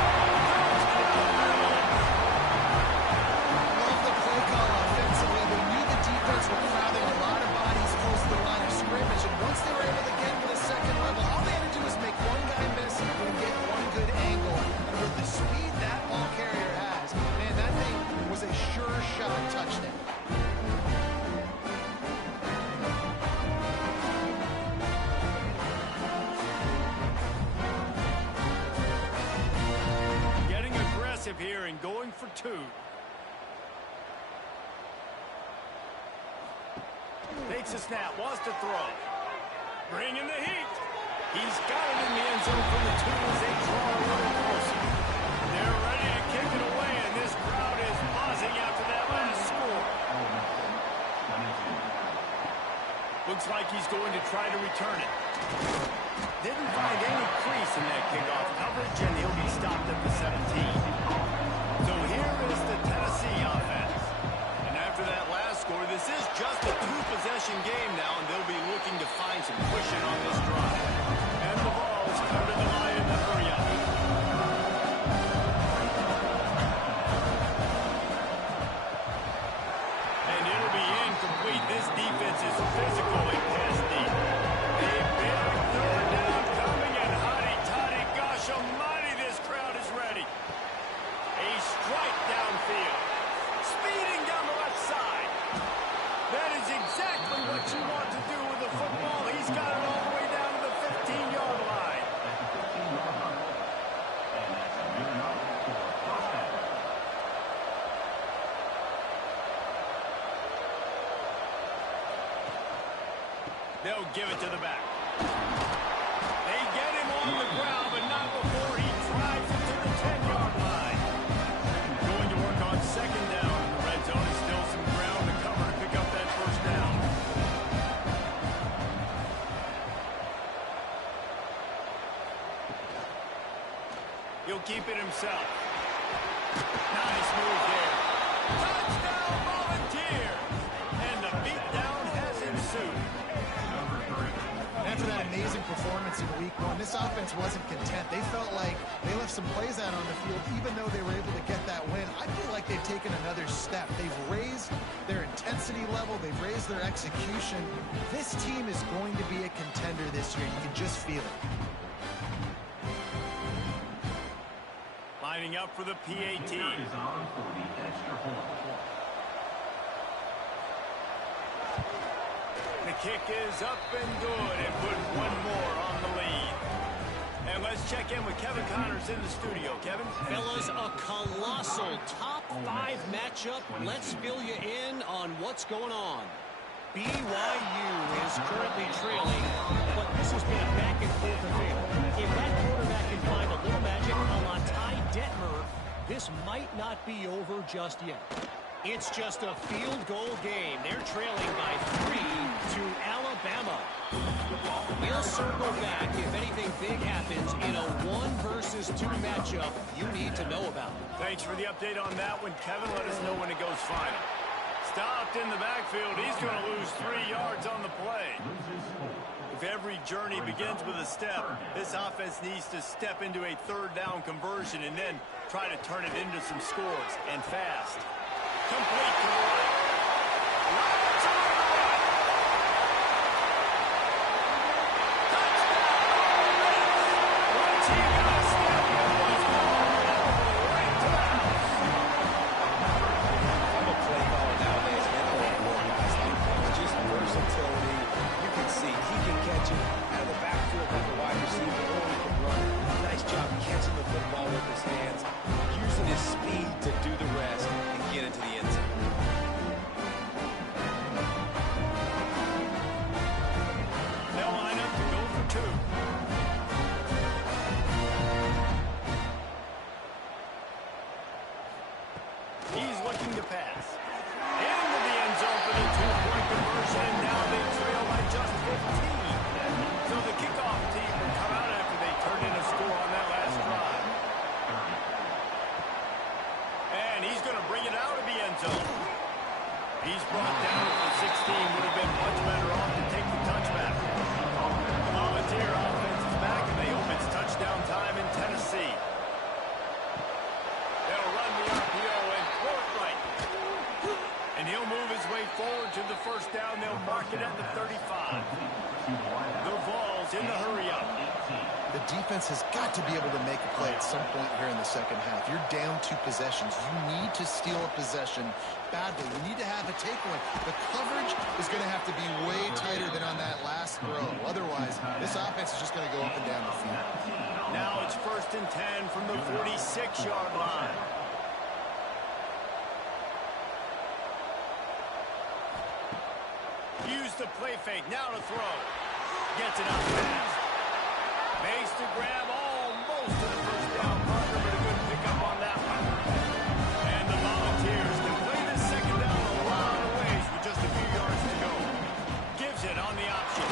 Love the play call offensively. They knew the defense were crowding a lot of bodies close to the line of scrimmage, and once they were able to get to the second level, all they had to do was make one guy miss and get one good angle. And with the speed that ball carrier has, man, that thing was a sure shot touchdown. Getting aggressive here and going for 2. Takes a snap, wants to throw. Bringing the heat. He's got it in the end zone from the 2 as they draw a little closer. They're ready to kick it away, and this crowd is buzzing after that last score. Looks like he's going to try to return it. Didn't find any crease in that kickoff coverage, and he'll be stopped at the 17. So here is the Tennessee offense. And after that last score, this is just a 2-possession game now, and they'll be looking to find some cushion on this drive. And the ball is cut to the line in the hurry up. They'll give it to the back. They get him on the ground, but not before he drives it to the 10-yard line. Going to work on second down in the red zone. Is still some ground to cover to pick up that first down. He'll keep it himself. Nice move there. Touchdown Volunteers! And the beatdown has ensued. After that amazing performance in week one, this offense wasn't content. They felt like they left some plays out on the field, even though they were able to get that win. I feel like they've taken another step. They've raised their intensity level. They've raised their execution. This team is going to be a contender this year. You can just feel it. Lining up for the PAT. Is on for the extra point. The kick is up and good and put one more on the lead. And let's check in with Kevin Connors in the studio. Kevin? Fellas, a colossal top 5 matchup. Let's fill you in on what's going on. BYU is currently trailing, but this has been a back-and-forth affair. If that quarterback can find a little magic a la Ty Detmer, this might not be over just yet. It's just a field goal game. They're trailing by 3 to Alabama. We'll circle back if anything big happens in a 1 versus 2 matchup you need to know about. Thanks for the update on that one, Kevin. Let us know when it goes final. Stopped in the backfield. He's going to lose 3 yards on the play. If every journey begins with a step, this offense needs to step into a third down conversion and then try to turn it into some scores, and fast. Complete to the right. Right to the right. Touchdown! Once he got a step, it was right to the house. I'm a play caller nowadays, man. I want more guys like that. Just versatility. You can see he can catch it out of the backfield like a wide receiver, or he can run it. Nice job catching the football with his hands, using his speed to do the rest and get into the end zone. They'll line up to go for 2. He's looking to pass. Into the end zone for the 2-point conversion. Now they trail by just 15. So the kickoff team will come out after they turn in a score on that last drive. And he's going to bring it out of the end zone. He's brought down for 16. Would have been much better off to take the touchback. The Volunteer offense is back, and they hope it's touchdown time in Tennessee. They'll run the RPO and throw it right. And he'll move his way forward to the first down. They'll mark it at the 35. The Vols in the hurry-up. The defense has got to be able to make a play at some point here in the second half. You're down 2 possessions. You need to steal a possession badly. You need to have a takeaway. The coverage is going to have to be way tighter than on that last throw. Otherwise, this offense is just going to go up and down the field. Now it's 1st and 10 from the 46-yard line. Use the play fake. Now to throw. Gets it out fast. Makes the grab almost to the first down marker, but a good pickup on that one. And the Volunteers can play this second down a lot of ways with just a few yards to go. Gives it on the option.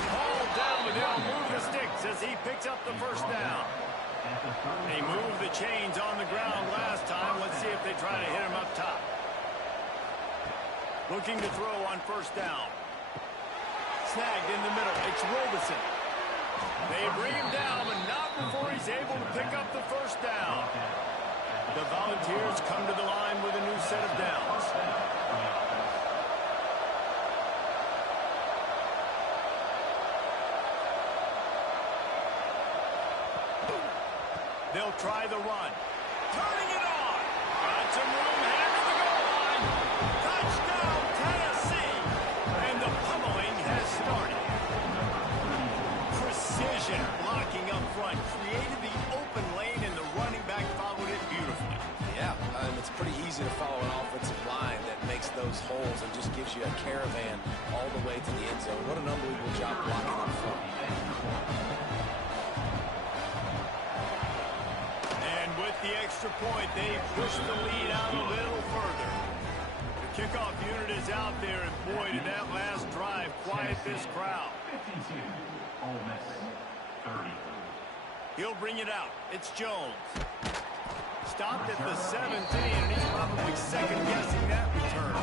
Hauled down, but they'll move the sticks as he picks up the first down. They moved the chains on the ground last time. Let's see if they try to hit him up top. Looking to throw on first down. Snagged in the middle. It's Robeson. They bring him down, but not before he's able to pick up the first down. The Volunteers come to the line with a new set of downs. They'll try the run. Turning it on. Got some room headed to the goal line. Touchdown, Tennessee. And the pummeling has started. Precision blocking up front. Created the open lane, and the running back followed it beautifully. Yeah, it's pretty easy to follow an offensive line that makes those holes and just gives you you a caravan all the way to the end zone. What an unbelievable job blocking up front. And with the extra point, they push the lead out a little further. The kickoff unit is out there, and boy, did that last drive quiet this crowd. 52, Ole Miss, 30. He'll bring it out. It's Jones. Stopped at the 17, and he's probably second-guessing that return.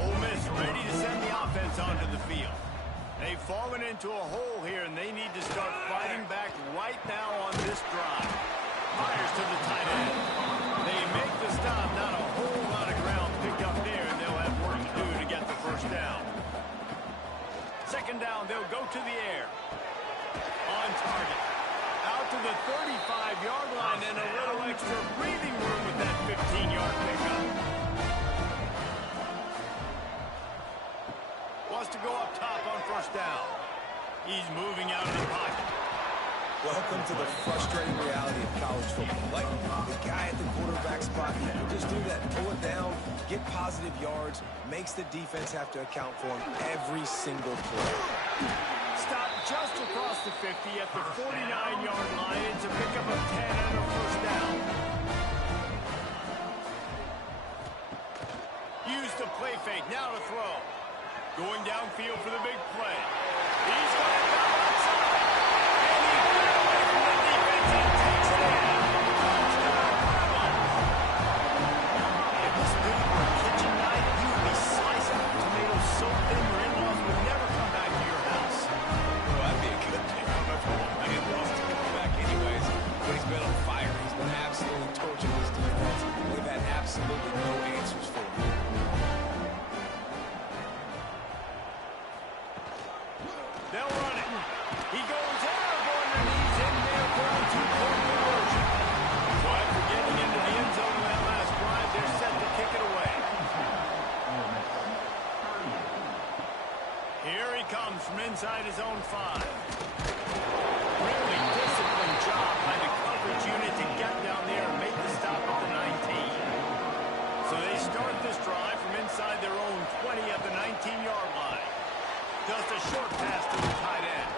Ole Miss ready to send the offense onto the field. They've fallen into a hole here, and they need to start fighting back right now on this drive. Fires to the tight end. They make the stop. Not a whole lot of ground picked up there, and they'll have work to do to get the first down. Second down, they'll go to the air. On target. Out to the 35-yard line, and a little extra breathing room with that 15-yard pickup. Wants to go up top on first down. He's moving out of the pocket. Welcome to the frustrating reality of college football. Like, the guy at the quarterback spot, he can just do that, pull it down, get positive yards, makes the defense have to account for him every single play. Stopped just across the 50 at the 49-yard line. It's a pickup of 10 and a first down. Used the play fake, now to throw. Going downfield for the big play. He's got it down outside. And he got away from the defense and takes it in. If this dude were a kitchen knife, you would be slicing tomatoes so thin your in-laws would never come back to your house. Well, that'd be a good thing. I don't know if I want my in-laws to come back anyways, but he's been on fire. He's been absolutely torching his defense. They've had absolutely no answers for him. They'll run it. He goes airborne and he's in there for a two-point conversion. So after getting into the end zone on that last drive, they're set to kick it away. Here he comes from inside his own 5. Really disciplined job by the coverage unit to get down there and make the stop at the 19. So they start this drive from inside their own 20 at the 19-yard line. Just a short pass to the tight end.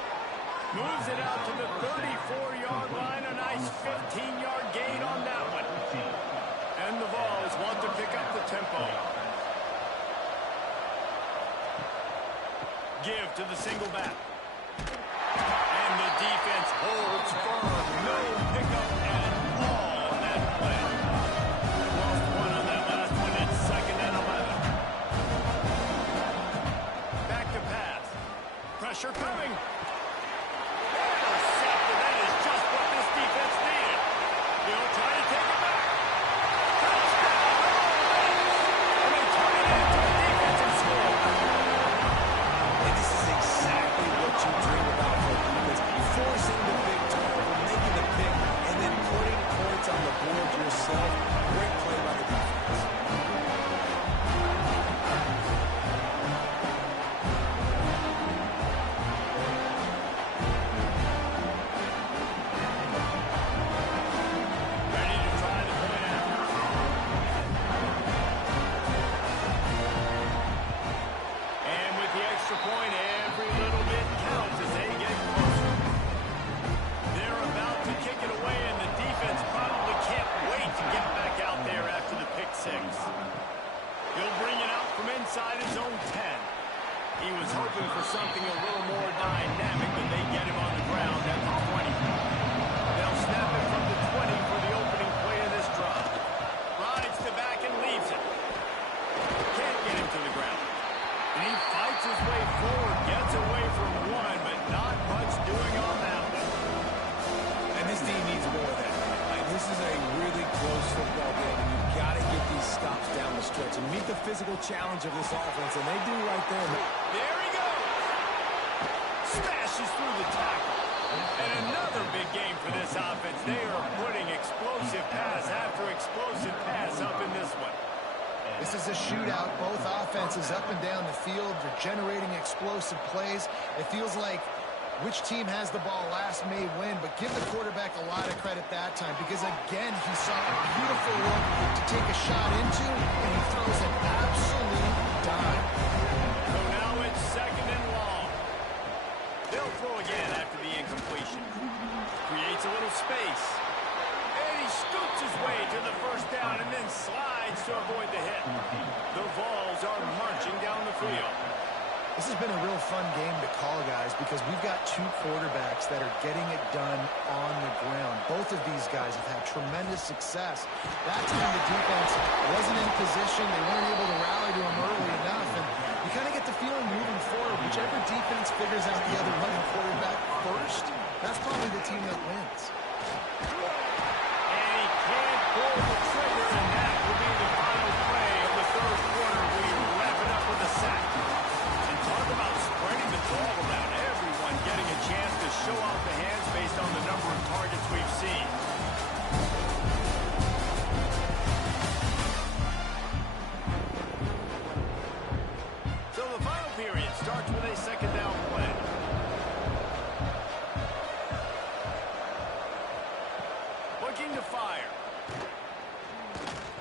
Moves it out to the 34-yard line. A nice 15-yard gain on that one. And the Vols want to pick up the tempo. Give to the single back. And the defense holds firm. No pickup at all on that play. Lost one on that last one. It's second and 11. Back to pass. Pressure coming. Intercepted. That is just what this defense needed. He'll try to take it back. Touchdown. And they turn it into a defensive score. And this is exactly what you dream about for a defense. Forcing the big turnover, making the pick, and then putting points on the board yourself. Great play by the defense. Ready to try the point out. And with the extra point, every little bit counts as they get closer. They're about to kick it away, and the defense probably can't wait to get back out there after the pick 6. He'll bring it out from inside his own 10. He was hoping for something a little more dynamic, but they get him on the ground at the 20. They'll snap it from the 20 for the opening play of this drive. Rides the back and leaves it. Can't get him to the ground. And he fights his way forward, gets away from one, but not much doing on that one. And this team needs more of that. Like, this is a really close football game, and you've got to get these stops down the stretch and meet the physical challenge of this offense, and they do right there. There he goes. Smashes through the tackle. And another big game for this offense. They are putting explosive pass after explosive pass up in this one. This is a shootout. Both offenses up and down the field. They're generating explosive plays. It feels like which team has the ball last may win, but give the quarterback a lot of credit that time because, again, he saw a beautiful look to take a shot into, and he throws an absolute dime. So now it's second and long. They'll throw again after the incompletion. Creates a little space. And he scoots his way to the first down and then slides to avoid the hit. The Vols are marching down the field. This has been a real fun game to call, guys, because we've got two quarterbacks that are getting it done on the ground. Both of these guys have had tremendous success. That time the defense wasn't in position. They weren't able to rally to him early enough. And you kind of get the feeling moving forward, whichever defense figures out the other running quarterback first, that's probably the team that wins. And he can't pull the trigger, and that will be the final play of the third quarter. We wrap it up with a sack. Talk about spreading the ball around. Everyone getting a chance to show off the hands based on the number of targets we've seen. So the final period starts with a second down play. Looking to fire.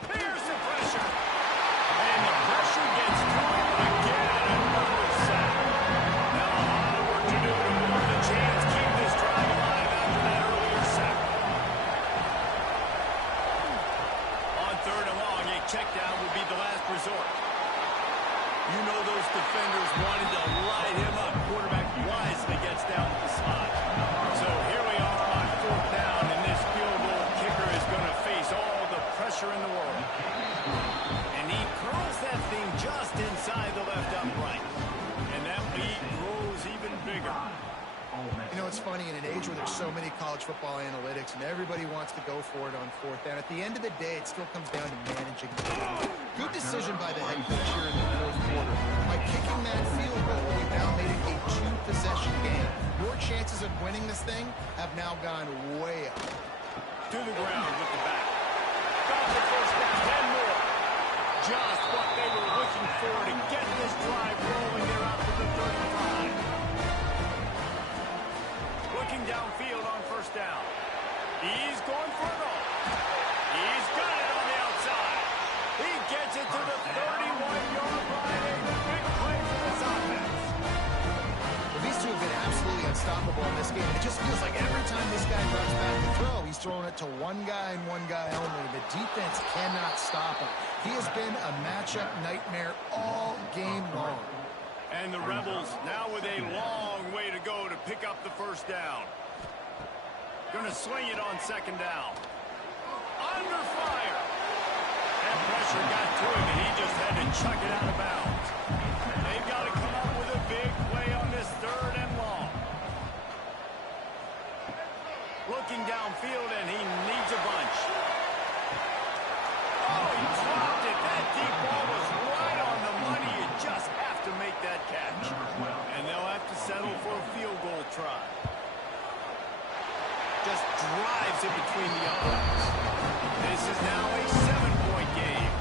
Here's the pressure. And the pressure gets to him again. Another sack. Now a lot of work to do to move the chance, keep this drive alive after that earlier sack. On third and long, a check down will be the last resort. You know those defenders wanted to light him up. Quarterback wisely gets down to the slot. So here we are on fourth down, and this field goal kicker is going to face all the pressure in the world. And he curls that thing just inside the left upright. And that lead grows even bigger. You know, it's funny, in an age where there's so many college football analytics and everybody wants to go for it on fourth down, at the end of the day, it still comes down to managing the game. Good decision by the head coach here in the fourth quarter. By kicking that field goal, we've now made it a two-possession game. Your chances of winning this thing have now gone way up. To the ground with the back. Got the first down, 10 more. Just what they were looking for to get this drive rolling. They're out to the 35. Looking downfield on first down. He's going for it all. He's got it on the outside. He gets it to the 31-yard line. A big play for this offense. Well, these two have been absolutely unstoppable in this game. It just feels like every time this guy drops back to throw, he's throwing it to one guy and one guy only. The defense cannot stop him. He has been a matchup nightmare all game long. And the Rebels now with a long way to go to pick up the first down. Gonna swing it on second down. Under fire. And pressure got to him, and he just had to chuck it out of bounds. They've got to come up with a big play on this third and long. Looking downfield, and he needs a bunch. Oh, he dropped it. That deep ball was right on the money. You just have to make that catch. And they'll have to settle for a field goal try. Just drives it between the uprights. This is now a 7-point game.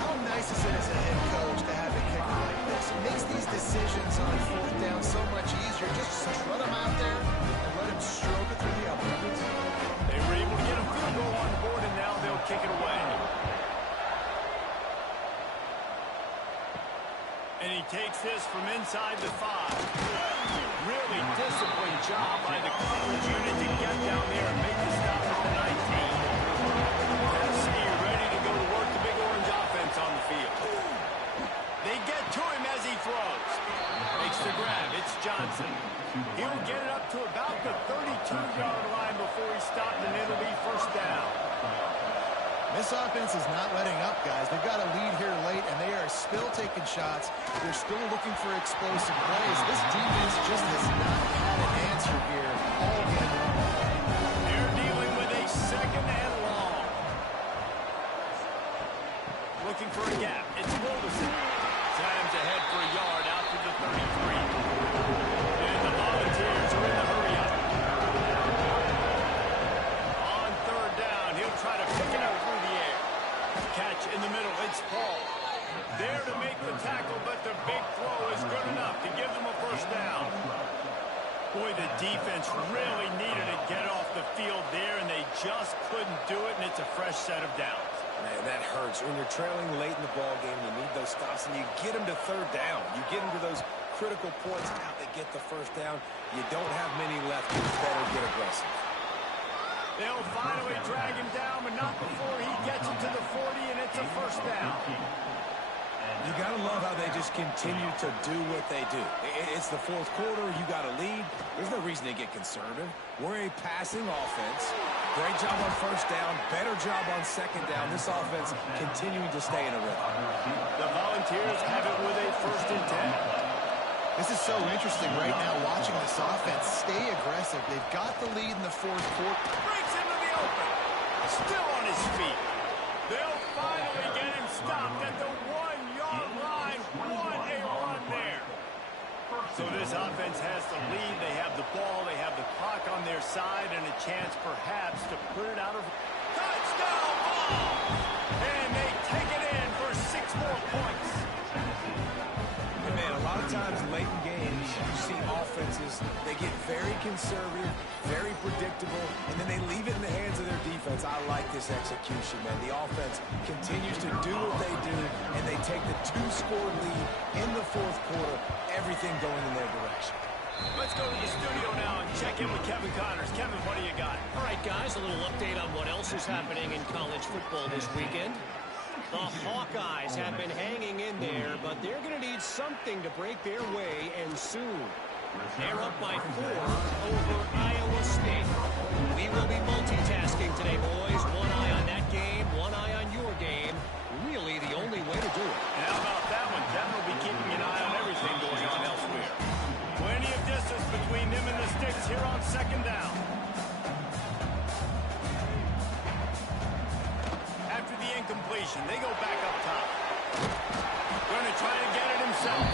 How nice is it as a head coach to have a kicker like this? It makes these decisions on fourth down so much easier. Just strut him out there and let him stroke it through the uprights. They were able to get a field goal on the board, and now they'll kick it away. And he takes this from inside the 5. Really disciplined job by the coverage unit to get down there and make the stop at the 19. FC ready to go to work the Big Orange offense on the field. They get to him as he throws. Makes the grab. It's Johnson. He'll get it up to about the 32-yard line before he stopped, and it'll be first down. This offense is not letting up, guys. They've got a lead here late, and they are still taking shots. They're still looking for explosive plays. This defense just has not had an answer here all game long. They're dealing with a second and long. Looking for a gap. It's Wilderson. Slams ahead for a yard out to the 33. And the Volunteers are in the hurry-up. On third down, he'll try to pick it up through the air. Catch in the middle. It's Paul. There to make the tackle, but the big throw is good enough to give them a first down. Boy, the defense really needed to get off the field there, and they just couldn't do it, and it's a fresh set of downs. Man, that hurts. When you're trailing late in the ball game, you need those stops, and you get them to third down. You get them to those critical points. Now they get the first down. You don't have many left. You better get aggressive. They'll finally drag him down, but not before he gets it to the 40, and it's a first down. You got to love how they just continue to do what they do. It's the fourth quarter. You got to lead. There's no reason to get conservative. We're a passing offense. Great job on first down. Better job on second down. This offense continuing to stay in a rhythm. The Volunteers have it with a 1st and 10. This is so interesting right now, watching this offense stay aggressive. They've got the lead in the fourth quarter. Breaks into the open. Still on his feet. They'll finally get him stopped at the 1-yard line. What a run there. So this offense has the lead. They have the ball. They have the clock on their side and a chance perhaps to put it out of... Touchdown ball! And they take it in for 6 more points. And man, a lot of times late in games, you see offenses, they get very conservative, very predictable, and then they leave it in the hands of their defense. I like this execution, man. The offense continues to do what they do, and they take the 2-score lead in the fourth quarter, everything going in their direction. Let's go to the studio now and check in with Kevin Connors. Kevin, what do you got? All right, guys, a little update on what else is happening in college football this weekend. The Hawkeyes have been hanging in there, but they're going to need something to break their way, and soon. They're up by 4 over Iowa State. We will be multitasking today, boys. One eye on that game, one eye on your game. Really the only way to do it. And how about that one? Kevin will be keeping an eye on everything going on elsewhere. Plenty of distance between them and the sticks here on 2nd down. After the incompletion, they go back up top. Going to try to get it himself.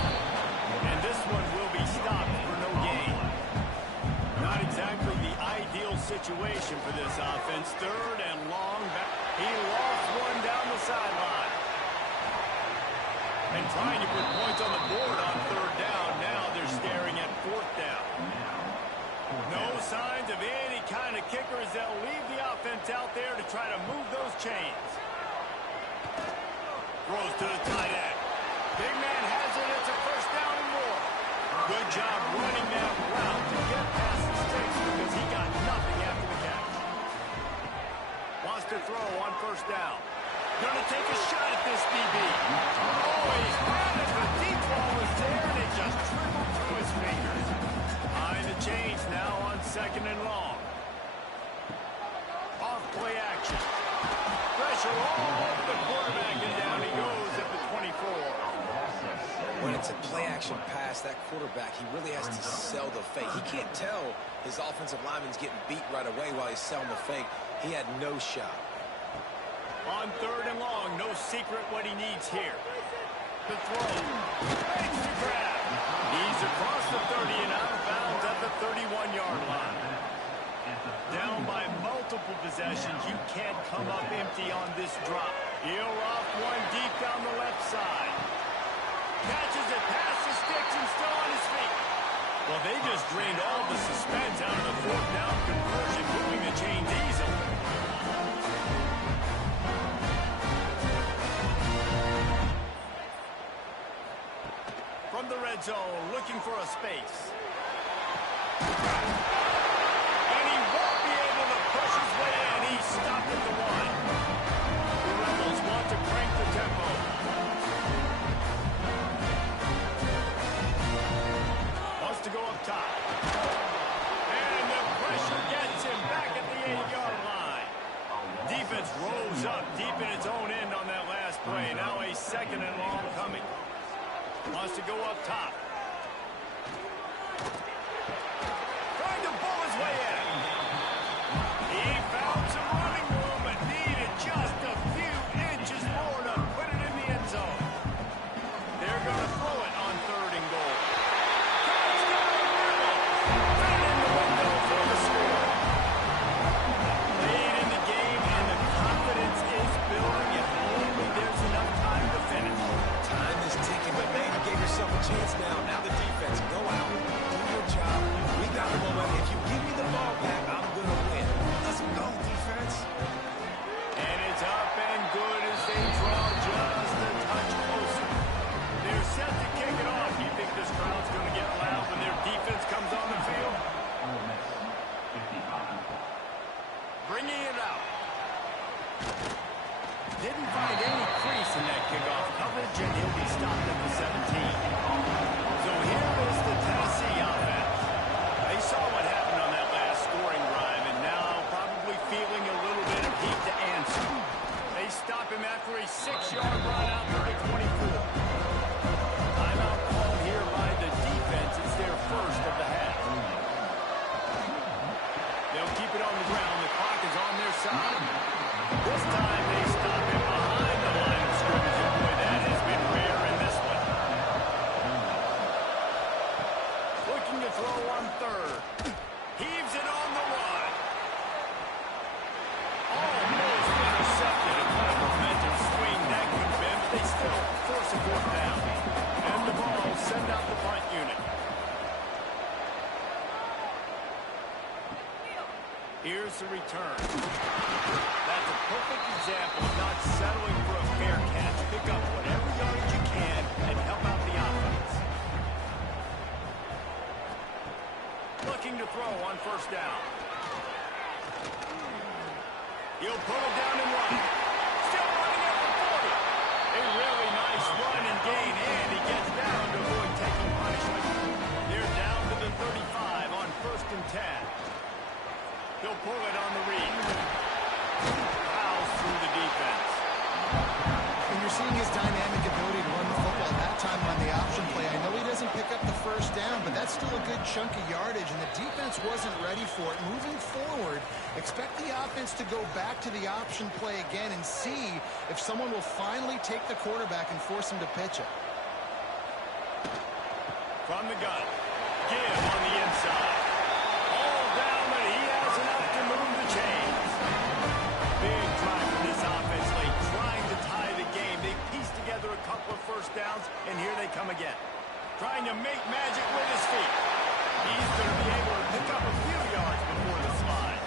And this one will be stopped for no gain. Not exactly the ideal situation for this offense. 3rd and long back. He lost one down the sideline. And trying to put points on the board on 3rd down. Now they're staring at 4th down. No signs of any kind of kicker as they'll leave the offense out there to try to move those chains. Throws to the tight end. Big man has it. It's a first down and more. Good job running that route to get past the sticks because he got nothing after the catch. Wants to throw on 1st down. Going to take a shot at this DB. Oh, he's had it. The deep ball was there, and it just trickled through his fingers. Behind the chains now on 2nd and long. Off play action. Pressure all over the quarterback, and down he goes at the 24. When it's a play-action pass, that quarterback, he really has to sell the fake. He can't tell his offensive lineman's getting beat right away while he's selling the fake. He had no shot. On 3rd and long, no secret what he needs here. The throw. Makes the grab. He's across the 30 and out of bounds at the 31-yard line. Down by multiple possessions. You can't come up empty on this drop. He'll off one deep down the left side. Catches it past the sticks and still on his feet. Well, they just drained all the suspense out of the 4th down conversion, moving the chains easily. From the red zone, looking for a space. And he won't be able to push his way in. He's stopped at the 1. The Rebels want to crank the tempo. Wants to go up top. And the pressure gets him back at the 8-yard line. Defense rose up deep in its own end on that last play. Now a 2nd and long coming. Wants to go up top. Trying to pull his way in. He found some running room but needed just a few inches more to put it in the end zone. They're going to throw it on 3rd and goal. Touchdown, Rebels! Right in the window for the score. Late in the game, and the confidence is building if only there's enough time to finish. Time is ticking, but man, you gave yourself a chance now. Didn't find any crease in that kickoff coverage, and he'll be stopped at the 17. So here is the Tennessee offense. They saw what happened on that last scoring drive, and now probably feeling a little bit of heat to answer. They stop him after a 6-yard run out to the 24. Timeout called here by the defense. It's their first of the half. They'll keep it on the ground. The clock is on their side. This time they stop him behind the line of scrimmage. And boy, that has been rare in this one. Looking to throw on third. Heaves it on the run. Almost intercepted. A kind of momentum swing that could have been, but they still force a fourth down. And the ball send out the punt unit. Here's the return. That's a perfect example of not settling for a fair catch. Pick up whatever yardage you can and help out the offense. Looking to throw on first down. He'll pull it down and run. Still running at the 40. A really nice run and gain, and he gets down to avoid taking punishment. They're down to the 35 on 1st and 10. He'll pull it on the read. Fouls through the defense. And you're seeing his dynamic ability to run the football. That time on the option play, I know he doesn't pick up the first down, but that's still a good chunk of yardage, and the defense wasn't ready for it. Moving forward, expect the offense to go back to the option play again and see if someone will finally take the quarterback and force him to pitch it. From the gun. Give on the inside. All down, but he has enough to move the chains. Big drive for this offense late, trying to tie the game. They piece together a couple of first downs, and here they come again. Trying to make magic with his feet. He's going to be able to pick up a few yards before the slide.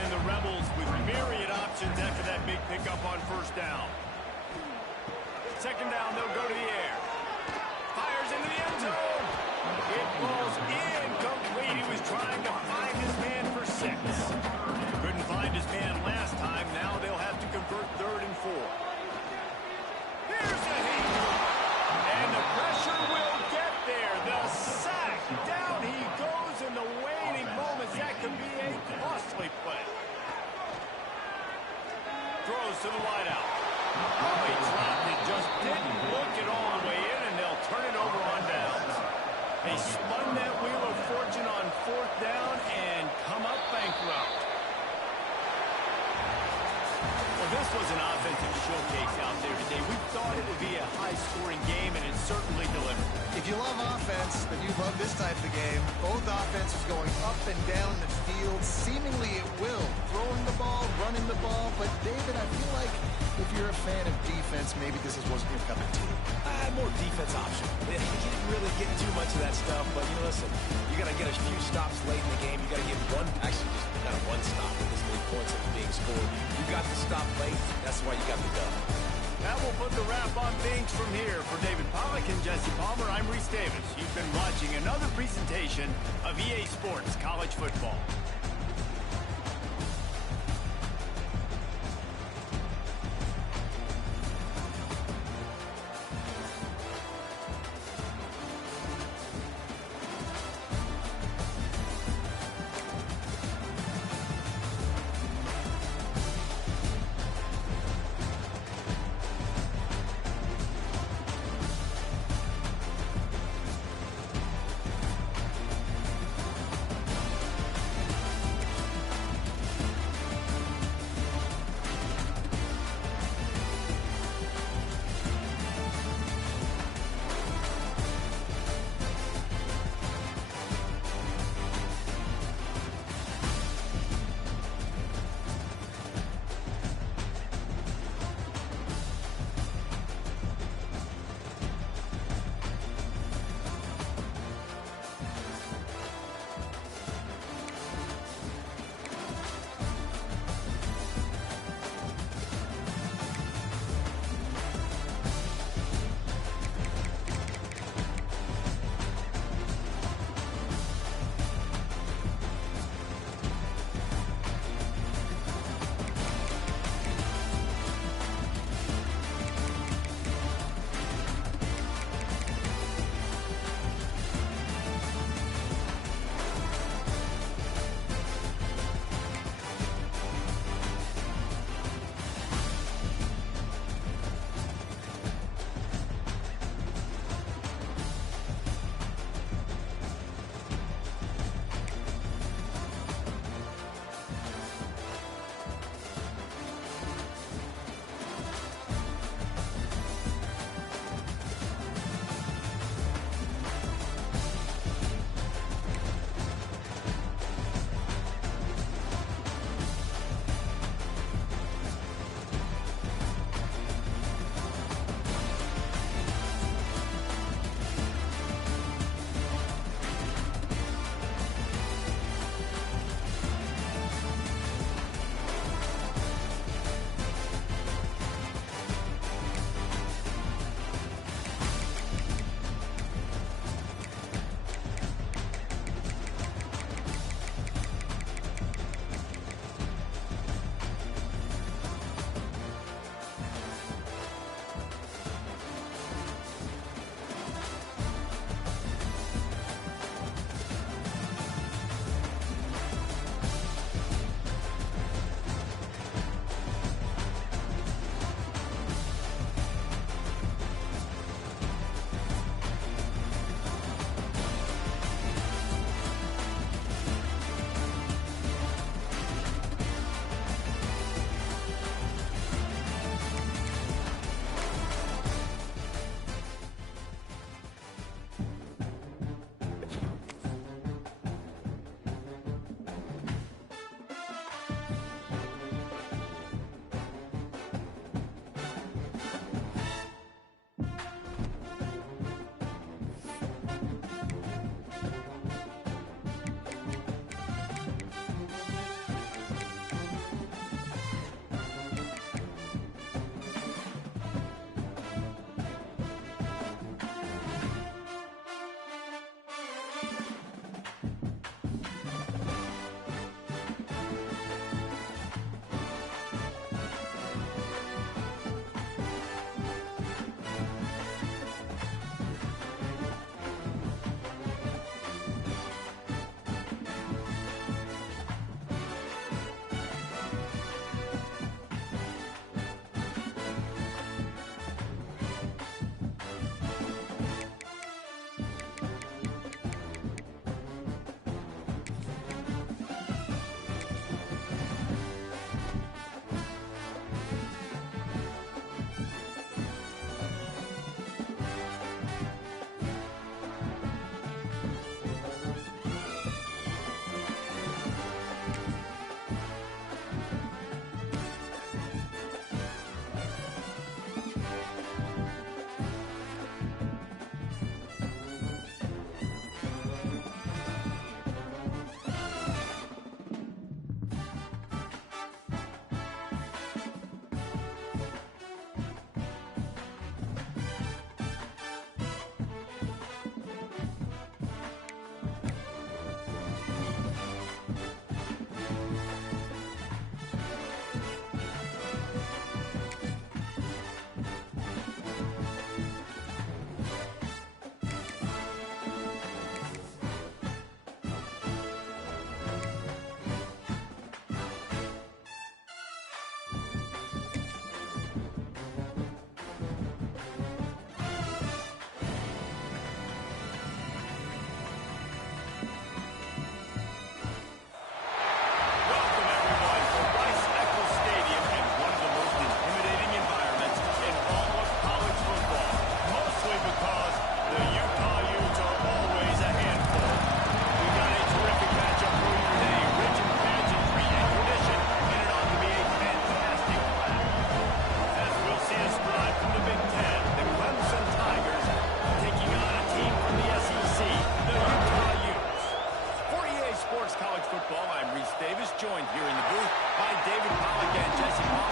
And the Rebels with myriad options after that big pickup on first down. Second down, they'll go to the air. Fires into the end zone. It falls incomplete. He was trying to find his man for 6. Couldn't find his man last time. Now they'll have to convert 3rd and 4. Here's the heat. And the pressure will get there. The sack. Down he goes in the waning moments. That could be a costly play. Throws to the wideout. Oh, he dropped it. Just didn't look it all the way in, and they'll turn it over on downs. They spun that wheel of fortune on 4th down and come up bankrupt. Well, this was an offensive showcase out there today. We thought it would be a high-scoring game, and it certainly delivered. If you love offense, then you love this type of game. Both offenses going up and down the field. Seemingly it will. Throwing the ball, running the ball. But, David, I feel like if you're a fan of defense, maybe this wasn't your cup of tea. More defense option. You didn't really get too much of that stuff, but listen, you got to get a few stops late in the game. You got to get one stop with this many points that are being scored. You got to stop late. That's why you got the dub. That will put the wrap on things from here. For David Pollack and Jesse Palmer, I'm Reese Davis. You've been watching another presentation of EA Sports College Football.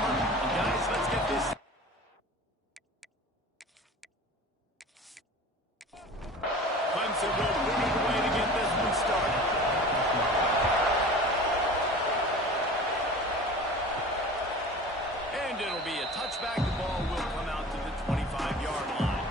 Guys, let's get this. Clemson will put it away to get this one started. And it'll be a touchback. The ball will come out to the 25-yard line.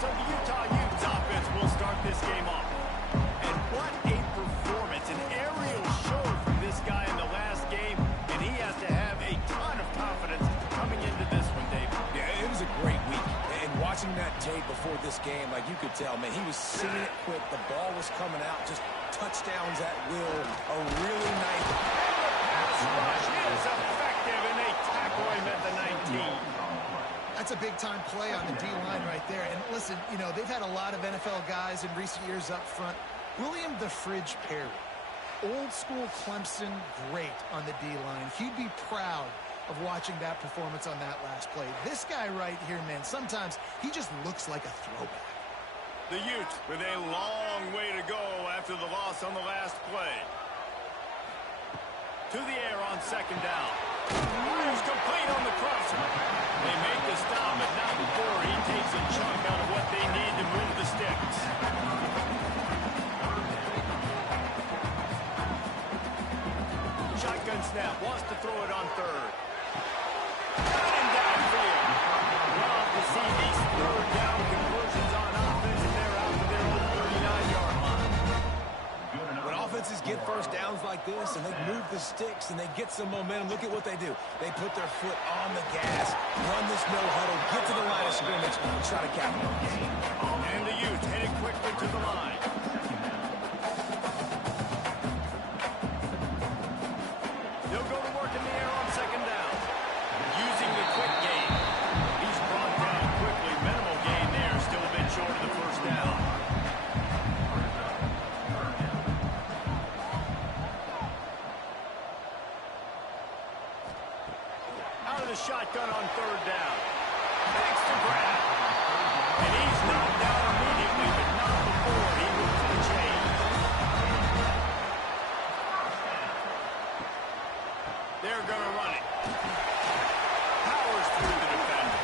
So the Utah Utes offense will start this game off. And what a performance. An aerial show from this guy in the last game. And he has to have a ton of confidence coming into this one, Dave. Yeah, it was a great week. And watching that tape before this game, like you could tell, man, he was seeing it quick. The ball was coming out, just touchdowns at will. A really nice pass rush is effective, and they tackle him at the 19. That's a big-time play on the D-line right there. And listen, you know, they've had a lot of NFL guys in recent years up front. William the Fridge Perry, old-school Clemson great on the D-line. He'd be proud of watching that performance on that last play. This guy right here, man, sometimes he just looks like a throwback. The Utes with a long way to go after the loss on the last play. To the air on second down. Fires complete on the crosser. They make the stop, but not before he takes a chunk out of what they need to move the sticks. Shotgun snap, wants to throw it on third. Got him downfield. Love to see these third down conversions on offense, and they're out to their own 39-yard line. When offenses get first downs like this and they move the sticks and they get some momentum, look at what they do. They put their foot on the gas, run this no huddle, get to the line of scrimmage, and try to capitalize. And the Utes headed quickly to the line. They'll go to work in the air on second down. Using the quick game. He's brought down quickly. Minimal gain there, still a bit short of the first down. Out of the shotgun on third down. Thanks to Brad. And he's knocked down immediately, but not before he moves the chains. They're going to run it. Powers through the defender.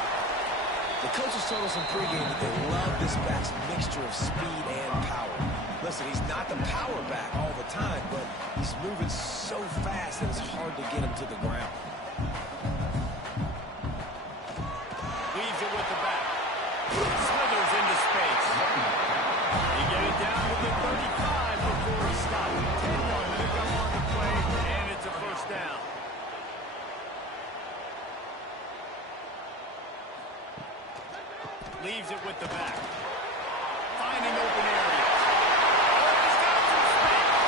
The coaches told us in pregame that they love this back's mixture of speed and power. Listen, he's not the power back all the time, but he's moving so fast that it's hard to get him to the ground. Leaves it with the back. Slithers into space. He get it down to the 35 before he stops. 10-yard pickup on the play, and it's a first down. Leaves it with the back. Finding open areas. Oh, he's got some space.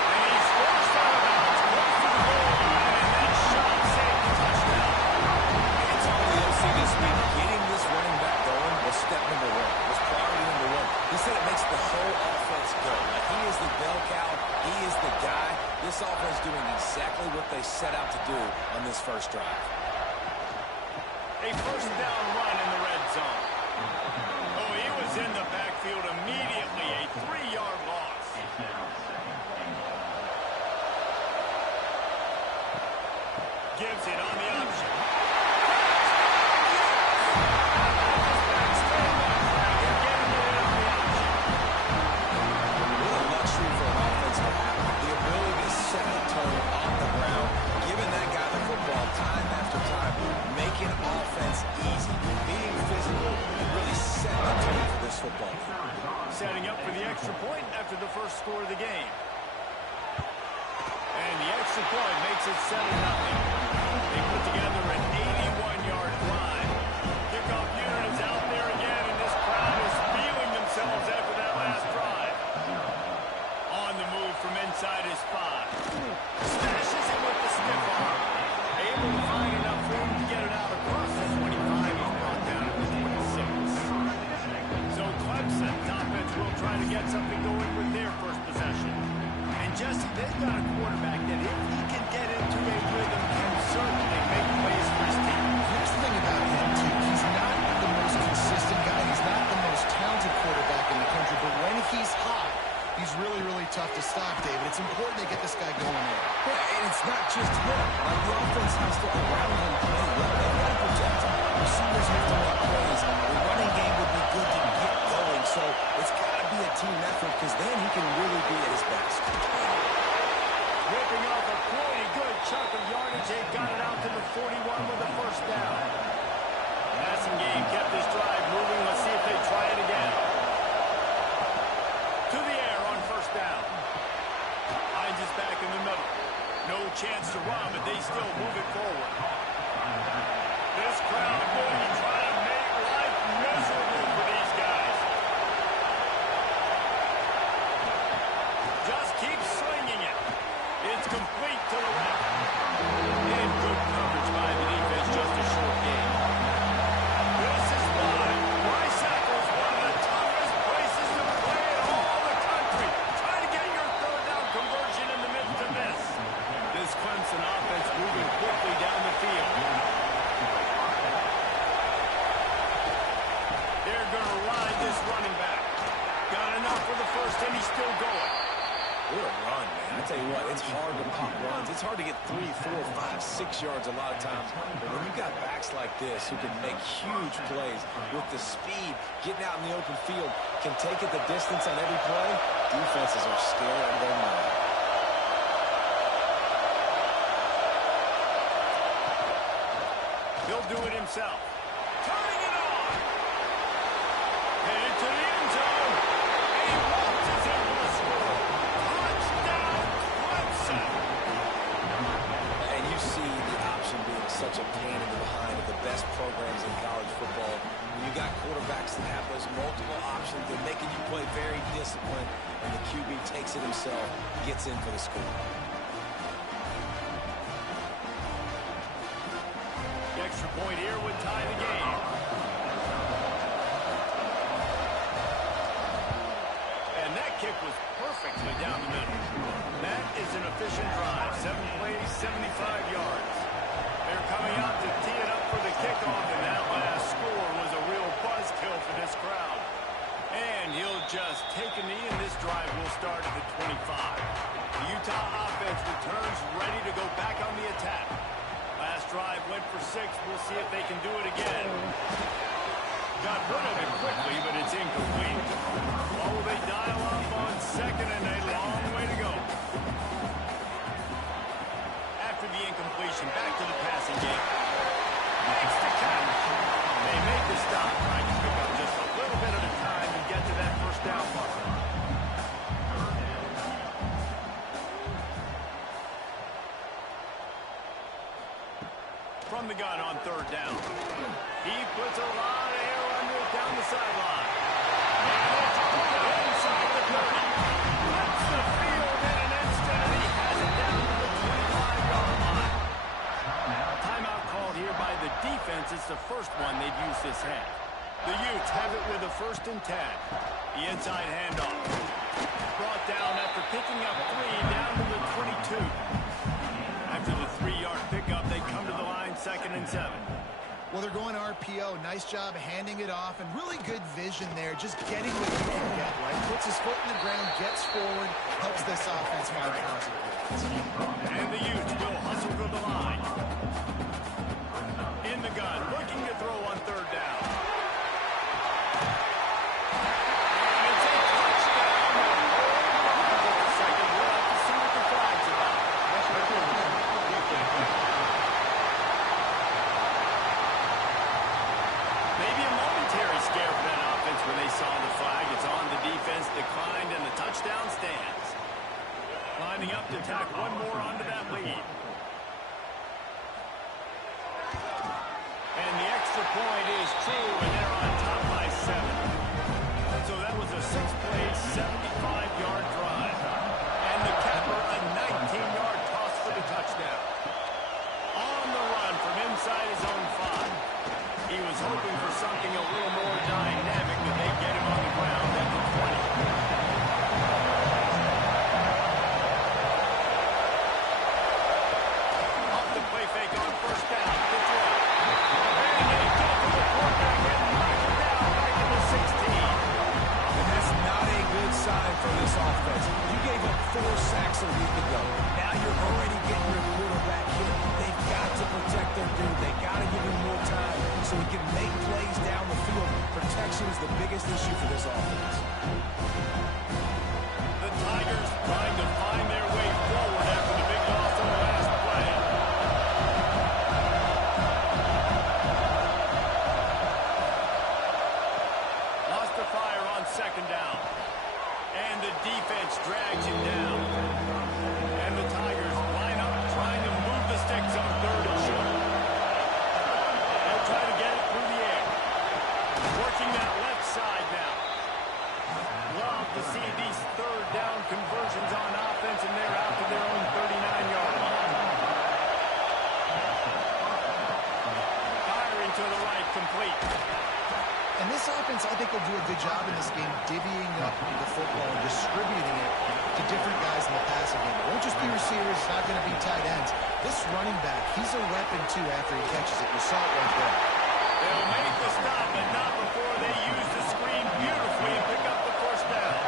And he's forced out of bounds. Close to the goal line, and that shot saved the touchdown. It's all the OC this week. Getting this running back going was step number one. Was priority number one. He said it makes the whole offense go. Like he is the bell cow. He is the guy. This offense doing exactly what they set out to do on this first drive. A first down run in the red zone. Oh, he was in the backfield immediately. A 3-yard loss. Gives it on the option. What a luxury for an offense to have. The ability to set the tone on the ground, giving that guy the football time after time, making offense easy, being physical, and really setting the tone for this football team. Setting up for the extra point after the first score of the game. And the extra point makes it 7-0. They put together an 81-yard drive. Kickoff unit is out there again, and this crowd is feeling themselves after that last drive. On the move from inside his 5. Smashes it with the stiff arm. Able to find enough room to get it out across the 25. He's brought down at the 26. So Clemson's offense will try to get something going with their first possession. And Jesse, they've got a quarterback that if he can get into a rhythm can certainly make plays for his team. hit him. Like the offense has to around him play well. They've got to protect him. Receivers have to make plays. The running game would be good to get going. So it's got to be a team effort because then he can really be at his best. Ripping off a pretty good chunk of yardage. They got it out to the 41 with a first down. Passing game kept this drive moving. Let's see if they try it again. To the air on first down. Hines is back in the middle. No chance to run, but they still move it forward. This crowd going to try to make life miserable for these guys. Just keep swinging it. It's complete to the left. And good coverage by the defense, just a short game. This is why Sackle's one of the toughest places to play in all the country. Try to get your third down conversion in the midst of this. This Clemson offense moving quickly down the field. They're going to ride this running back. Got enough for the first, and he's still going. What a run, man. I tell you what, it's hard to pop runs. It's hard to get 3, 4, 5, 6 yards a lot of times. But when you've got backs like this who can make huge plays with the speed, getting out in the open field, can take it the distance on every play, defenses are scared out of their mind. He'll do it himself. Turning it on. Headed to the end zone. And he waltzes in for the score. Touchdown, Clemson. And you see the option being such a pain in the behind of the best programs in college football. When you got quarterbacks that have those multiple options, they're making you play very disciplined, and the QB takes it himself, gets in for the score. The extra point here would tie the game. And that kick was perfectly down the middle. That is an efficient drive. 7 plays, 75 yards. They're coming out to tee it up for the kickoff, and that last score was a real buzzkill for this crowd. And he'll just take a knee, and this drive will start at the 25. The Utah offense returns ready to go back on the attack. Last drive went for 6. We'll see if they can do it again. Got rid of it quickly, but it's incomplete. Oh, they dial up on second, and a long way to go. After the incompletion, back to the passing game. Makes the catch. They make the stop, trying to pick up just a little bit at a time and get to that first down marker. From the gun on third down. He puts a lot of air under it down the sideline. And it's inside the 30. Cuts the field in an instant, and he has it down to the 25-yard line. Timeout called here by the defense. It's the first one they've used this half. The Utes have it with a 1st and 10. The inside handoff. Brought down after picking up 3 down to the 22. After the 3-yard pickup, they come to the line 2nd and 7. Well, they're going RPO. Nice job handing it off, and really good vision there. Just getting what you can get, right? Puts his foot in the ground, gets forward, helps this offense find consequences. And the Utes will hustle to the line. In the gun, looking to throw on third down. And it's a touchdown. Hold on for a second. We'll have to see what the flag's about. Maybe a momentary scare for that offense when they saw the flag. It's on the defense, declined, and the touchdown stands. Lining up to tack one more onto that lead. And the extra point is true, and they're on top by 7. So that was a 6-play, 75-yard drive. And the capper, a 19-yard toss for the touchdown. On the run from inside his own 5. He was hoping for something a little more dynamic, but they get him on the ground at the 20. offense, I think, will do a good job in this game divvying up the football and distributing it to different guys in the passing game. It won't just be receivers. It's not going to be tight ends. This running back, he's a weapon, too, after he catches it. You saw it right there. They'll make the stop, but not before they use the screen beautifully and pick up the first down.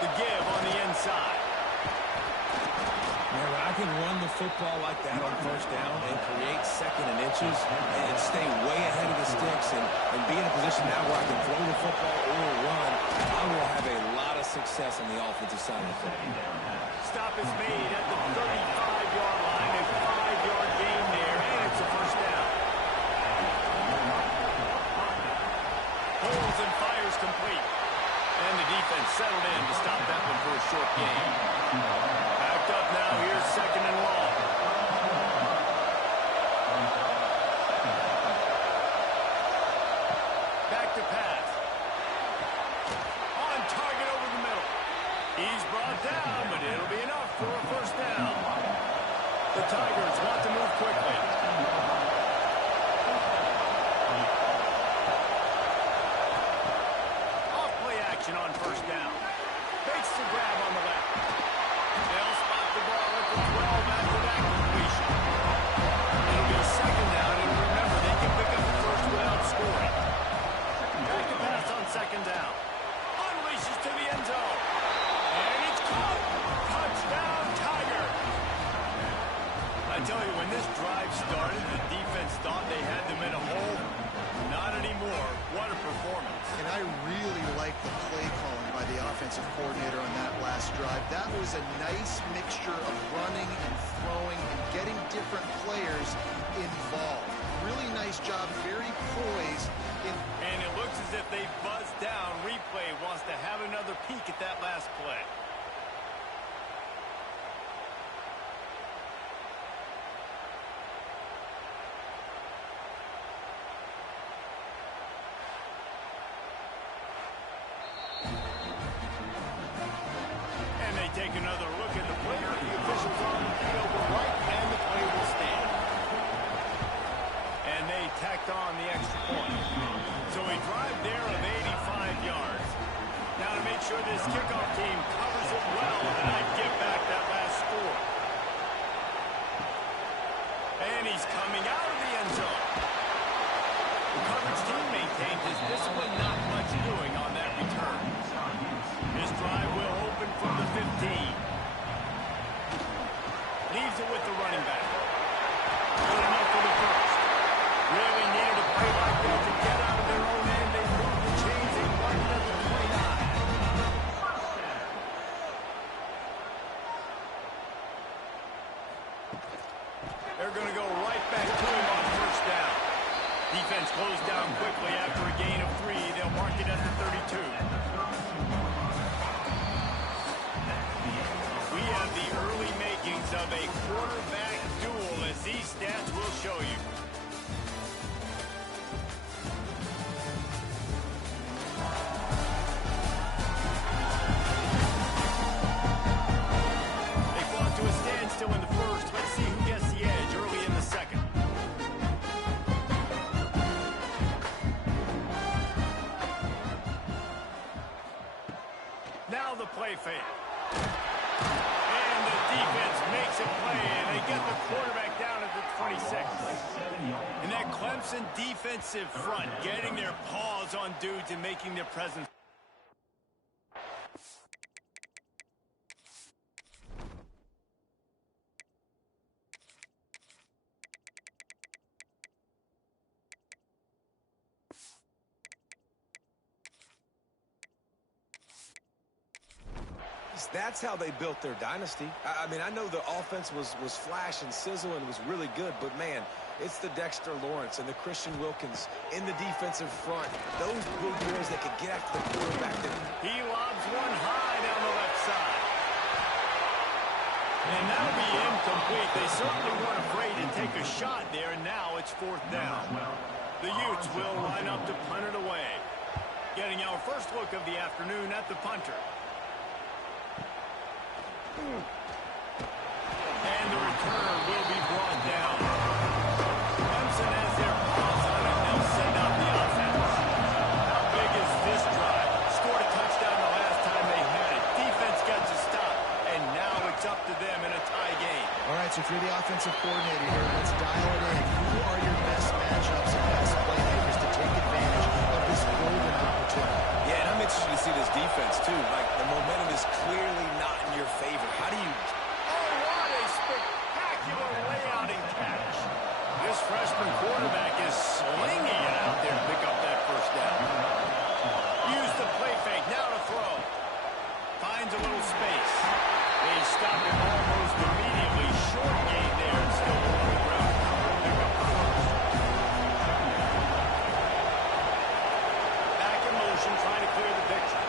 The give on the inside. Man, when I can run the football like that on first down and create second and inches and stay way ahead of the sticks and be in a position now where I can throw the football or run, I will have a lot of success on the offensive side of the football. Stop is made at the 35-yard line. A 5-yard gain there, and it's a first down. Holds and fires complete. And the defense settled in to stop that one for a short gain. Backed up now. Here's second and long. Back to pass. On target over the middle. He's brought down, but it'll be enough for a first down. The Tigers want to move quickly. On first down. Fakes the grab on the left. They'll spot the ball at the 12 after that completion. It'll be second down, and remember, they can pick up the first without scoring. Back to pass on second down. Unleashes to the end zone. And it's caught. Touchdown, Tigers. I tell you, when this drive started, the defense thought they had them in a hole. Not anymore. What a performance. And I really like the play calling by the offensive coordinator on that last drive. That was a nice mixture of running and throwing and getting different players involved. Really nice job, very poised. And it looks as if they buzzed down. Replay wants to have another peek at that last play. Take another look at the player. The officials on the field were right, and the play will stand. And they tacked on the extra point. So a drive there of 85 yards. Now to make sure this kickoff team covers it well, and I get back that last score. And he's coming out of the end zone. The coverage team maintained his discipline, not much doing on that return. This drive will open from the 15. Leaves it with the running back. Good enough for the first. Really needed a play like that to get out of their own end. They moved the chains. They marked it at the 29. They're going to go right back to him on first down. Defense closed down quickly after a gain of 3. They'll mark it at the 32. We have the early makings of a quarterback duel, as these stats will show you. They fought to a standstill in the first. Let's see who gets the edge early in the second. Now the play fake. And the defense makes a play, and they get the quarterback down at the 26. And that Clemson defensive front getting their paws on dudes and making their presence. That's how they built their dynasty. I mean, I know the offense was flash and sizzle and was really good, but man, it's the Dexter Lawrence and the Christian Wilkins in the defensive front. Those big boys that could get after the quarterback. He lobs one high down the left side. And that'll be incomplete. They certainly weren't afraid to take a shot there, and now it's fourth down. The Utes will line up to punt it away. Getting our first look of the afternoon at the punter. And the return will be brought down. right, so if you're the offensive coordinator here, let's dial it in. Who are your best matchups and best playmakers to take advantage of this golden opportunity? Yeah, and I'm interested to see this defense, too. Like, the momentum is clearly not in your favor. How do you... Oh, what a spectacular layout and catch. This freshman quarterback is slinging it out there to pick up that first down. Use the play fake, now to throw. Finds a little space. They stop him almost immediately. Short gain there and still on the ground. Pick up the first. Back in motion, trying to clear the picture.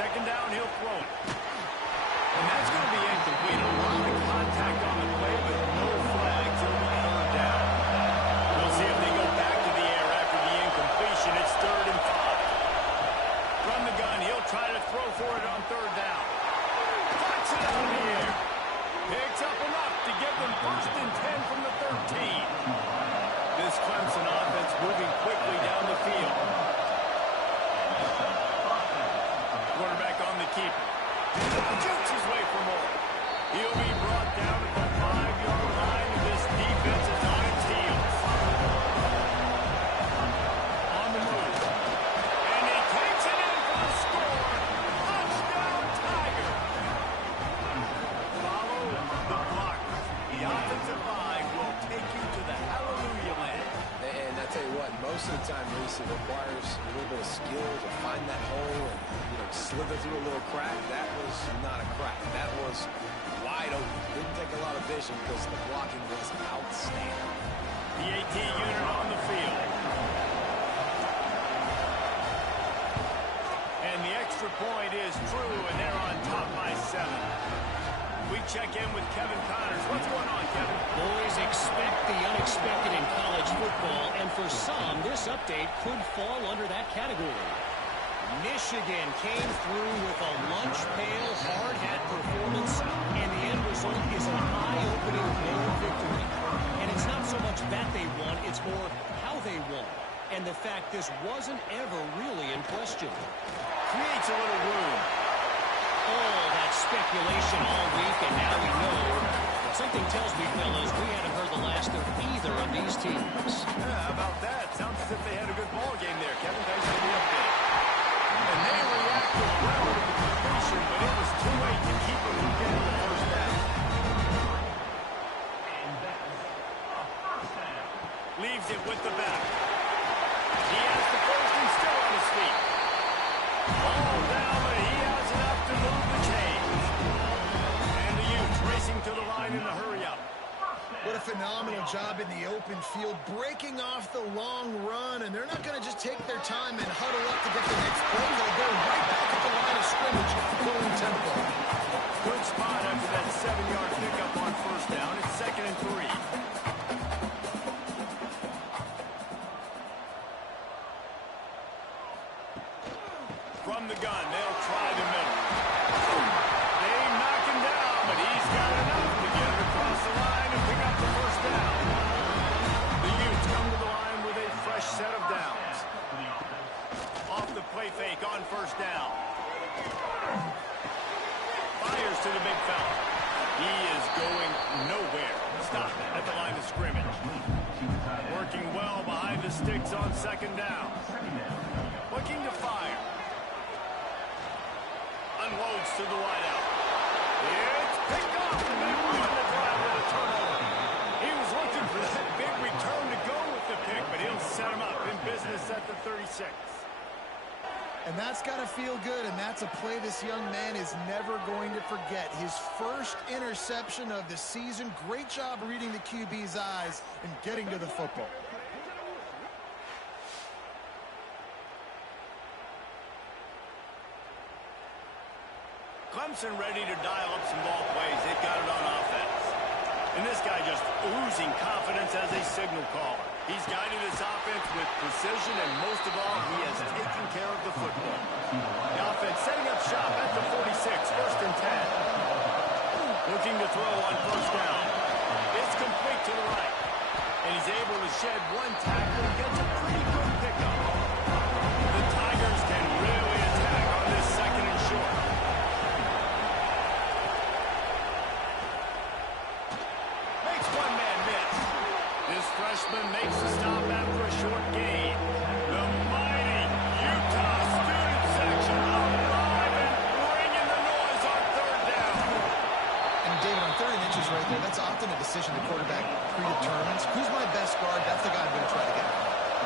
Second down, he'll throw it. And that's going to be incomplete. A lot of contact on the play, but no flags. It'll be third down. We'll see if they go back to the air after the incompletion. It's 3rd and 5. From the gun, he'll try to throw for it on 3rd down. Puts it out of the air. Picks up enough to give them 1st and 10 from the 13. This Clemson offense moving quickly down the field. Quarterback on the keeper. Jukes his way for more. He'll be brought down at the 5-yard line, and this defense is on its heels. On the move. And he takes it in for the score. Touchdown, Tiger. Follow the blockers. The offensive line will take you to the hallelujah land. And I tell you what, most of the time, Reese, it requires a little bit of skill to find that hole and, slither through a little crack. That was not a crack. That was wide open. Didn't take a lot of vision because the blocking was outstanding. The AT unit on the field. And the extra point is true, and they're on top by 7. We check in with Kevin Connors. What's going on, Kevin? Boys, expect the unexpected in college football, and for some, this update could fall under that category. Michigan came through with a lunch pail, hard hat performance, and the end result is an eye-opening bowl victory. And it's not so much that they won, it's more how they won. And the fact this wasn't ever really in question. Creates a little room. All that speculation all week, and now we know. Something tells me, fellas, we haven't heard the last of either of these teams. Yeah, how about that? Sounds as if they had a good ball game there, Kevin. Thanks for the update. And they reacted well to the completion, but it was too late to keep them from getting the first down. And that's a first down. Leaves it with the back. He has the first and still on his feet. Ball down, but he has enough to move the chains. And the Utes racing to the line in the hurry-up. What a phenomenal job in the open field, breaking off the long run, and they're not going to just take their time and huddle up to get the next play. They'll go right back at the line of scrimmage, going tempo. Good spot after that 7-yard pickup on first down. It's 2nd and 3. From the gun, they'll try the middle. They knock him down, but he's got enough to get it across the line and pick up the first down. The Utes come to the line with a fresh set of downs. Off the play fake on first down. Fires to the big fella. He is going nowhere. Stop at the line of scrimmage. Working well behind the sticks on 2nd down. Looking to fire. Unloads to the wideout. It's picked off. And they run the drive with a turnover. He was looking for that big return to go with the pick, but he'll set him up in business at the 36. And that's got to feel good, and that's a play this young man is never going to forget. His first interception of the season. Great job reading the QB's eyes and getting to the football. Clemson ready to dial up some ball plays. They've got it on offense. And this guy just oozing confidence as a signal caller. He's guiding this offense with precision, and most of all, he has taken care of the football. The offense setting up shop at the 46, 1st and 10. Looking to throw on first down. It's complete to the right. And he's able to shed one tackle and gets a pretty good pickup. The Tigers can really attack on this 2nd and short. right there. That's often a decision the quarterback predetermines. Who's my best guard? That's the guy I'm going to try to get.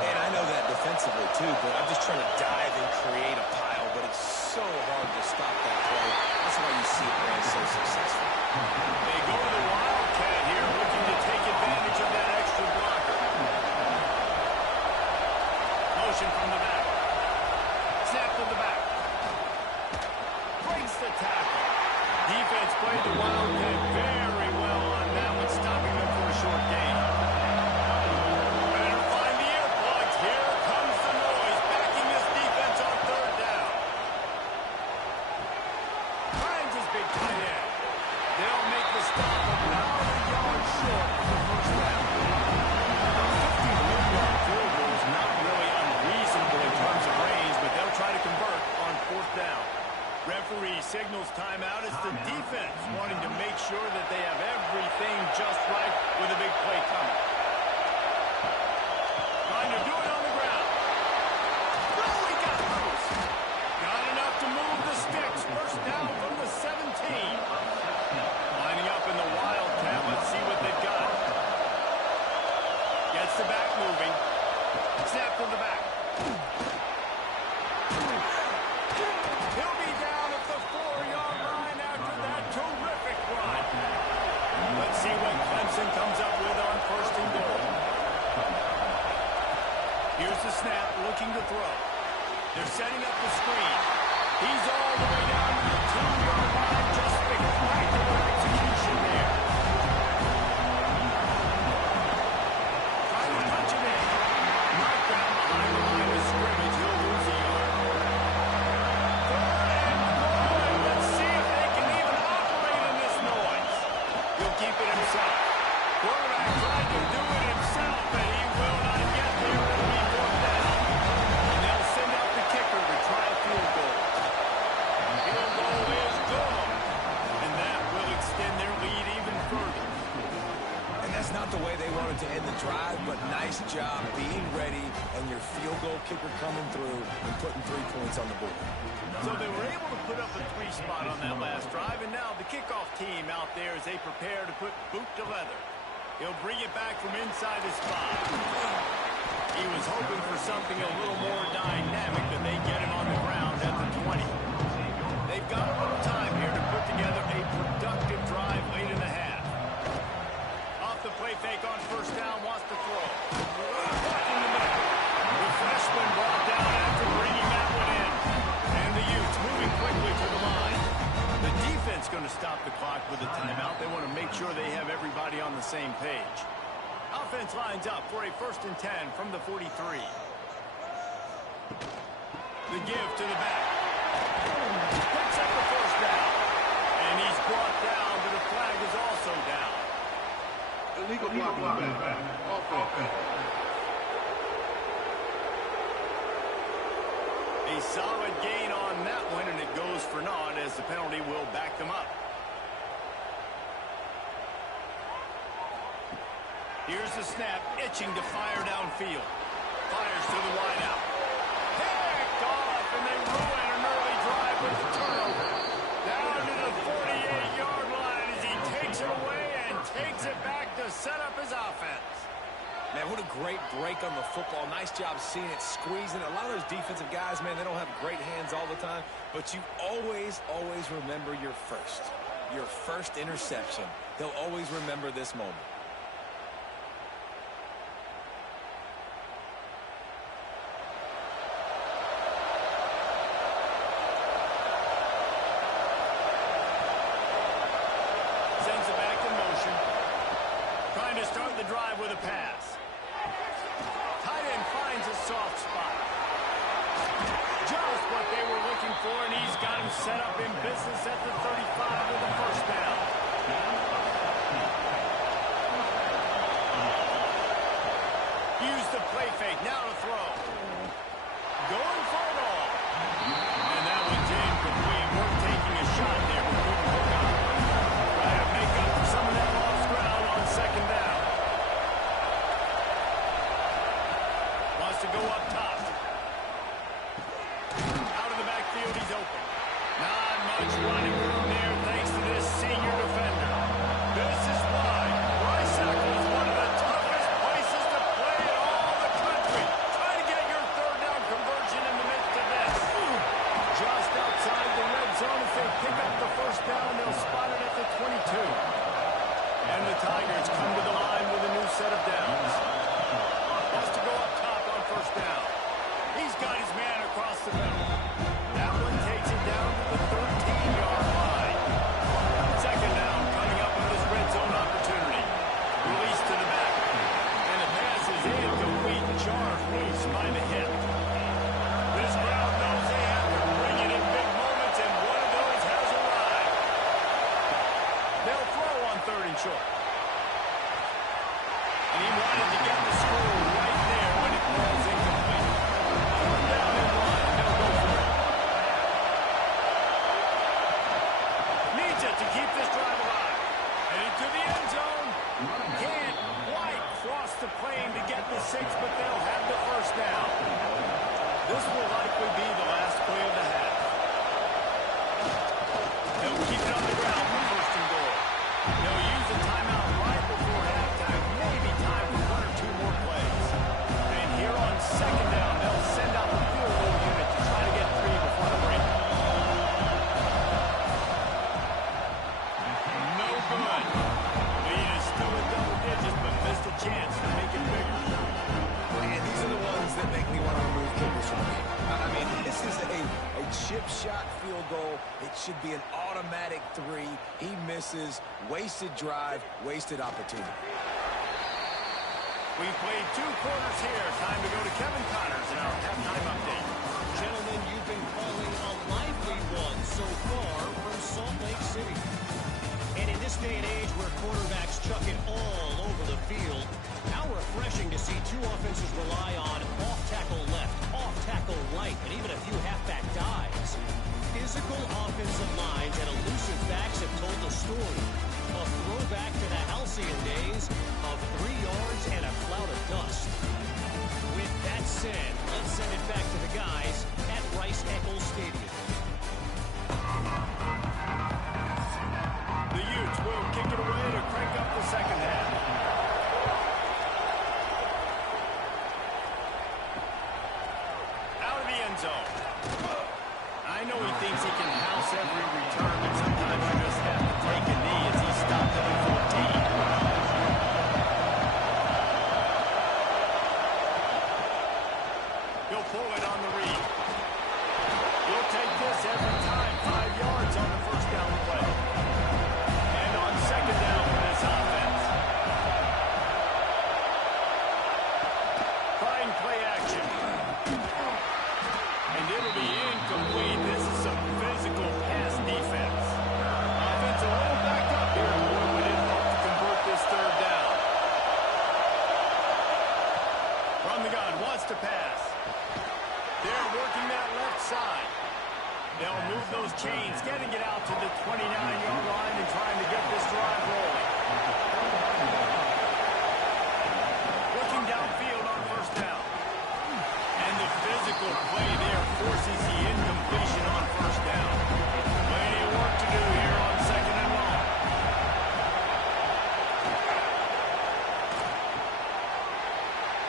And I know that defensively, too, but I'm just trying to dive and create a pile, but it's so hard to stop that play. That's why you see it ran so successful. They go to the Wildcat here, looking to take advantage of that extra blocker. Motion from the back. Snap to the back. Breaks the tackle. Defense played the Wildcat very well on that one, stopping them for a short gain. Better find the earplugs. Here comes the noise, backing this defense on third down. Finds his big tight end. They'll make the stop about a yard short of the first down. 51-yard field goal is not really unreasonable in terms of range, but they'll try to convert on fourth down. Referee signals timeout. It's the defense wanting to make sure that they have everything just right with a big play coming. Trying to do it on the ground. No, he got loose. Got enough to move the sticks. First down from the 17. Lining up in the Wildcat. Let's see what they've got. Gets the back moving. Snap to the back. He'll be down at the 4-yard line after that terrific run. Let's see what Clemson comes up with on first and goal. Here's the snap, looking to throw. They're setting up the screen. He's all the way down to the 2-yard line. Just spectacular execution there. Trying to punch him in. Knocked down behind the line of scrimmage. He'll lose a yard. Let's see if they can even operate in this noise. He'll keep it himself. Quarterback tried to do it himself, but he will not get there. It'll be fourth down. And they'll send out the kicker to try a field goal. Field goal is good. And that will extend their lead even further. And that's not the way they wanted to end the drive, but nice job being ready and your field goal kicker coming through and putting 3 points on the board. So they were able to put up a 3 spot on that last drive, and now the kickoff team out there as they prepare to put boot to leather. He'll bring it back from inside his spot. He was hoping for something a little more dynamic, but they get him on the ground at the 20. They've got a little time here to put together a productive drive late in the half. Off the play fake on first down, wants to throw. Caught in the middle. The freshman brought down after bringing that one in. And the Utes moving quickly to the line. The defense going to stop the clock with a timeout. They want to make sure they have everybody on the same page. Offense lines up for a 1st and 10 from the 43. The give to the back. Picks up the first down. And he's brought down, but the flag is also down. Illegal blocking back. Offense. A solid gain on that one, and it goes for naught as the penalty will back them up. Here's the snap, itching to fire downfield. Fires to the wideout. Picked off, and they ruin an early drive with a turnover. Down to the 48-yard line as he takes it away and takes it back to set up his offense. Man, what a great break on the football. Nice job seeing it, squeezing. A lot of those defensive guys, man, they don't have great hands all the time, but you always remember your first interception. They'll always remember this moment. Sends it back in motion. Trying to start the drive with a pass. Tight end finds a soft spot. Just what they were looking for, and he's got him set up in business at the 35 with the first down. Use the play fake, now to throw. Going for it all. And that one's incomplete. We're taking a shot there, but couldn't hook up. Try to make up for some of that lost ground on second down. Wants to go up top. Out of the backfield, he's open. Not much running room there thanks to this senior defender. This is Tigers come to the line with a new set of downs. Has to go up top on first down. He's got his man across the middle. That one takes it down to the 13-yard line. Second down coming up with this red zone opportunity. Release to the back. And the pass is incomplete. Charged loose by the hip. This crowd knows they have to bring it in big moments, and one of those has arrived. They'll throw on third and short. And he wanted to get the score right there when it falls incomplete. Third down and one. They'll go for it. Needs it to keep this drive alive. And into the end zone. Can't quite cross the plane to get the 6, but they'll have the first down. This will likely be the last play of the half. They'll keep it on the ground for first and goal. They'll use a timeout right before halftime. Maybe time for one or two more plays. And here on second down, they'll send out the field goal unit to try to get 3 before the break. No good. Lead is still in double digits, but missed a chance to make it bigger. And these are the ones that make me want to remove kickers from the game. I mean, this is a chip shot field goal. It should be an automatic 3. He misses. Wasted drive, wasted opportunity. We've played 2 quarters here. Time to go to Kevin Connors in our halftime update. Gentlemen, you've been calling a lively one so far from Salt Lake City. And in this day and age where quarterbacks chuck it all over the field, how refreshing to see 2 offenses rely on off-tackle left, off-tackle right, and even a few halfback dives. Physical offensive lines and elusive backs have told the story. A throwback to the halcyon days of 3 yards and a cloud of dust. With that said, let's send it back to the guys at Rice-Eccles Stadium. The Utes will kick it away to crank up the second half. Out of the end zone. I know he thinks he can house every return, but sometimes you just have to take a knee as he stopped at the 14. He'll pull it on the read. He'll take this every time. 5 yards on the first down play. And on second down for this offense. Trying play action. And it'll be incomplete. This is some physical pass defense. Offense a little backed up here. Boy, we didn't hope to convert this third down. From the gun, wants to pass. They're working that left side. They'll move those chains, getting it out to the 29-yard line and trying to get this drive rolling. Looking downfield on first down. And the physical play there forces the incompletion on first down. Plenty of work to do here on second and long.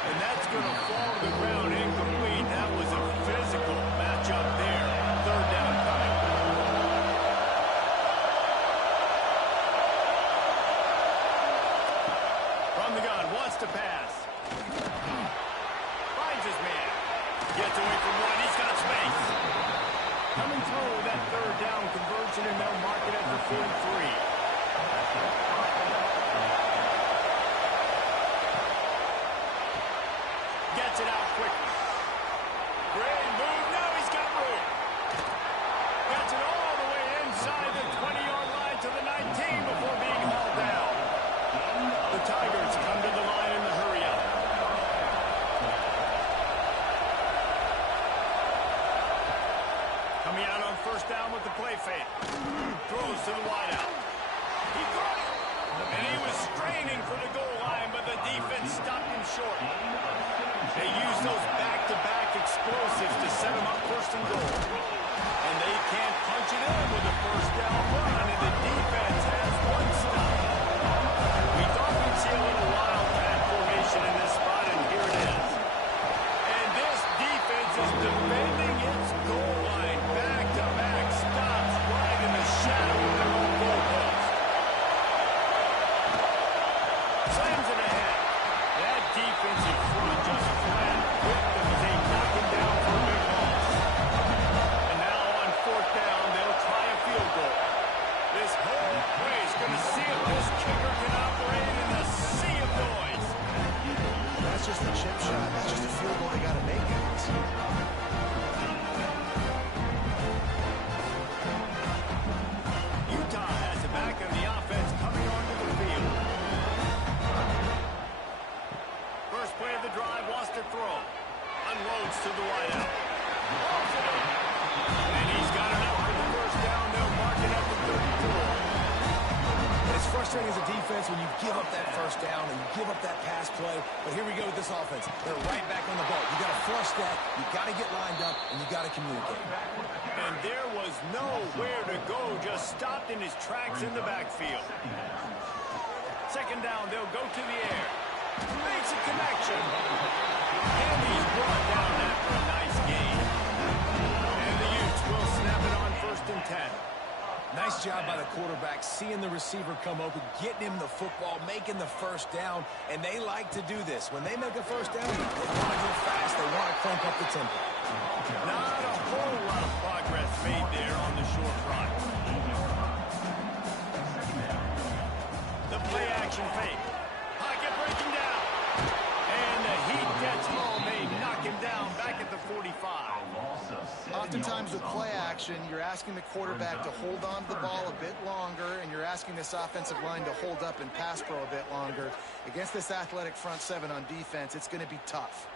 And that's going to fall to the ground incomplete. That was a physical matchup there. Third down coming. From the gun, wants to pass. Finds his man. Gets away from one. He's got space. Coming through that third down conversion, and they'll mark it at the 43. Gets it out quickly. Great move. Now he's got room. Gets it all the way inside the 20-yard line to the 19 before being hauled down. The Tigers come to the line in the hurry-up. Coming out on first down with the play fake. Throws to the wideout. He caught it. And he was straining for the goal line, but the defense stopped him short. They use those back-to-back explosives to set him up first and goal. And they can't punch it in with a first down run, and the defense has one stop. We thought we'd see a little wildcat formation in this spot, and here it is. And this defense is defending its goal line. Back-to-back stops right in the shadow of their own goalpost. That's just a chip shot. That's just a field goal they got to make, guys. Utah has it back, and the offense coming onto the field. First play of the drive, wants to throw. Unloads to the wideout. And he's got enough for the first down. They'll mark it at the 34. It's frustrating as a defense when you give up that first down and you give up that pass play. But here we go with this offense. They're right back on the ball. You got to flush that. You got to get lined up, and you got to communicate. And there was nowhere to go. Just stopped in his tracks in the backfield. Second down, they'll go to the air. Makes a connection. And he's brought down after a nice gain. And the Utes will snap it on 1st and 10. Nice job by the quarterback, seeing the receiver come open, getting him the football, making the first down, and they like to do this. When they make a first down, they want to go fast, they want to crank up the tempo. Not a whole lot of progress made there on the short run. The play action fake. Pocket breaking down. And the heat gets home. They knock him down back at the 45. Oftentimes with play action, you're asking the quarterback to hold on to the ball a bit longer, and you're asking this offensive line to hold up and pass pro a bit longer. Against this athletic front seven on defense, it's going to be tough.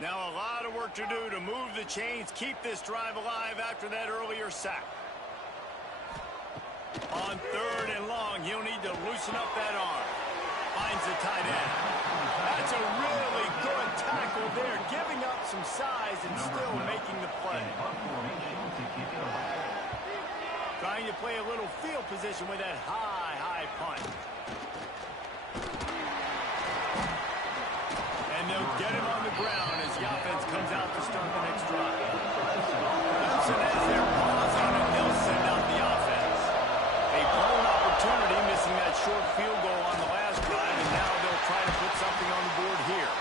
Now a lot of work to do to move the chains, keep this drive alive after that earlier sack. On 3rd and long, he'll need to loosen up that arm. Finds the tight end. That's a really good tackle there, giving up some size and still making the play. Trying to play a little field position with that high punt. And they'll get him on the ground as the offense comes out to start the next drive. Clemson has their paws on it. They'll send out the offense. A blown opportunity, missing that short field goal on the last drive, and now they'll try to put something on the board here.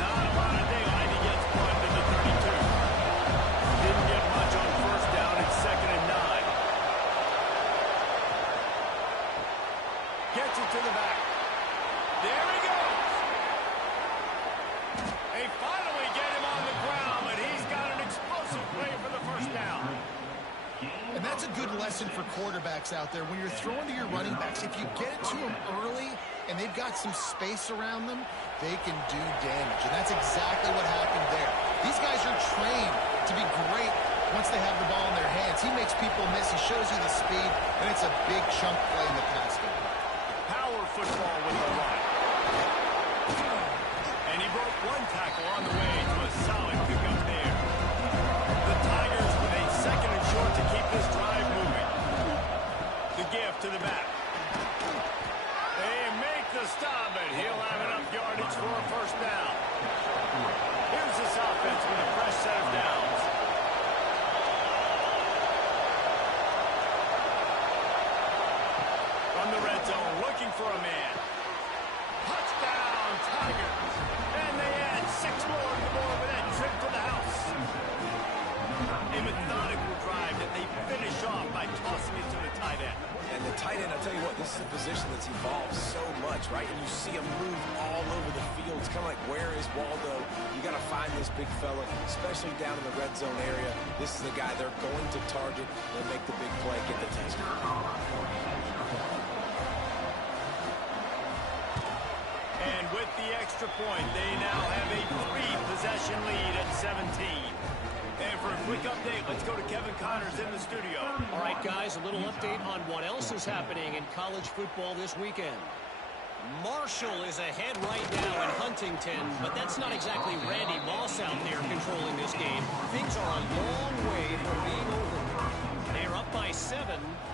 Not a lot of daylight. He gets one to the 32. Didn't get much on first down. It's 2nd and 9. Gets it to the back. There he goes. They finally get him on the ground, but he's got an explosive play for the first down. And that's a good lesson for quarterbacks out there. When you're throwing to your running backs, if you get it to them early and they've got some space around them, they can do damage. And that's exactly what happened there. These guys are trained to be great once they have the ball in their hands. He makes people miss. He shows you the speed, and it's a big chunk play in the pass game. Power football with the run. And he broke one tackle on the way to a solid pickup there. The Tigers with a 2nd and short to keep this drive moving. The gift to the back. They make the stop, and he'll have enough yardage for a first down. Here's this offense with a fresh set of downs. From the red zone, looking for a man. Touchdown, Tigers. And they add 6 more to the board with that trip to the house. A methodical drive that they finish off by tossing it to the tight end. And the tight end, I'll tell you what, this is a position that's evolved so much, right? And you see him move all over the field. It's kind of like, where is Waldo? You got to find this big fella, especially down in the red zone area. This is the guy they're going to target and make the big play, get the touchdown. And with the extra point, they now have a 3-possession lead at 17. And for a quick update, let's go to Kevin Connors in the studio. All right, guys, a little update on what else is happening in college football this weekend. Marshall is ahead right now in Huntington, but that's not exactly Randy Moss out there controlling this game. Things are a long way from being over. They're up by 7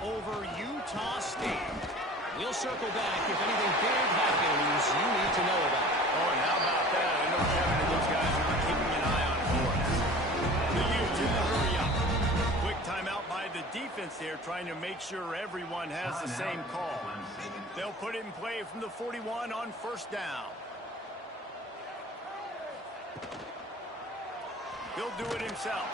over Utah State. We'll circle back if anything big happens you need to know about. Oh, and how about that? I know Kevin and those guys are keeping an eye on it for us. The Utes in the hurry up. Quick timeout by the defense there, trying to make sure everyone has the same call. They'll put it in play from the 41 on first down. He'll do it himself.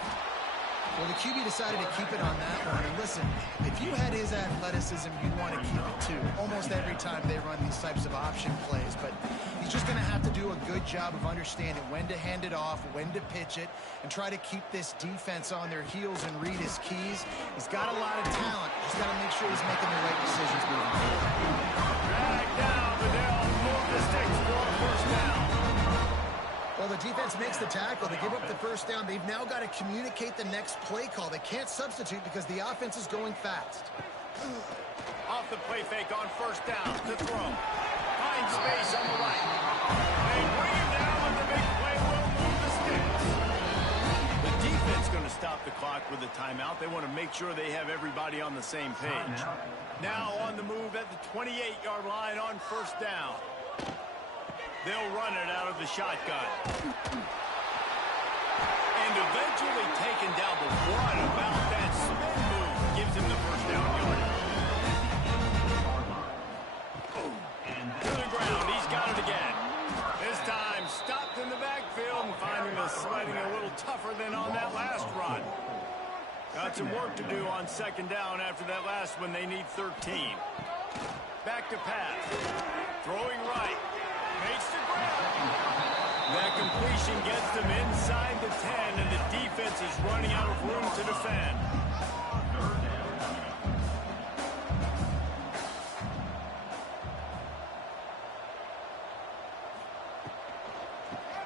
Well, the QB decided to keep it on that one. And listen, if you had his athleticism, you'd want to keep it too. Almost every time they run these types of option plays. But he's just going to have to do a good job of understanding when to hand it off, when to pitch it, and try to keep this defense on their heels and read his keys. He's got a lot of talent. Just got to make sure he's making the right decisions moving forward. Drag down, but they'll move the sticks for a first down. Well, the defense makes the tackle. They give up the first down. They've now got to communicate the next play call. They can't substitute because the offense is going fast. Off the play fake on first down to throw. Finds space on the right. They bring him down, and the big play will move the sticks. The defense going to stop the clock with a timeout. They want to make sure they have everybody on the same page. Now on the move at the 28-yard line on first down. They'll run it out of the shotgun. And eventually taken down, but what about that spin move? Gives him the first down yardage. To the ground, he's got it again. This time stopped in the backfield and finding the sledding a little tougher than on that last run. Got some work to do on second down after that last one. They need 13. Back to pass. Throwing right. Makes the ground. That completion gets them inside the 10, and the defense is running out of room to defend.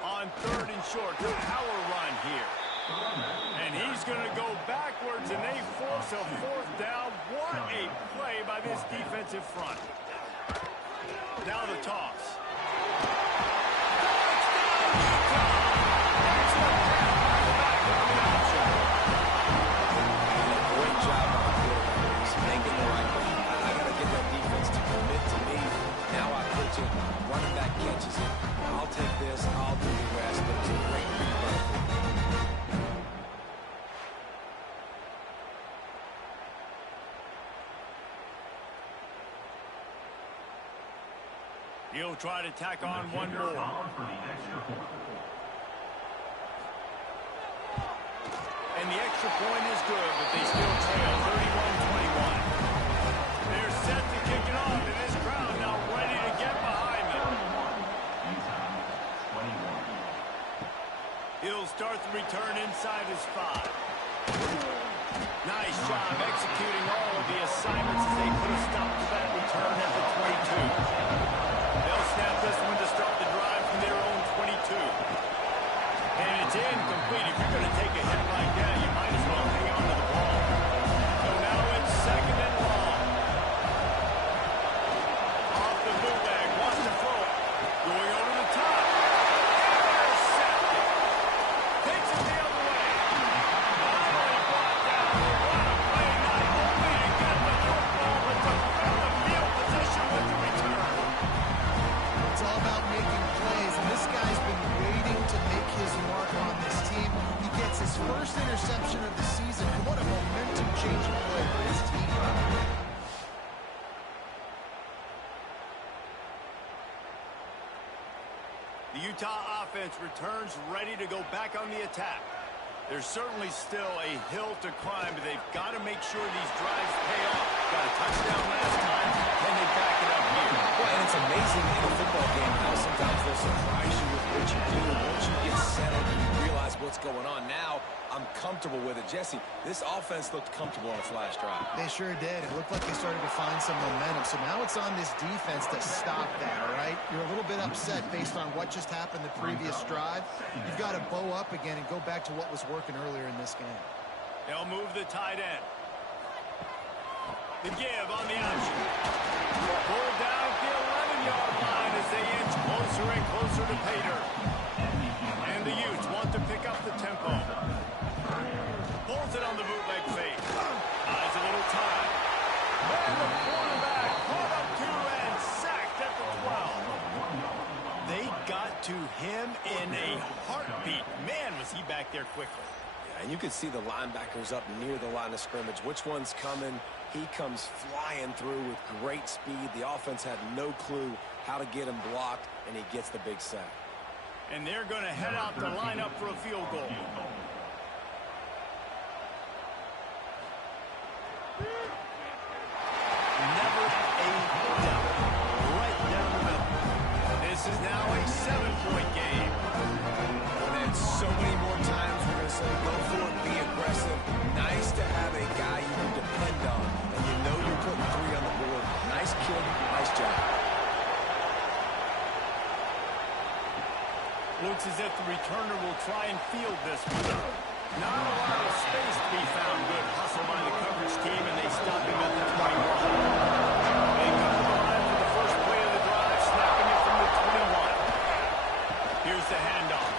On third and short, the power run here. And he's going to go backwards, and they force a fourth down. What a play by this defensive front. Now the toss. Great job on the quarterback. He's making the right play. I got to get that defense to commit to me. Now I pitch it. Running back catches it. I'll take this. I'll do the rest. But it's a great read by the quarterback. He'll try to tack on one more. And the extra point is good, but they still trail 31-21. They're set to kick it off, and this crowd now ready to get behind them. He'll start the return inside his 5. Nice job executing all of the assignments as they put a stop to that return at the 22. They'll snap this one to start the drive from their own 22. And it's incomplete. If you're going to take a hit like that, you might as well hang on to the ball. So now it's second and long. Off the bootleg, wants to throw it. Going over the top. Intercepted. Takes it the other way. Finally brought down. What a play, not only to get the football, but to defend the field position with the return. It's all about making plays, and this guy's been waiting to make his mark on this team. He gets his first interception of the season, and what a momentum-changing play for his team. The Utah offense returns ready to go back on the attack. There's certainly still a hill to climb, but they've got to make sure these drives pay off. Got a touchdown last time. Can they back it up here? Well, and it's amazing in a football game how sometimes they'll surprise you with what you do. Once you get settled and you realize what's going on, now I'm comfortable with it. Jesse, this offense looked comfortable on its last drive. They sure did. It looked like they started to find some momentum. So now it's on this defense to stop that, all right? You're a little bit upset based on what just happened the previous drive. You've got to bow up again and go back to what was working earlier in this game. They'll move the tight end. The give on the option. Pulled down at the 11-yard line as they inch closer and closer to pay dirt. And the Utes want to pick up the tempo. Pulls it on the bootleg fake. Buys a little time. And the quarterback caught up to and sacked at the 12. They got to him in a heartbeat. Man, was he back there quickly. And you can see the linebackers up near the line of scrimmage. Which one's coming? He comes flying through with great speed. The offense had no clue how to get him blocked, and he gets the big sack. And they're going to head out to line up for a field goal. try and field this one. Not a lot of space to be found. Good hustle by the coverage team, and they stop him at the 21. They come to the line for the first play of the drive, snapping it from the 21. Here's the handoff.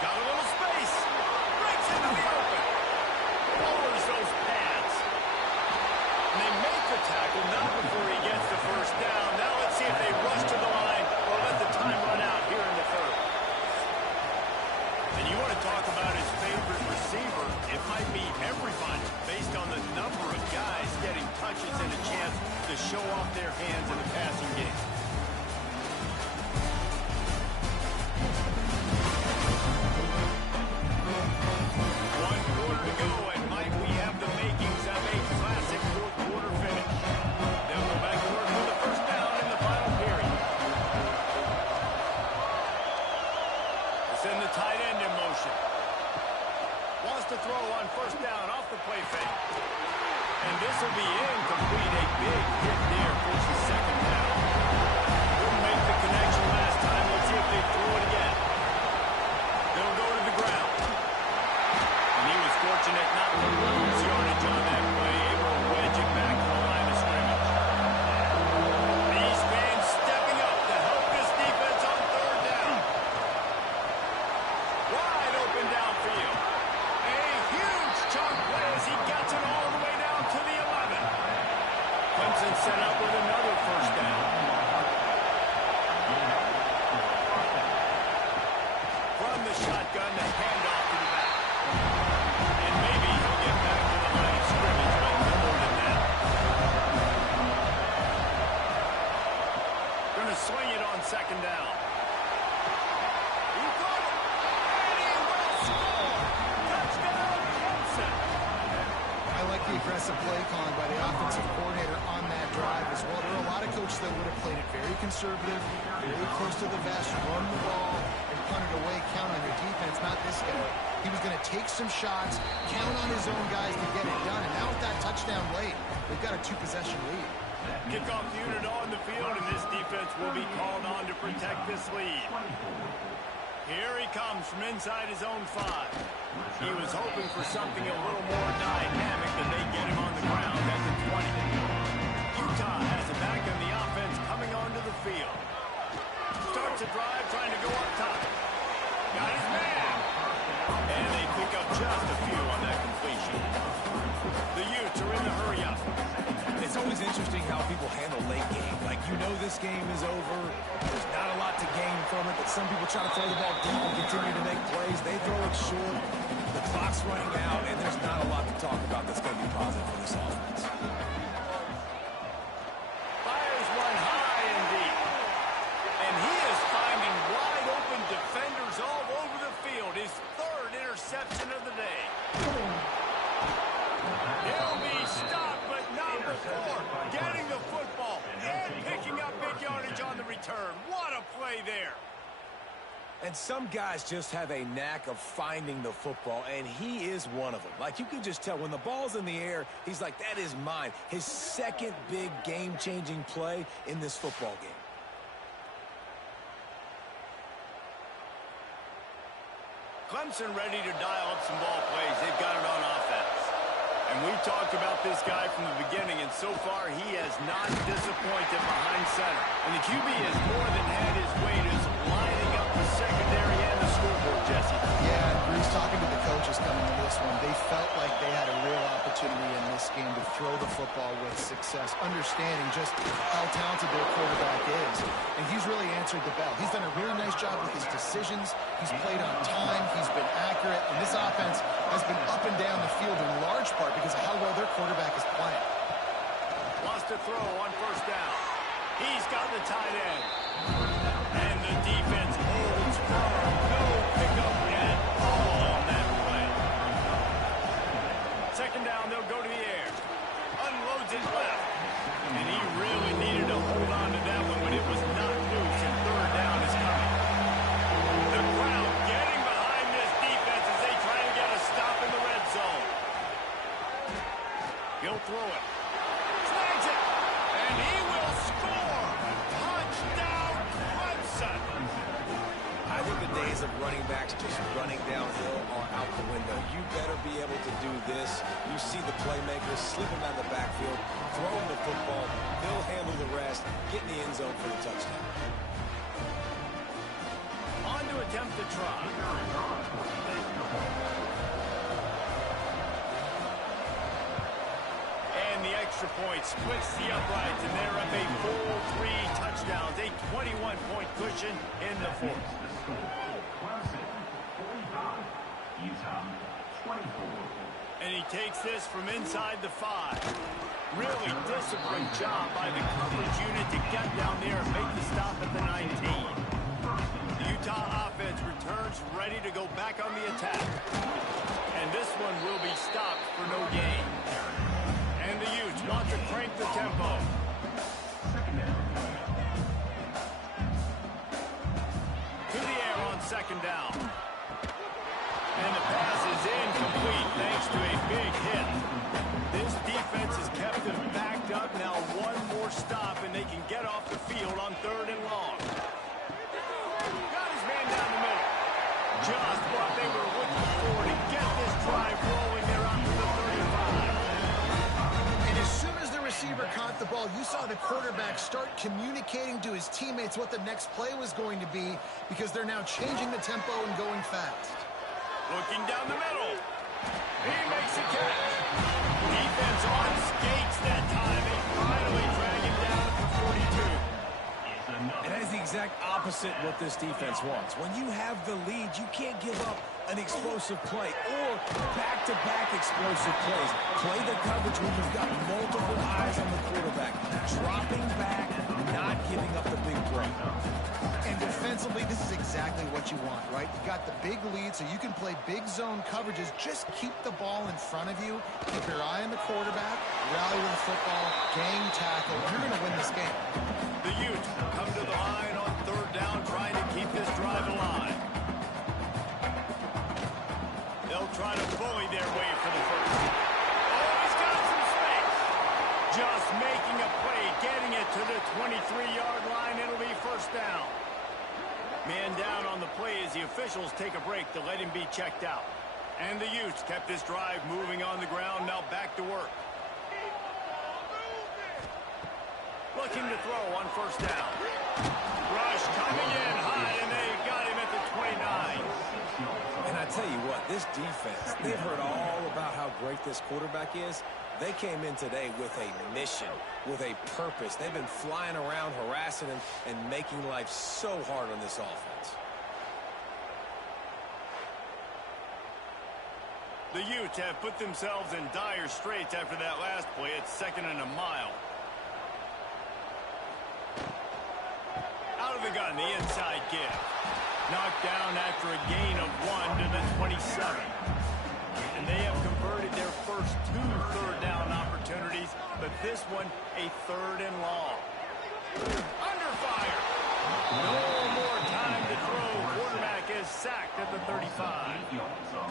Got a little space. Breaks into the open. Lowers those pads. And they make the tackle, not before he gets the first down. Now let's see if they rush to the line or let the time run out here in the third. And you want to talk about his favorite receiver, it might be everybody, based on the number of guys getting touches and a chance to show off their hands in the passing game. One quarter to go, and might we have the makings of a classic fourth quarter finish. They'll go back to work with the first down in the final period. Send the tight end in motion. Wants to throw on first down off the play fake. And this will be incomplete. A big hit there for the second down. Couldn't make the connection last time. Let's see if they throw it again. They'll go to the ground. And he was fortunate not to lose yardage on that play. Able to wedge it back to the line of scrimmage. These fans stepping up to help this defense on third down. Wide open downfield. A huge chunk play as he gets it all the way down to the 11. Clemson set up with another first down. From the shotgun, the handoff to the back. And maybe he'll get back to the line of scrimmage, but no more than that. Going to swing it on second down. He got it. And he will score. Touchdown, Clemson. I like the aggressive play calling by the offensive coordinator on that drive as well. There are a lot of coaches that would have played it very conservative, very close to the vest, run the ball, and punt it away, count on your defense. Not this guy. He was going to take some shots, count on his own guys to get it done. And now with that touchdown late, they've got a two-possession lead. Kickoff unit on the field, and this defense will be called on to protect this lead. Here he comes from inside his own 5. He was hoping for something a little more dynamic, but they get him on the ground at the 20. Utah has it back on the offense coming onto the field. Starts a drive trying to go up top. Got his man. And they pick up just a few on that completion. The Utes are in the hurry up. It's always interesting how people handle late game. Like, you know this game is over. There's not a lot to gain from it, but some people try to throw the ball deep and continue to make plays. They throw it short. The clock's running out, and there's not a lot to talk about that's going to be positive for this offense. Fires one high and deep. And he is finding wide open defenders all over the field. His third interception of the day. He'll be stopped, but not before getting the football and picking up big yardage on the return. What a play there. And some guys just have a knack of finding the football, and he is one of them. Like, you can just tell when the ball's in the air, he's like, that is mine. His second big game-changing play in this football game. Clemson ready to dial up some ball plays. They've got it on offense. And we've talked about this guy from the beginning, and so far he has not disappointed behind center. And the QB has more than had his weight as lining up the secondary and the scoreboard, Jesse. Yeah, and Bruce, talking to the coaches coming to this one, they felt like they had a real opportunity in this game to throw the football with success, understanding just how talented their quarterback is. And he's really answered the bell. He's done a really nice job with his decisions. He's played on time. He's been accurate. And this offense has been up and down the field in large part because of how well their quarterback is playing. Wants to throw on first down. He's got the tight end. And the defense holds firm. No pickup at all on that play. Second down, they'll go to the air. Unloads it left. And he really needed to hold on to that one, but it was not loose, and third down is coming. The crowd getting behind this defense as they try to get a stop in the red zone. He'll throw it. Snags it. And he will score. Touchdown, Clemson. I think the days of running backs just running downhill are out the window. You better be able to do this. You see the playmakers slipping out of the backfield, throwing the football. They'll handle the rest, get in the end zone for the touchdown. On to attempt to try. And the extra point splits the uprights, and they're up a full 3 touchdowns, a 21-point cushion in the fourth. And he takes this from inside the 5. Really disciplined job by the coverage unit to get down there and make the stop at the 19. The Utah offense returns ready to go back on the attack. And this one will be stopped for no gain. And the Utes want to crank the tempo. To the air on second down. And the pass is incomplete thanks to a big hit. This defense has kept them backed up. Now one more stop and they can get off the field on 3rd and long. Got his man down the middle. Just what they were looking for to get this drive rolling. They're out to the 35. And as soon as the receiver caught the ball, you saw the quarterback start communicating to his teammates what the next play was going to be because they're now changing the tempo and going fast. Looking down the middle. He makes a catch. Defense on skates that time. They finally drag him down at the 42. And that is the exact opposite what this defense wants. When you have the lead, you can't give up an explosive play or back-to-back explosive plays. Play the coverage when you've got multiple eyes on the quarterback. Dropping back, not giving up the big play. And defensively, this is exactly what you want, right? You got the big lead, so you can play big zone coverages. Just keep the ball in front of you. Keep your eye on the quarterback. Rally with the football. Gang tackle. You're going to win this game. The Utes come to the line on 3rd down, trying to keep this drive alive. They'll try to bully their way for the first. Oh, he's got some space. Just making a play, getting it to the 23-yard line. It'll be 1st down. Man down on the play as the officials take a break to let him be checked out. And the Utes kept this drive moving on the ground, now back to work. Looking to throw on 1st down. Rush coming in high, and they got him at the 29. And I tell you what, this defense, they've heard all about how great this quarterback is. They came in today with a mission, with a purpose. They've been flying around, harassing him, and making life so hard on this offense. The Utes have put themselves in dire straits after that last play. It's 2nd and a mile. Out of the gun, the inside give. Knocked down after a gain of 1 to the 27. And they have converted their first 2 3rd down opportunities, but this one a 3rd and long. Under fire. No more time to throw. Quarterback is sacked at the 35.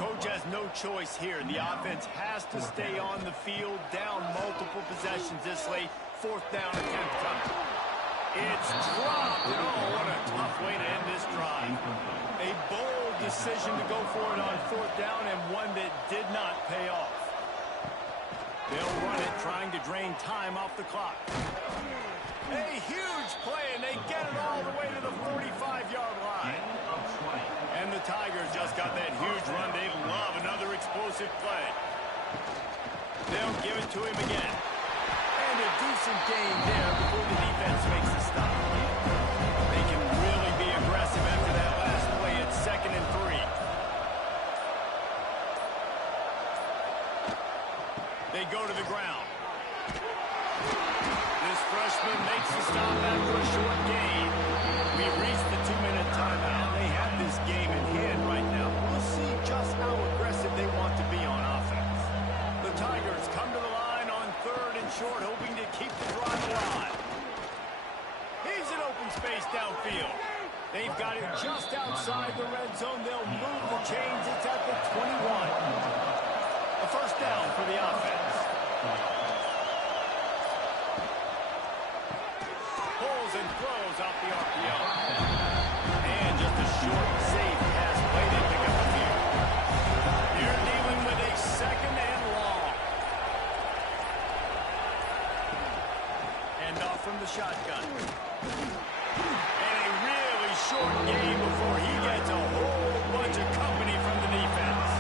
Coach has no choice here. The offense has to stay on the field, down multiple possessions this late. 4th down attempt time. It's dropped. And oh, what a tough way to end this drive. A bold decision to go for it on 4th down, and one that did not pay off. They'll run it, trying to drain time off the clock. A huge play, and they get it all the way to the 45-yard line. And the Tigers just got that huge run. They love another explosive play. They'll give it to him again. And a decent gain there before the defense makes the stop. They can really be aggressive after that last play. It's 2nd and 3. They go to the ground. This freshman makes the stop after a short gain. We've reached the 2-minute timeout. They have this game in hand right now. We'll see just how aggressive they want to be on offense. The Tigers come to the line on 3rd and short, hoping to keep the drive alive. He's in open space downfield. They've got it just outside the red zone. They'll move the chains. It's at the 21. A 1st down for the offense. Pulls and throws out the RPO. And just a short, safe pass shotgun. And a really short game before he gets a whole bunch of company from the defense.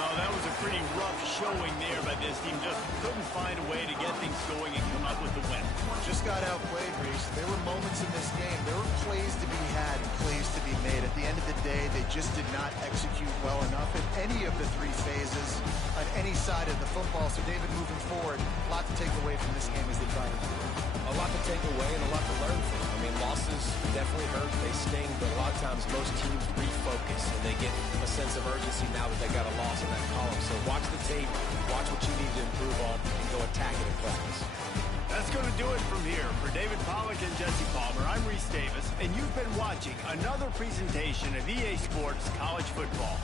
Oh, that was a pretty rough showing there by this team. Just couldn't find a way to get things going and come up with the win. Just got outplayed, Reese. There were moments in this game. There were plays to be had and plays to be made. At the end of the day, they just did not execute well enough in any of the three phases on any side of the football. So, David, moving forward, a lot to take away from this game as they try to do. A lot to take away and a lot to learn from. I mean, losses definitely hurt. They sting, but a lot of times most teams refocus and they get a sense of urgency now that they got a loss in that column. So watch the tape, watch what you need to improve on, and go attack it in practice. That's going to do it from here. For David Pollack and Jesse Palmer, I'm Reese Davis, and you've been watching another presentation of EA Sports College Football.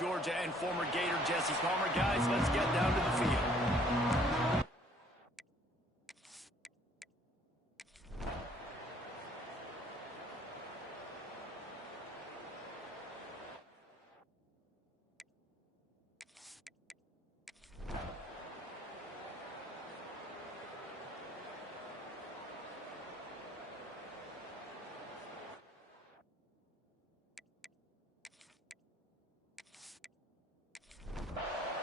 Georgia and former Gator Jesse Palmer. Guys, let's get down to the field.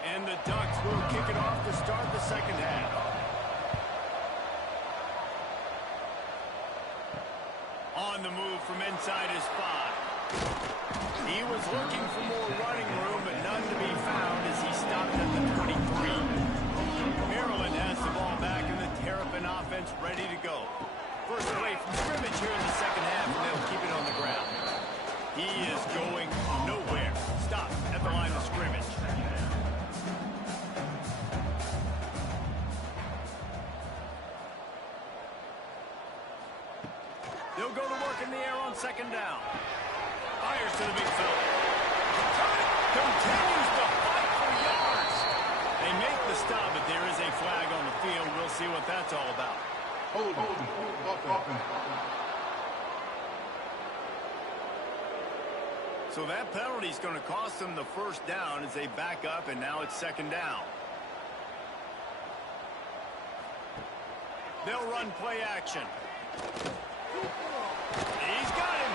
And the Ducks will kick it off to start the second half. On the move from inside his 5. He was looking for more running room, but none to be found as he stopped at the 23. Maryland has the ball back and the Terrapin offense ready to go. First play from scrimmage here in the second half, and they'll keep it on the ground. He is going nowhere. Stop at the line of scrimmage. They'll go to work in the air on second down. Fires to the big fella. Continues to fight for yards. They make the stop, but there is a flag on the field. We'll see what that's all about. Hold. Offense. So that penalty is going to cost them the first down as they back up, and now it's second down. They'll run play action. He's got him.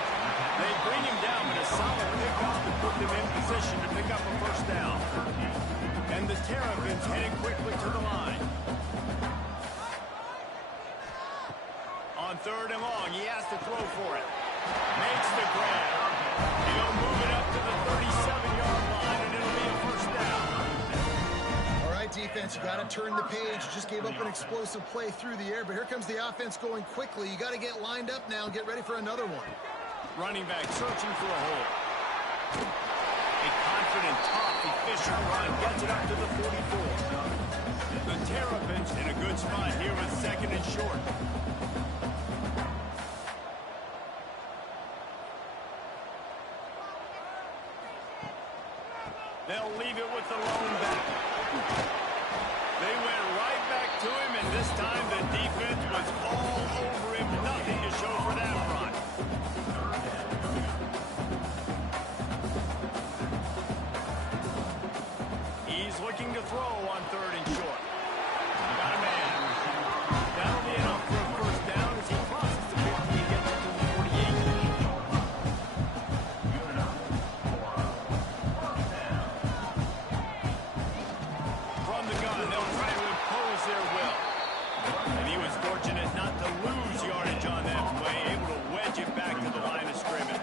They bring him down, but a solid pickoff to put them in position to pick up a first down. And the Terrapins heading quickly to the line. On third and long, he has to throw for it. Makes the grab. He'll move it up to the 37-yard line, and it'll be a first down. All right, defense, you got to turn the page. You just gave up an explosive play through the air, but here comes the offense going quickly. You got to get lined up now and get ready for another one. Running back searching for a hole. A confident, tough, efficient run gets it up to the 44. The Terrapins in a good spot here with second and short. They'll leave it with the lone back. They went right back to him, and this time the defense was all over him. Nothing to show for that run. He's looking to throw on third and short. Got a man. That'll be enough for a first down as he crosses the 50 and gets it to the 48. From the gun, they'll try to impose their will. And he was fortunate not to lose yardage on that play, able to wedge it back to the line of scrimmage.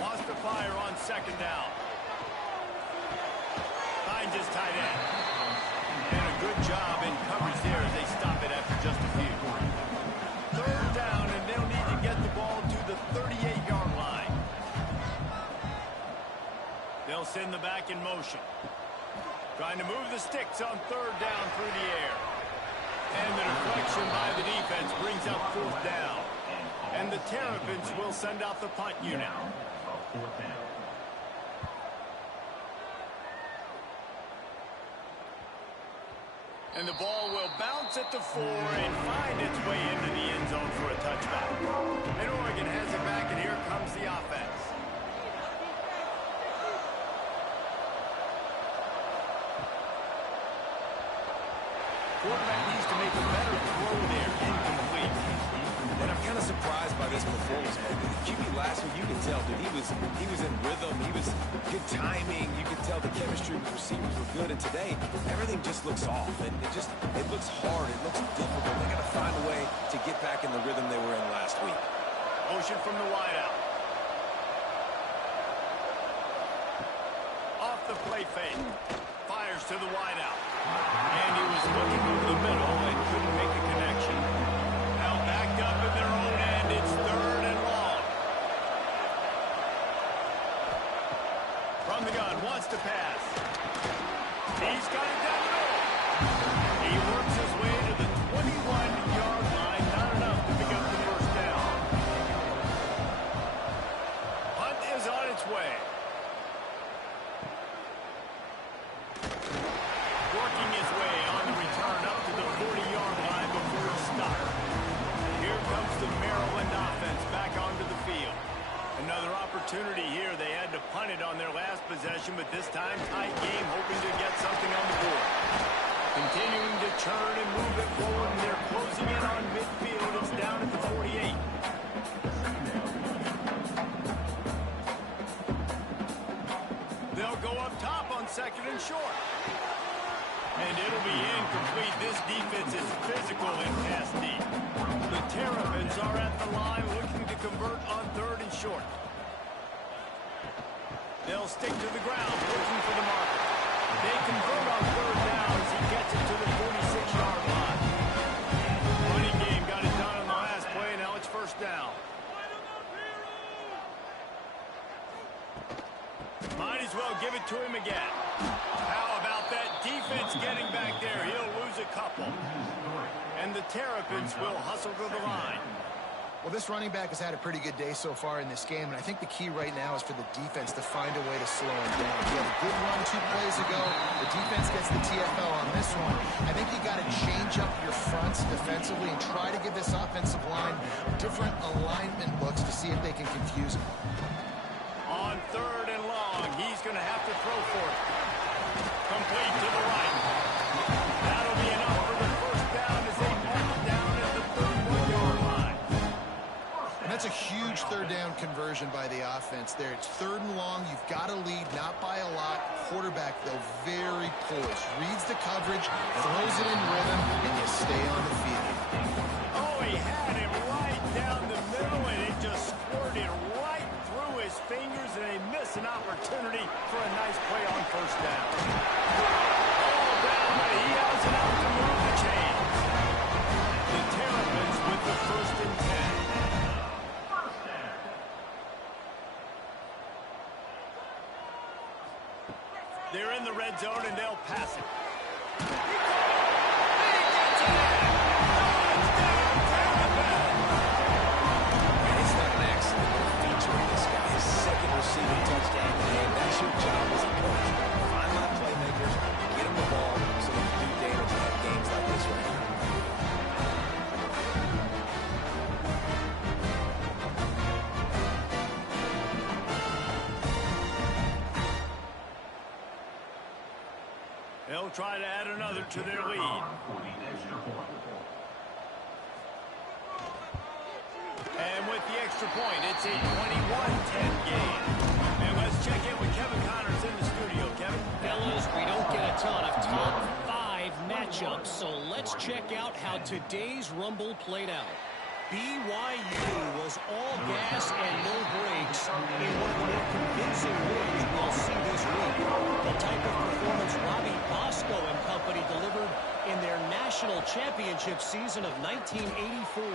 Lost the fire on second down. Finds his tight end. And a good job in coverage there as they stop it after just a few. Third down, and they'll need to get the ball to the 38-yard line. They'll send the back in motion. Trying to move the sticks on third down through the air. And the deflection by the defense brings up fourth down. And the Terrapins will send out the punt unit. Fourth down. And the ball will bounce at the 4 and find its way into the end zone for a touchback. And Oregon has it back, and here comes the offense. Quarterback needs to make a better throw there, incomplete. And I'm kind of surprised by this performance, man. The QB last week, you could tell, dude, he was in rhythm. He was good timing. You could tell the chemistry with receivers were good. And today, everything just looks off. And it looks hard. It looks difficult. They got to find a way to get back in the rhythm they were in last week. Motion from the wideout. Off the play fake. Fires to the wideout. And he was looking over the middle and couldn't make a connection. Now backed up in their own end. It's third and long. From the gun, wants to pass. He's got it down the middle. He works his way to the 21-yard line. Not enough to pick up the first down. Punt is on its way. working his way on the return up to the 40-yard line before a stop. Here comes the Maryland offense back onto the field. Another opportunity here. They had to punt it on their last possession, but this time tight game, hoping to get something on the board. Continuing to turn and move it forward, and they're closing in on midfield. It's down at the 48. They'll go up top on second and short. And it'll be incomplete. This defense is physical and pass deep. The Terrapins are at the line looking to convert on third and short. They'll stick to the ground looking for the marker. They convert on third down as he gets it to the 46-yard line. Running game got it done on the last play. Now it's first down. Might as well give it to him again. How about that defense getting back there? He'll lose a couple. And the Terrapins will hustle to the line. Well, this running back has had a pretty good day so far in this game, and I think the key right now is for the defense to find a way to slow him down. He had a good run 2 plays ago. The defense gets the TFL on this one. I think you got to change up your fronts defensively and try to give this offensive line different alignment looks to see if they can confuse him. On third and long, he's going to have to throw for it. Complete to the right. That'll be enough for the first down as they mark it down at the 31-yard line. And that's a huge third down conversion by the offense there. It's third and long. You've got to lead, not by a lot. Quarterback, though, very poised. Reads the coverage, throws it in rhythm, and you stay on the field. Oh, he had him right down the middle, and it just squirted right through his fingers, and they miss an opportunity for a nice play on first down. All down, but he has enough to move the chains. The Terrapins with the first and 10. They're in the red zone, and they'll pass it. Second receiving touchdown in the game. That's your job as a coach. Find my playmakers, get them the ball so they can do damage and have games like this right here. They'll try to add another to their lead. And with the extra point, it's a 21-10 game. And let's check in with Kevin Connors in the studio. Kevin? Fellas, we don't get a ton of top 5 matchups, so let's check out how today's Rumble played out. BYU was all gas and no brakes in one of the more convincing wins we'll see this week. The type of performance Robbie Bosco and company delivered in their national championship season of 1984.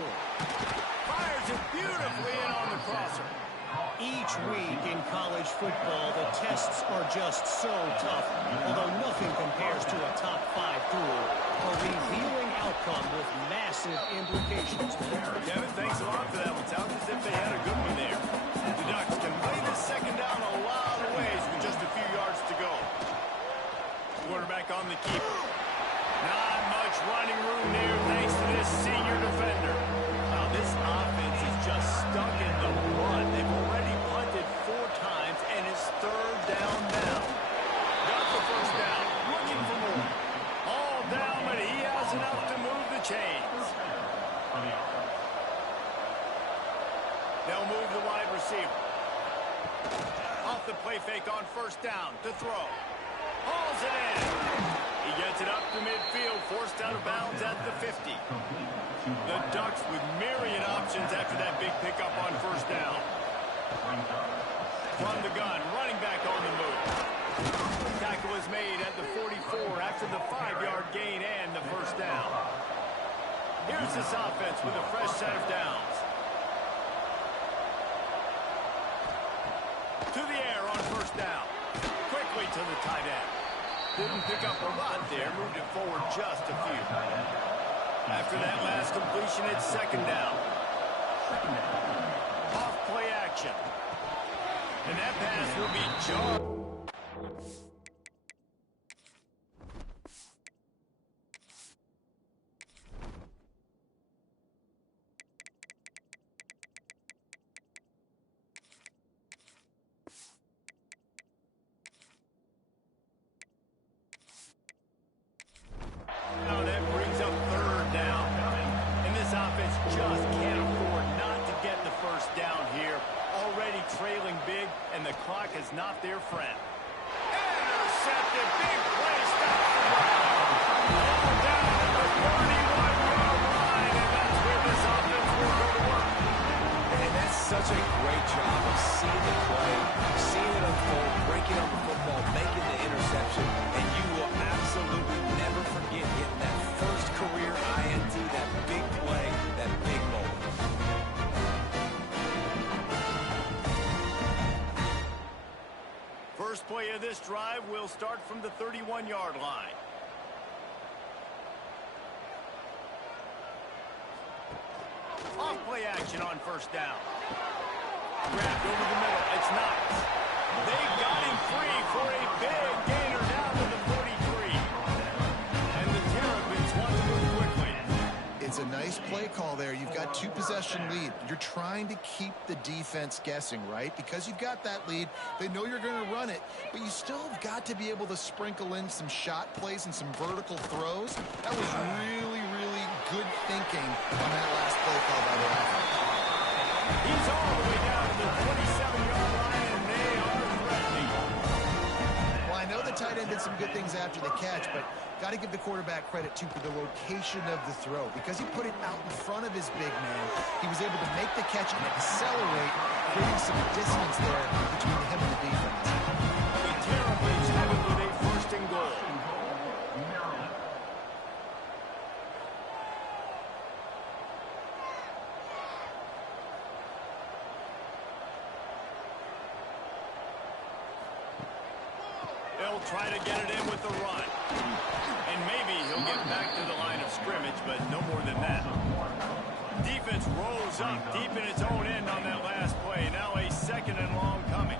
Fires it beautifully in on the crosser. Each week in college football, the tests are just so tough, although nothing compares to a top 5 duel, a revealing outcome with massive implications. Kevin, thanks a lot for that one. Sounds as if they had a good one there. The Ducks can play this second down a lot of ways with just a few yards to go. Quarterback on the keeper. Not much running room there thanks to this senior defender. Now, this offense is just stuck in the run. They've already punted 4 times, and it's third down now. Got the first down. Looking for more. All down, but he has enough to move the chains. They'll move the wide receiver. Off the play fake on first down to throw. Hauls it in. He gets it up to midfield, forced out of bounds at the 50. The Ducks with myriad options after that big pickup on first down. From the gun, running back on the move. Tackle was made at the 44 after the 5-yard gain and the first down. Here's this offense with a fresh set of downs. To the air on first down. Quickly to the tight end. Didn't pick up a lot there, moved it forward just a few. After that last completion, it's second down. Off play action. And that pass will be jarred. is not their friend. Intercepted. Big play. Stop the run. All down at the 31-yard line, and that's where this offense will go to work. And that's such a great job of seeing the play, seeing it unfold, breaking on the football, making the interception, and you will absolutely never forget getting that first career INT, that big play, that big moment. First play of this drive will start from the 31-yard line. Off play action on first down. Grabbed over the middle. It's Knox. They got him free for a big gainer down to the 43. And the Terrapins want to move quickly. It's a nice play call there. You've got 2-possession lead. You're trying to keep the defense guessing, right? Because you've got that lead. They know you're going to run it, but you still have got to be able to sprinkle in some shot plays and some vertical throws. That was really, really good thinking on that last play call by the offense. He's all the way down to the 27-yard line, and they are threatening. Well, I know the tight end did some good things after the catch, but got to give the quarterback credit, too, for the location of the throw. Because he put it out in front of his big man, he was able to make the catch and accelerate, creating some distance there between him and the defense. The Terrapins headed with a first and goal. They'll try to get it in with the run. And maybe he'll get back to the line of scrimmage, but no more than that. Defense rolls up deep in its own end on that last play. Now a second and long coming.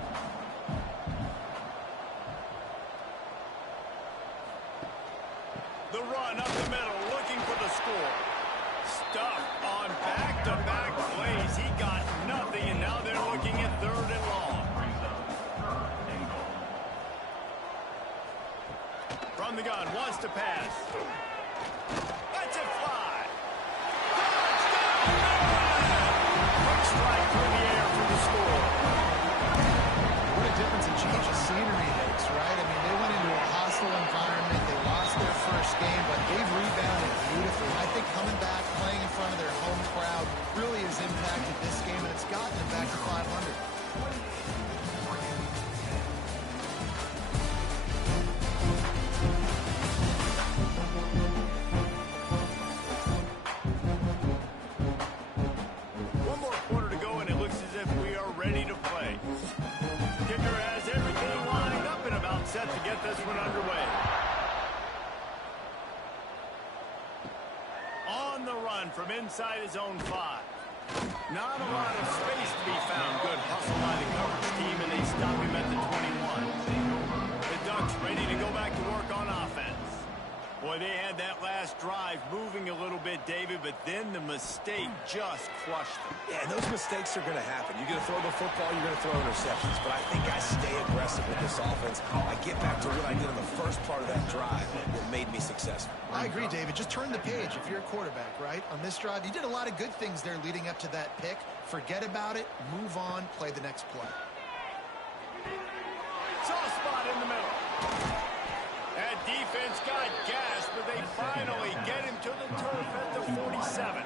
The run up the middle, looking for the score. Stuck on back-to-back plays. He got nothing, and now they're looking at third and long. From the gun, wants to pass. Let's it fly. Touchdown! Quick strike through the air for the score. What a difference a change of scenery makes, right? I mean, they went into a hostile environment. They lost their first game, but they've rebounded beautifully. I think coming back, playing in front of their home crowd really has impacted this game, and it's gotten them back to 500. Set to get this one underway. On the run from inside his own 5. Not a lot of space to be found. Good hustle by the coverage team, and they stop him at the 21. The Ducks ready to go back to work on offense. Boy, they had that last drive moving a little bit, David, but then the mistake just crushed them. Yeah, and those mistakes are going to happen. You're going to throw the football, you're going to throw interceptions. But I think I stay aggressive with this offense. I get back to what I did in the first part of that drive that made me successful. I agree, David. Just turn the page if you're a quarterback, right? On this drive, you did a lot of good things there leading up to that pick. Forget about it, move on, play the next play. Soft spot in the middle. That defense got gas, but they finally get him to the turf at the 47.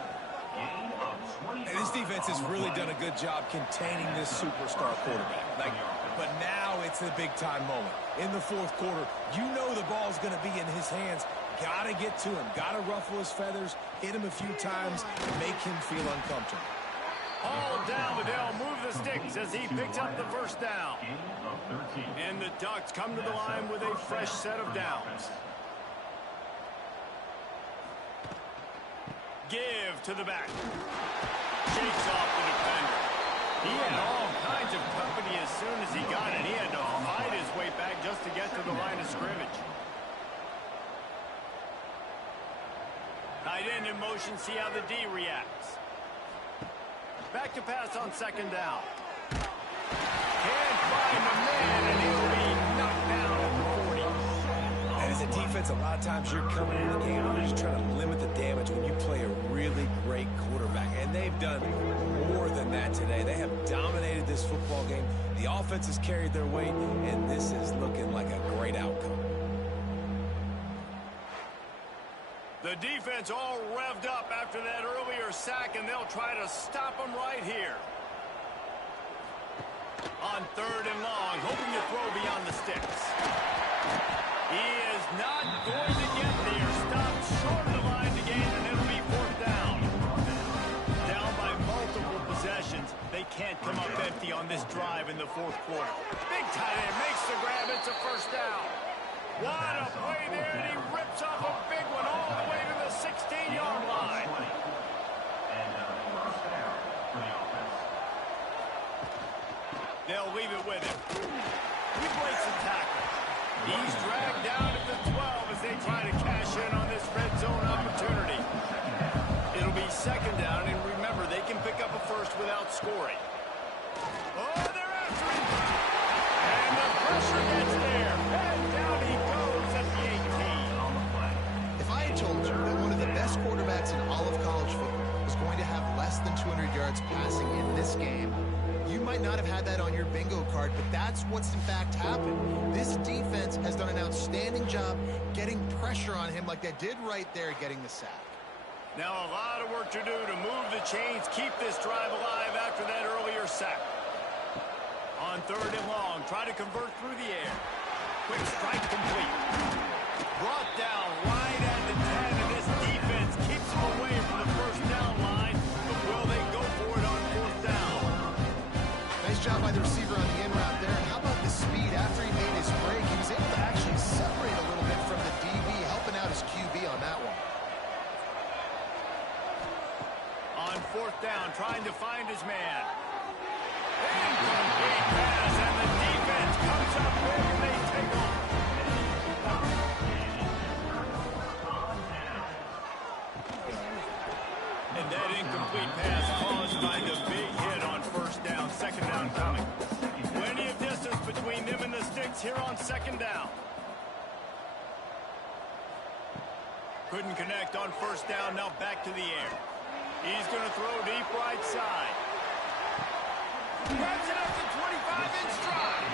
And this defense has really done a good job containing this superstar quarterback. But now it's the big-time moment. In the fourth quarter, you know the ball's going to be in his hands. Got to get to him. Got to ruffle his feathers, hit him a few times, make him feel uncomfortable. All down, but they'll move the sticks as he picks up the first down. And the Ducks come to the line with a fresh set of downs. Give to the back. Shakes off the defender. He had all kinds of company as soon as he got it. He had to fight his way back just to get to the line of scrimmage. Tight end in motion, see how the D reacts. Back to pass on second down. Can't find the man, and he'll be knocked down at 40. That is a defense, a lot of times you're coming into the game and you're just trying to limit the damage when you play a really great quarterback. And they've done more than that today. They have dominated this football game. The offense has carried their weight, and this is looking like a great outcome. The defense all revved up after that earlier sack, and they'll try to stop them right here. On 3rd and long, hoping to throw beyond the sticks. He is not going to get there. Stopped short of the line to gain, and it'll be 4th down. Down by multiple possessions. They can't come up empty on this drive in the 4th quarter. Big tight end makes the grab. It's a 1st down. What a play there, and he rips off a big one all the way to the 16-yard line. And 1st down for the offense. They'll leave it with him. He breaks the tackle. He's dragged down at the 12 as they try to cash in on this red zone opportunity. It'll be 2nd down, and remember, they can pick up a 1st without scoring. Oh, they're after him. And the pressure gets there. And down he goes at the 18. If I had told you that one of the best quarterbacks in all of college football was going to have less than 200 yards passing in this game, you might not have had that on your bingo card, but that's what's in fact happened. This defense has done an outstanding job getting pressure on him like they did right there, getting the sack. Now a lot of work to do to move the chains, keep this drive alive after that earlier sack. On 3rd and long, try to convert through the air. Quick strike complete. Brought down right at the 10, and this defense keeps them away from the 1st down line. But will they go for it on 4th down? Nice job by the receiver on the in route there. And how about the speed after he made his break? He was able to actually separate a little bit from the DB, helping out his QB on that one. On 4th down, trying to find his man. Incomplete pass, and the defense comes up big, and they take off. And that incomplete pass caused by the big hit on 1st down, 2nd down coming. Plenty of distance between them and the sticks here on 2nd down. Couldn't connect on 1st down, now back to the air. He's going to throw deep right side. Grabs it up to 25 in stride.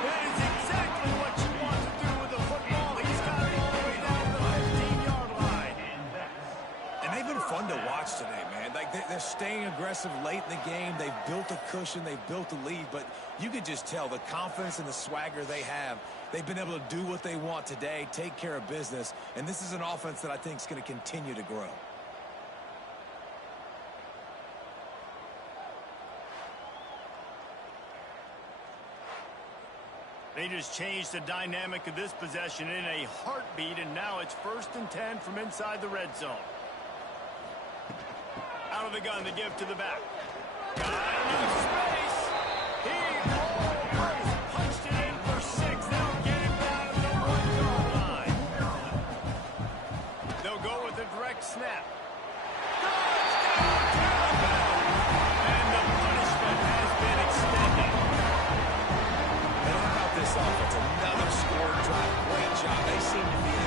That is exactly what you want to do with the football. He's got it all the way down to the 15-yard line. And they've been fun to watch today, man. Like they're staying aggressive late in the game. They've built a cushion. They've built a lead. But you could just tell the confidence and the swagger they have. They've been able to do what they want today, take care of business. And this is an offense that I think is going to continue to grow. They just changed the dynamic of this possession in a heartbeat, and now it's 1st and 10 from inside the red zone. Out of the gun to give to the back. Got enough space. He almost punched it in for 6. They'll get him down to the 1-yard line. They'll go with a direct snap. Touchdown! And the punishment has been extended. This offense, another score drive. Great job. They seem to be in.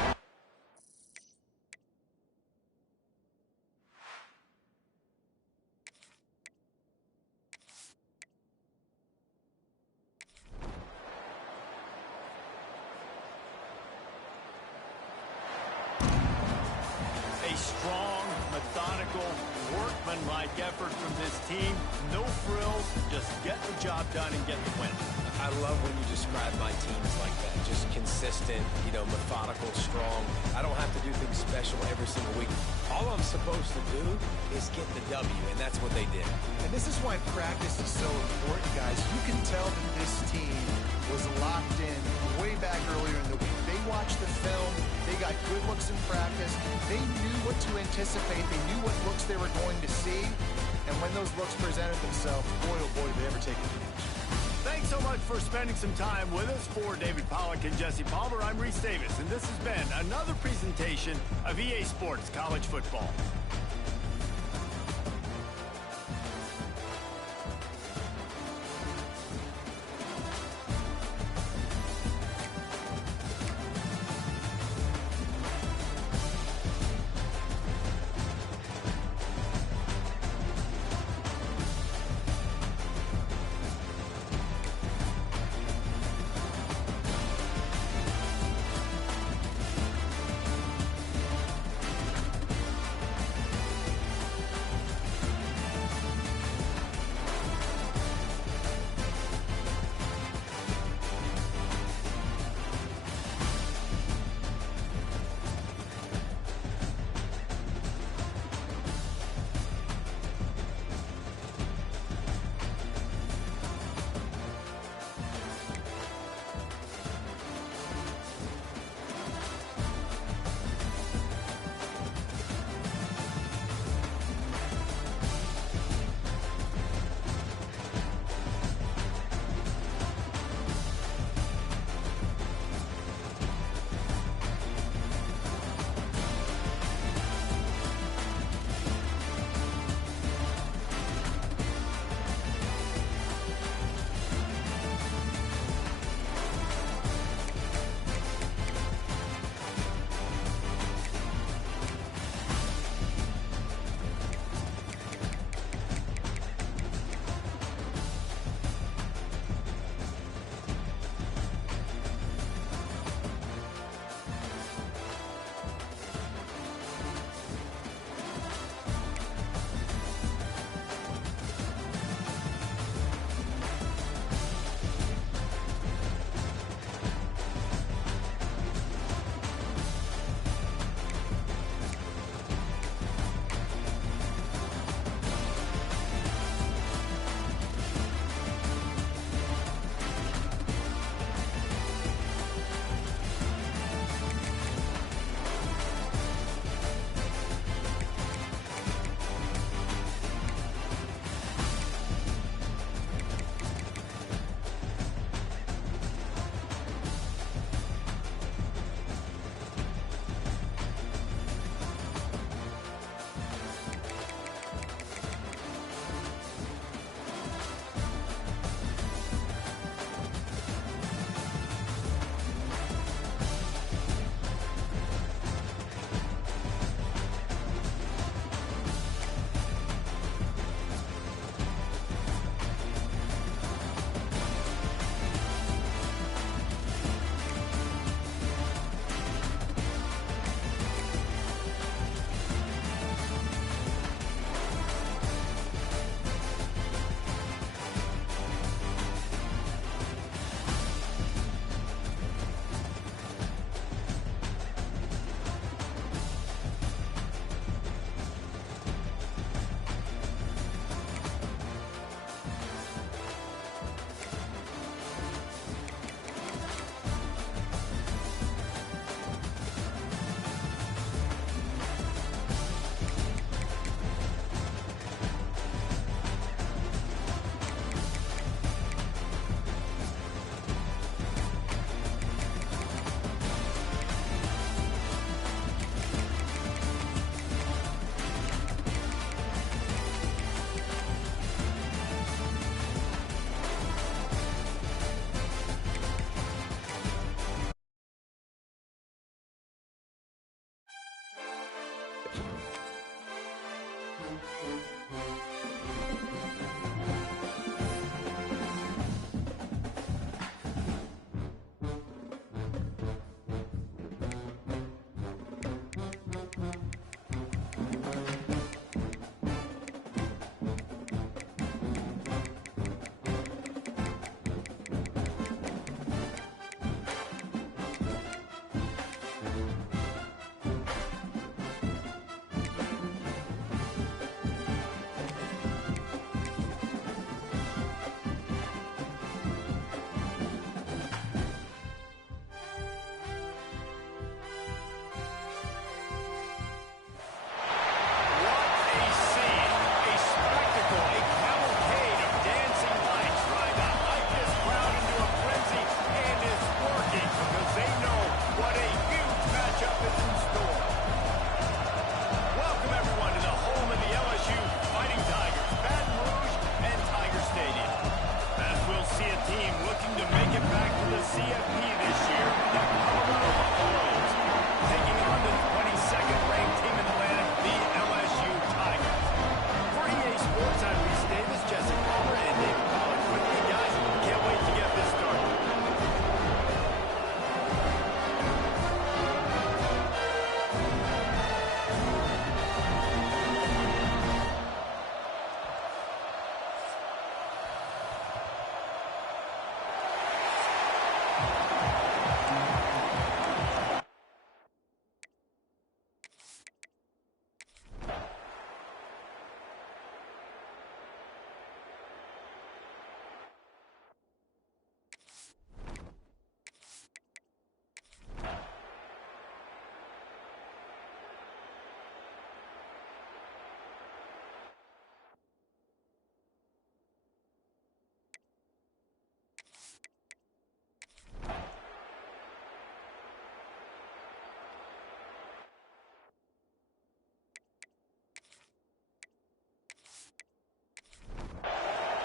A strong, methodical, workmanlike effort from this team. No frills, just get the job done and get the win. I love when you describe my teams like that. Just consistent, methodical, strong. I don't have to do things special every single week. All I'm supposed to do is get the W, and that's what they did. And this is why practice is so important, guys. You can tell that this team was locked in way back earlier in the week. They watched the film. They got good looks in practice. They knew what to anticipate. They knew what looks they were going to see. And when those looks presented themselves, boy, oh boy, did they ever take advantage. Thanks so much for spending some time with us. For David Pollack and Jesse Palmer, I'm Reese Davis, and this has been another presentation of EA Sports College Football.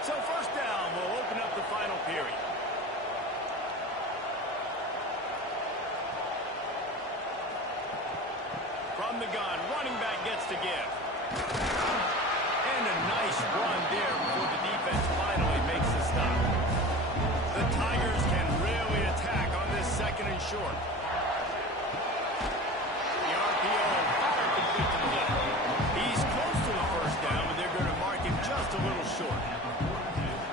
So first down will open up the final period. From the gun, running back gets to give. And a nice run there before the defense finally makes the stop. The Tigers can really attack on this second and short. The RPO fired complete to the left. He's close to the first down, but they're going to mark him just a little short.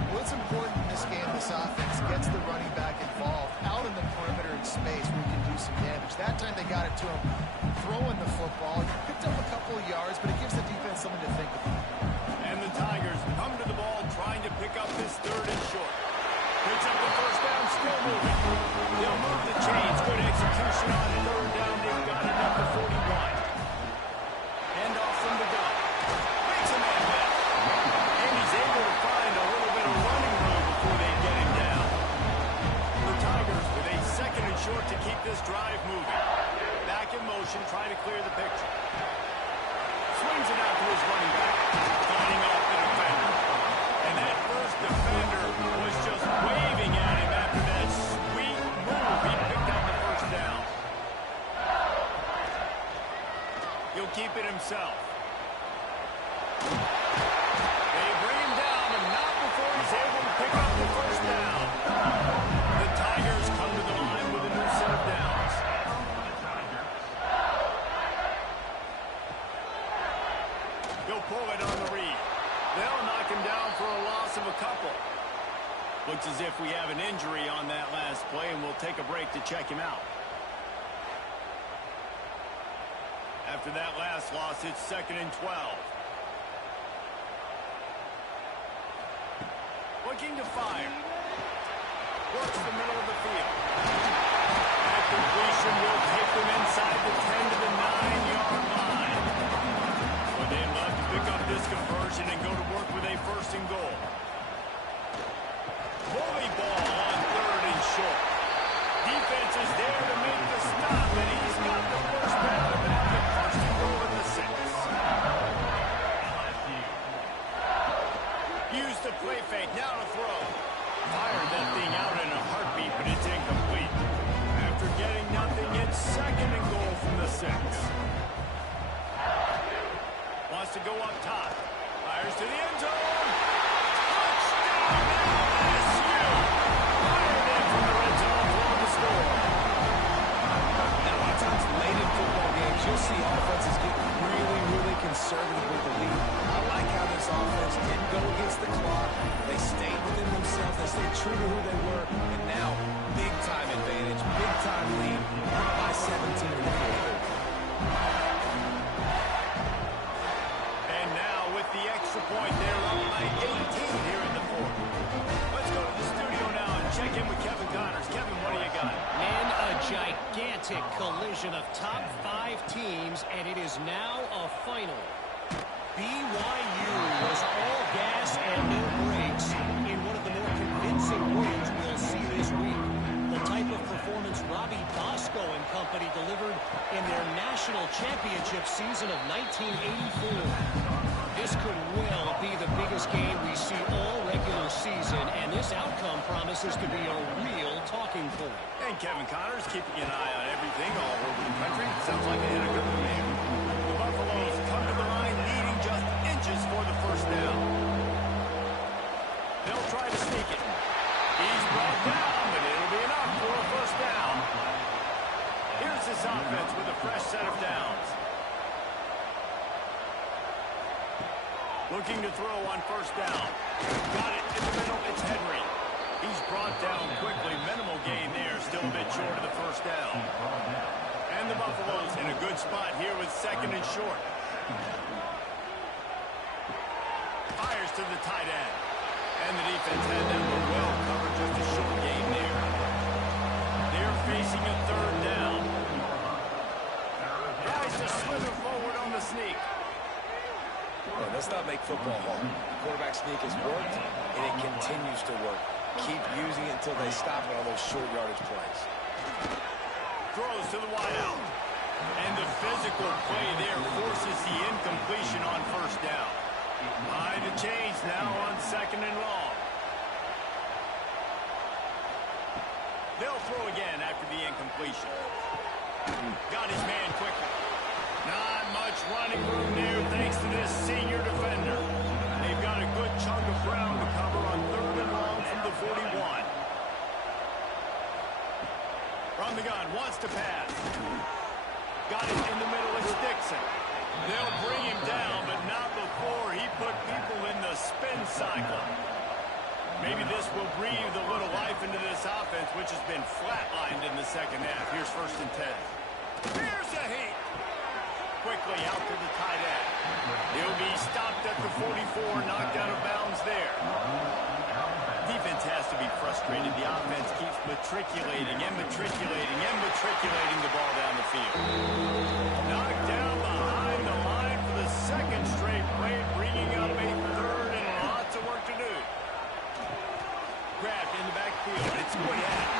What's important in this game, this offense gets the running back involved out in the perimeter in space where he can do some damage. That time they got it to him throwing the football. He picked up a couple of yards, but it gives the defense something to think about. And the Tigers come to the ball trying to pick up this third and short. Picks up the first down, still moving. They'll move the chains. Good execution on third down. They've got it up to 41. Hand off from the gun. Makes a man miss. And he's able to find a little bit of running room before they get him down. The Tigers with a second and short to keep this drive moving. Back in motion, trying to clear the picture. Swings it out to his running back. Fighting off the defender. And that first defender was just waving at him after that sweet move. He picked up the first down. He'll keep it himself. They bring him down, but not before he's able to pick up the first down. The Tigers come to the line with a new set of downs. He'll pull it on the read. They'll knock him down for a loss of a couple. Looks as if we have an injury on that last play, and we'll take a break to check him out. After that last loss, it's 2nd and 12. Looking to fire. Works the middle of the field. That completion will take them inside the 10 to the 9-yard line. But they'd love to pick up this conversion and go to work with a first and goal. Bully ball on third and short. Defense is there to make the stop, and he's got the first down and now the first and goal in the 6. Use the play fake, now to throw. Fired that thing out in a heartbeat, but it's incomplete. After getting nothing, it's You'll see offenses get really, really conservative with the lead. I like how this offense didn't go against the clock. They stayed within themselves. They stayed true to who they were. And now, big-time advantage, big-time lead, up by 17 in the fourth. And now with the extra point, they're up by 18 here in the fourth. Let's go to the studio now and check in with Kevin Connors. Kevin, what do you got? Man, a gigantic collision of top 5 teams, and it is now a final. BYU was all gas and no brakes in one of the more convincing wins we'll see this week. The type of performance Robbie Bosco and company delivered in their national championship season of 1984. This could well be the biggest game we see all regular season, and this outcome promises to be a real talking point. And Kevin Connors keeping an eye on everything all over the country. Sounds like they had a good one there. The Buffaloes come to the line needing just inches for the first down. They'll try to sneak it. He's brought down, but it'll be enough for a first down. Here's this offense with a fresh set of downs. Looking to throw on first down. Got it in the middle. It's Henry. He's brought down quickly. Minimal gain there. Still a bit short of the first down. And the Buffaloes in a good spot here with second and short. Fires to the tight end. And the defense had them well covered. Just a short gain there. They're facing a third down. Tries to slither forward on the sneak. Yeah, let's not make football hard. Quarterback sneak has worked, and it continues to work. Keep using it until they stop all those short yardage plays. Throws to the wideout. And the physical play there forces the incompletion on first down. Behind the chains now on second and long. They'll throw again after the incompletion. Got his man quickly. Not much running room there thanks to this senior defender. They've got a good chunk of ground to cover on third and long from the 41. From the gun, wants to pass. Got it in the middle, it's Dixon. They'll bring him down, but not before he put people in the spin cycle. Maybe this will breathe a little life into this offense, which has been flatlined in the second half. Here's first and 10. Here's a heat. Quickly out to the tight end. He'll be stopped at the 44, knocked out of bounds there. Defense has to be frustrated. The offense keeps matriculating and matriculating and matriculating the ball down the field. Knocked down behind the line for the second straight play, bringing up a third and lots of work to do. Grabbed in the backfield. It's Woodhead.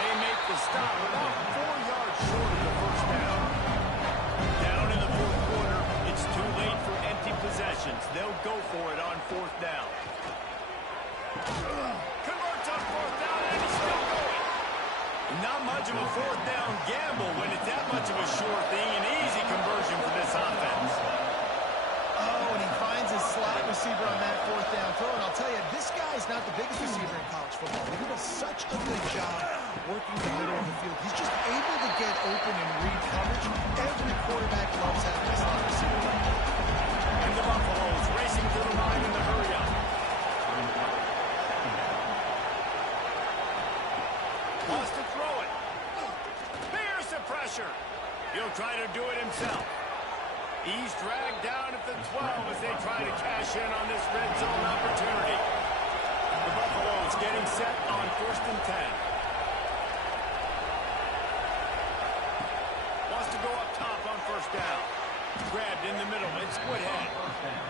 They make the stop about 4 yards short of the first down. Down in the fourth quarter, it's too late for empty possessions. They'll go for it on fourth down. Converts on fourth down, and he's still going. Not much of a fourth down gamble when it's that much of a sure thing. An easy conversion for this offense. Oh, and he finds his slot receiver on that fourth down throw. And I'll tell you, this guy is not the biggest receiver in college football, but he does such a good job working the middle of the field. He's just able to get open and read coverage. Every quarterback loves having a slot receiver. And the Buffaloes racing to the line in the hurry-up. Wants to throw it. Bears the pressure. He'll try to do it himself. He's dragged down at the 12 as they try to cash in on this red zone opportunity. The Buffaloes getting set on first and 10. Wants to go up top on first down. Grabbed in the middle. It's Woodhead.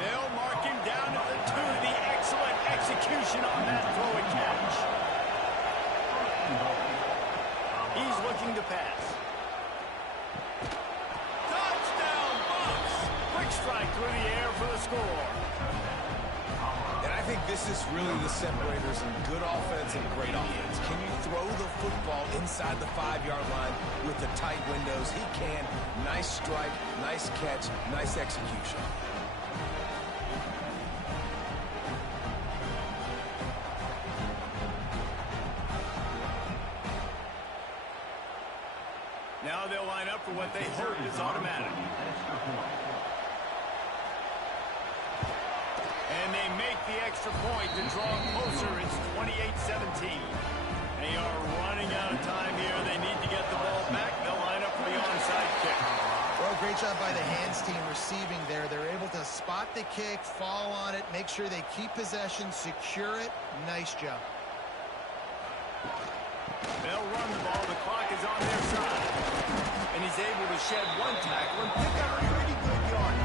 They'll mark him down at the 2. The excellent execution on that throw and catch. He's looking to pass. Touchdown, Bucks! Quick strike through the air for the score. And I think this is really the separators in good offense and great offense. Can you throw the football inside the 5-yard line with the tight windows? He can. Nice strike, nice catch, nice execution. Now they'll line line up for what they hope is automatic. And they make the extra point to draw closer. It's 28-17. They are running out of time here. They need to get the ball back. They'll line up for the onside kick. Well, great job by the hands team receiving there. They're able to spot the kick, fall on it, make sure they keep possession, secure it. Nice job. They'll run the ball. The clock is on their side. And he's able to shed one tackle and pick up a pretty good yard.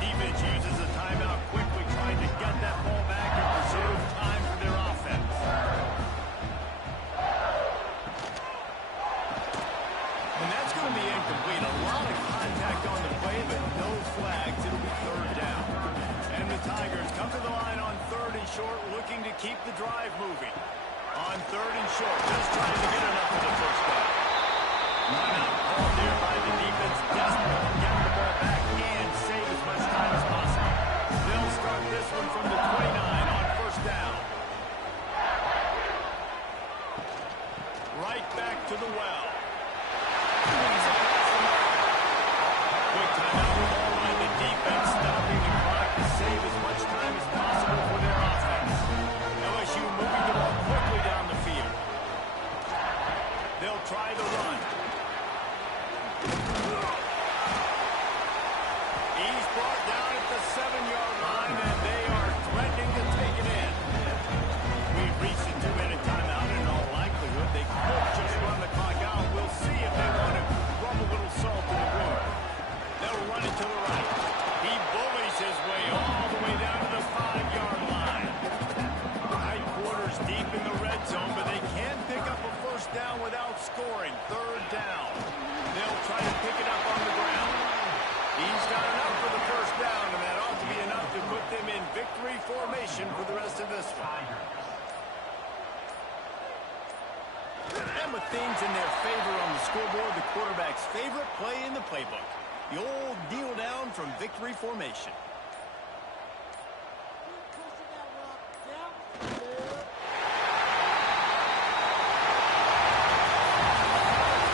Defense uses a timeout quickly, trying to get that ball back and preserve time for their offense. And that's going to be incomplete. A lot of contact on the play, but no flags. It'll be third down. And the Tigers come to the line on third and short, looking to keep the drive moving. On third and short, just trying to get enough for the first down. Timeout called there by the defense, desperate to get the ball back and save as much time as possible. They'll start this one from the 29 on first down. Right back to the well. Quick timeout call by the defense, stopping the clock to save as much time as possible for their offense. LSU moving the ball quickly down the field. They'll try the run. He's brought down at the 7-yard line, and they are threatening to take it in. We've reached a 2-minute timeout, and in all likelihood, they could just run the clock out. We'll see if they want to rub a little salt in the wound. They'll run it to the right. He bullies his way all the way down to the 5-yard line. High quarters deep in the red zone, but they can pick up a first down without scoring. Third down. They'll try to pick it up on the ground. He's got enough for the first down, and that ought to be enough to put them in victory formation for the rest of this one. And with things in their favor on the scoreboard, the quarterback's favorite play in the playbook. The old kneel down from victory formation.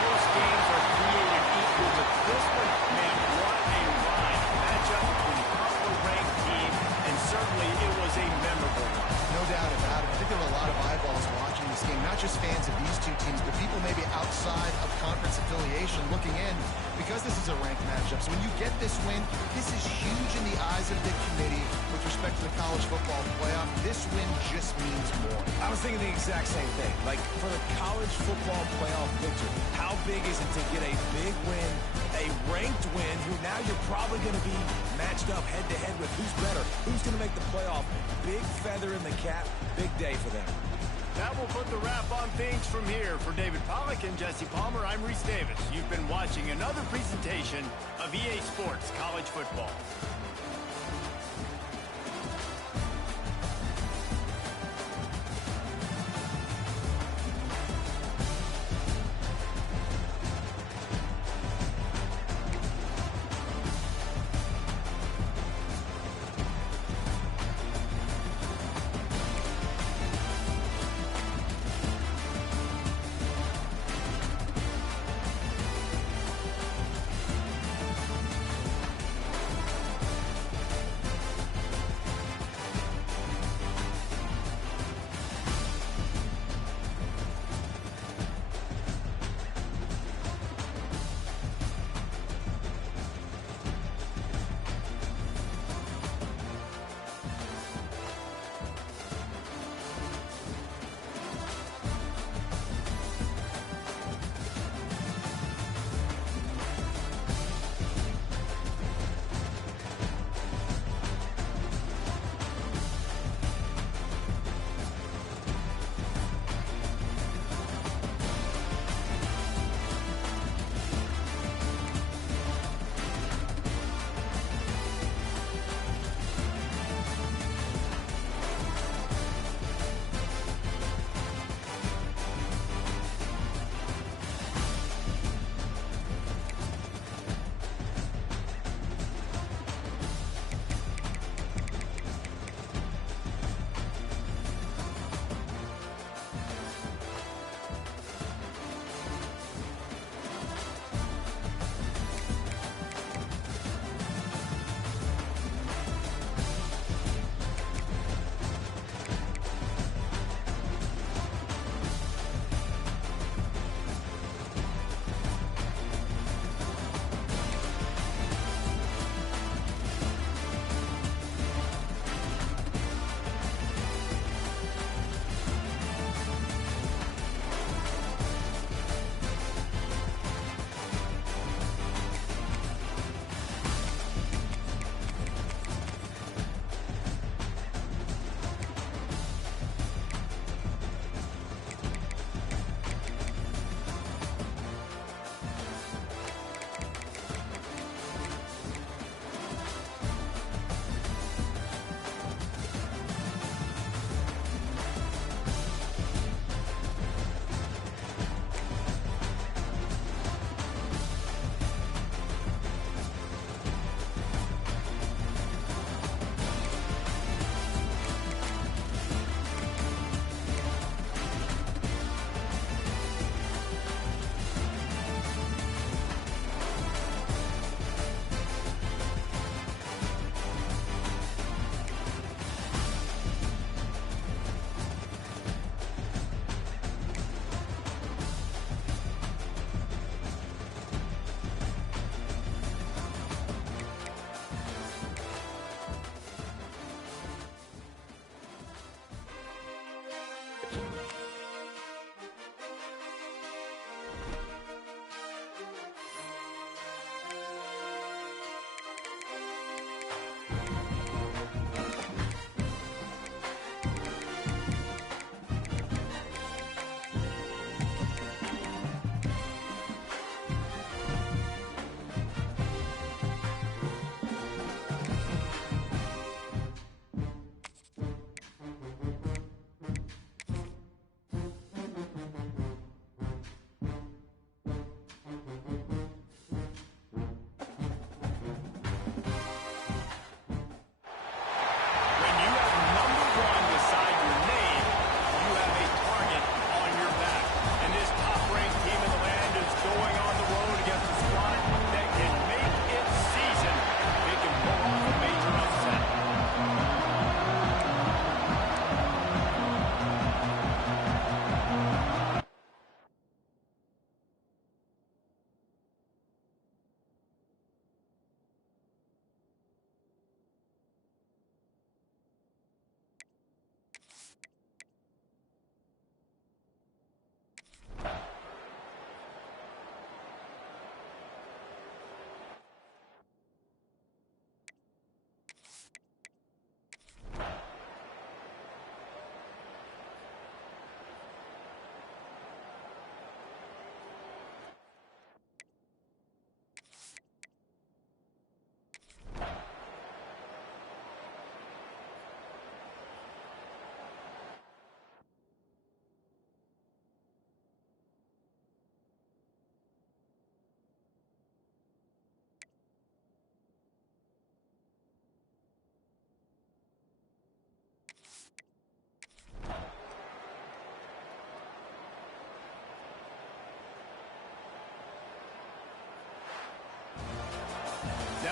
Most games are created equal, but this one, man, what a ride. Matchup between a couple-ranked team, and certainly it was a memorable one. No doubt about it. I think there were a lot of eyeballs watching this game, not just fans of these two teams, but people maybe outside of conference affiliation looking in, because this is a ranked matchup. So when you get this win, this is huge in the eyes of the committee with respect to the college football playoff. This win just means more. I was thinking the exact same thing. Like, for the college football playoff picture, how big is it to get a big win, a ranked win, who now you're probably going to be matched up head-to-head with who's better, who's going to make the playoff. Big feather in the cap, big day for them. That will put the wrap on things from here. For David Pollack and Jesse Palmer, I'm Reese Davis. You've been watching another presentation of EA Sports College Football.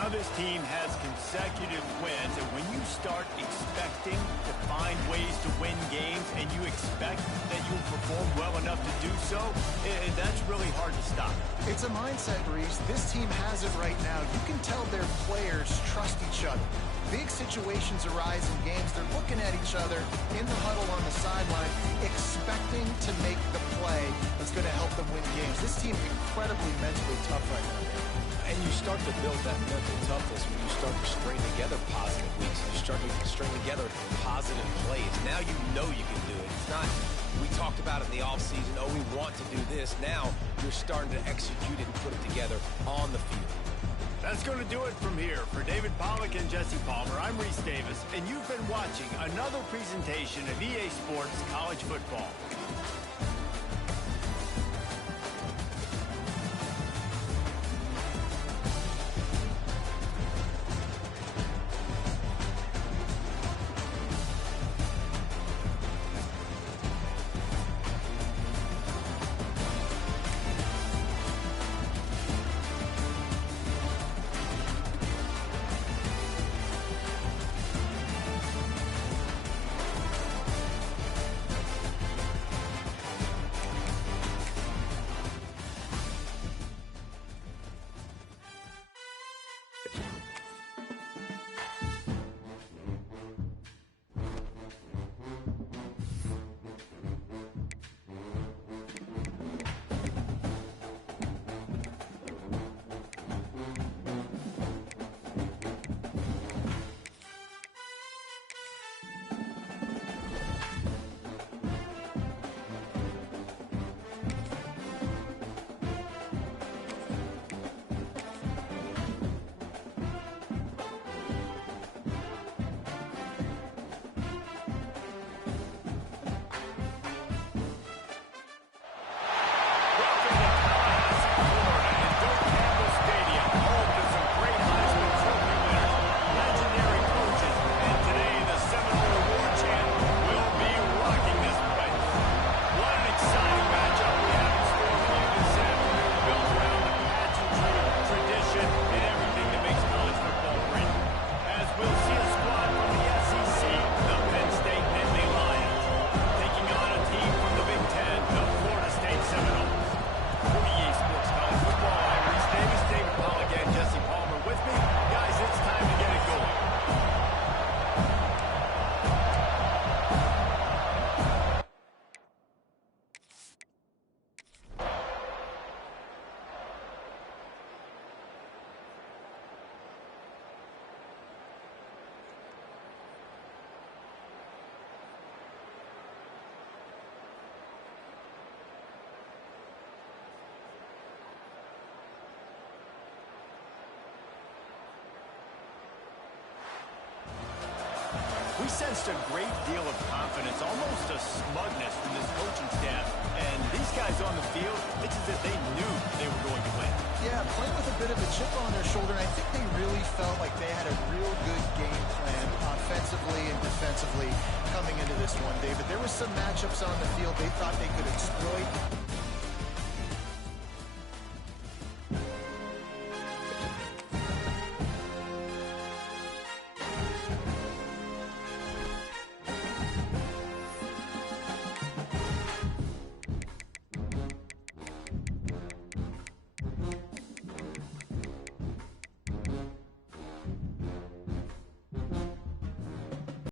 Now this team has consecutive wins, and when you start expecting to find ways to win games and you expect that you'll perform well enough to do so, that's really hard to stop. It's a mindset, Reese. This team has it right now. You can tell their players trust each other. Big situations arise in games. They're looking at each other in the huddle on the sideline, expecting to make the play that's going to help them win games. This team is incredibly mentally tough right now. And you start to build that mental toughness when you start to string together positive weeks. You start to string together positive plays. Now you know you can do it. It's not, we talked about it in the offseason, oh, we want to do this. Now you're starting to execute it and put it together on the field. That's going to do it from here. For David Pollack and Jesse Palmer, I'm Reese Davis, and you've been watching another presentation of EA Sports College Football. We sensed a great deal of confidence, almost a smugness from this coaching staff. And these guys on the field, it's as if they knew they were going to win. Yeah, playing with a bit of a chip on their shoulder, and I think they really felt like they had a real good game plan offensively and defensively coming into this one, David. There were some matchups on the field they thought they could exploit.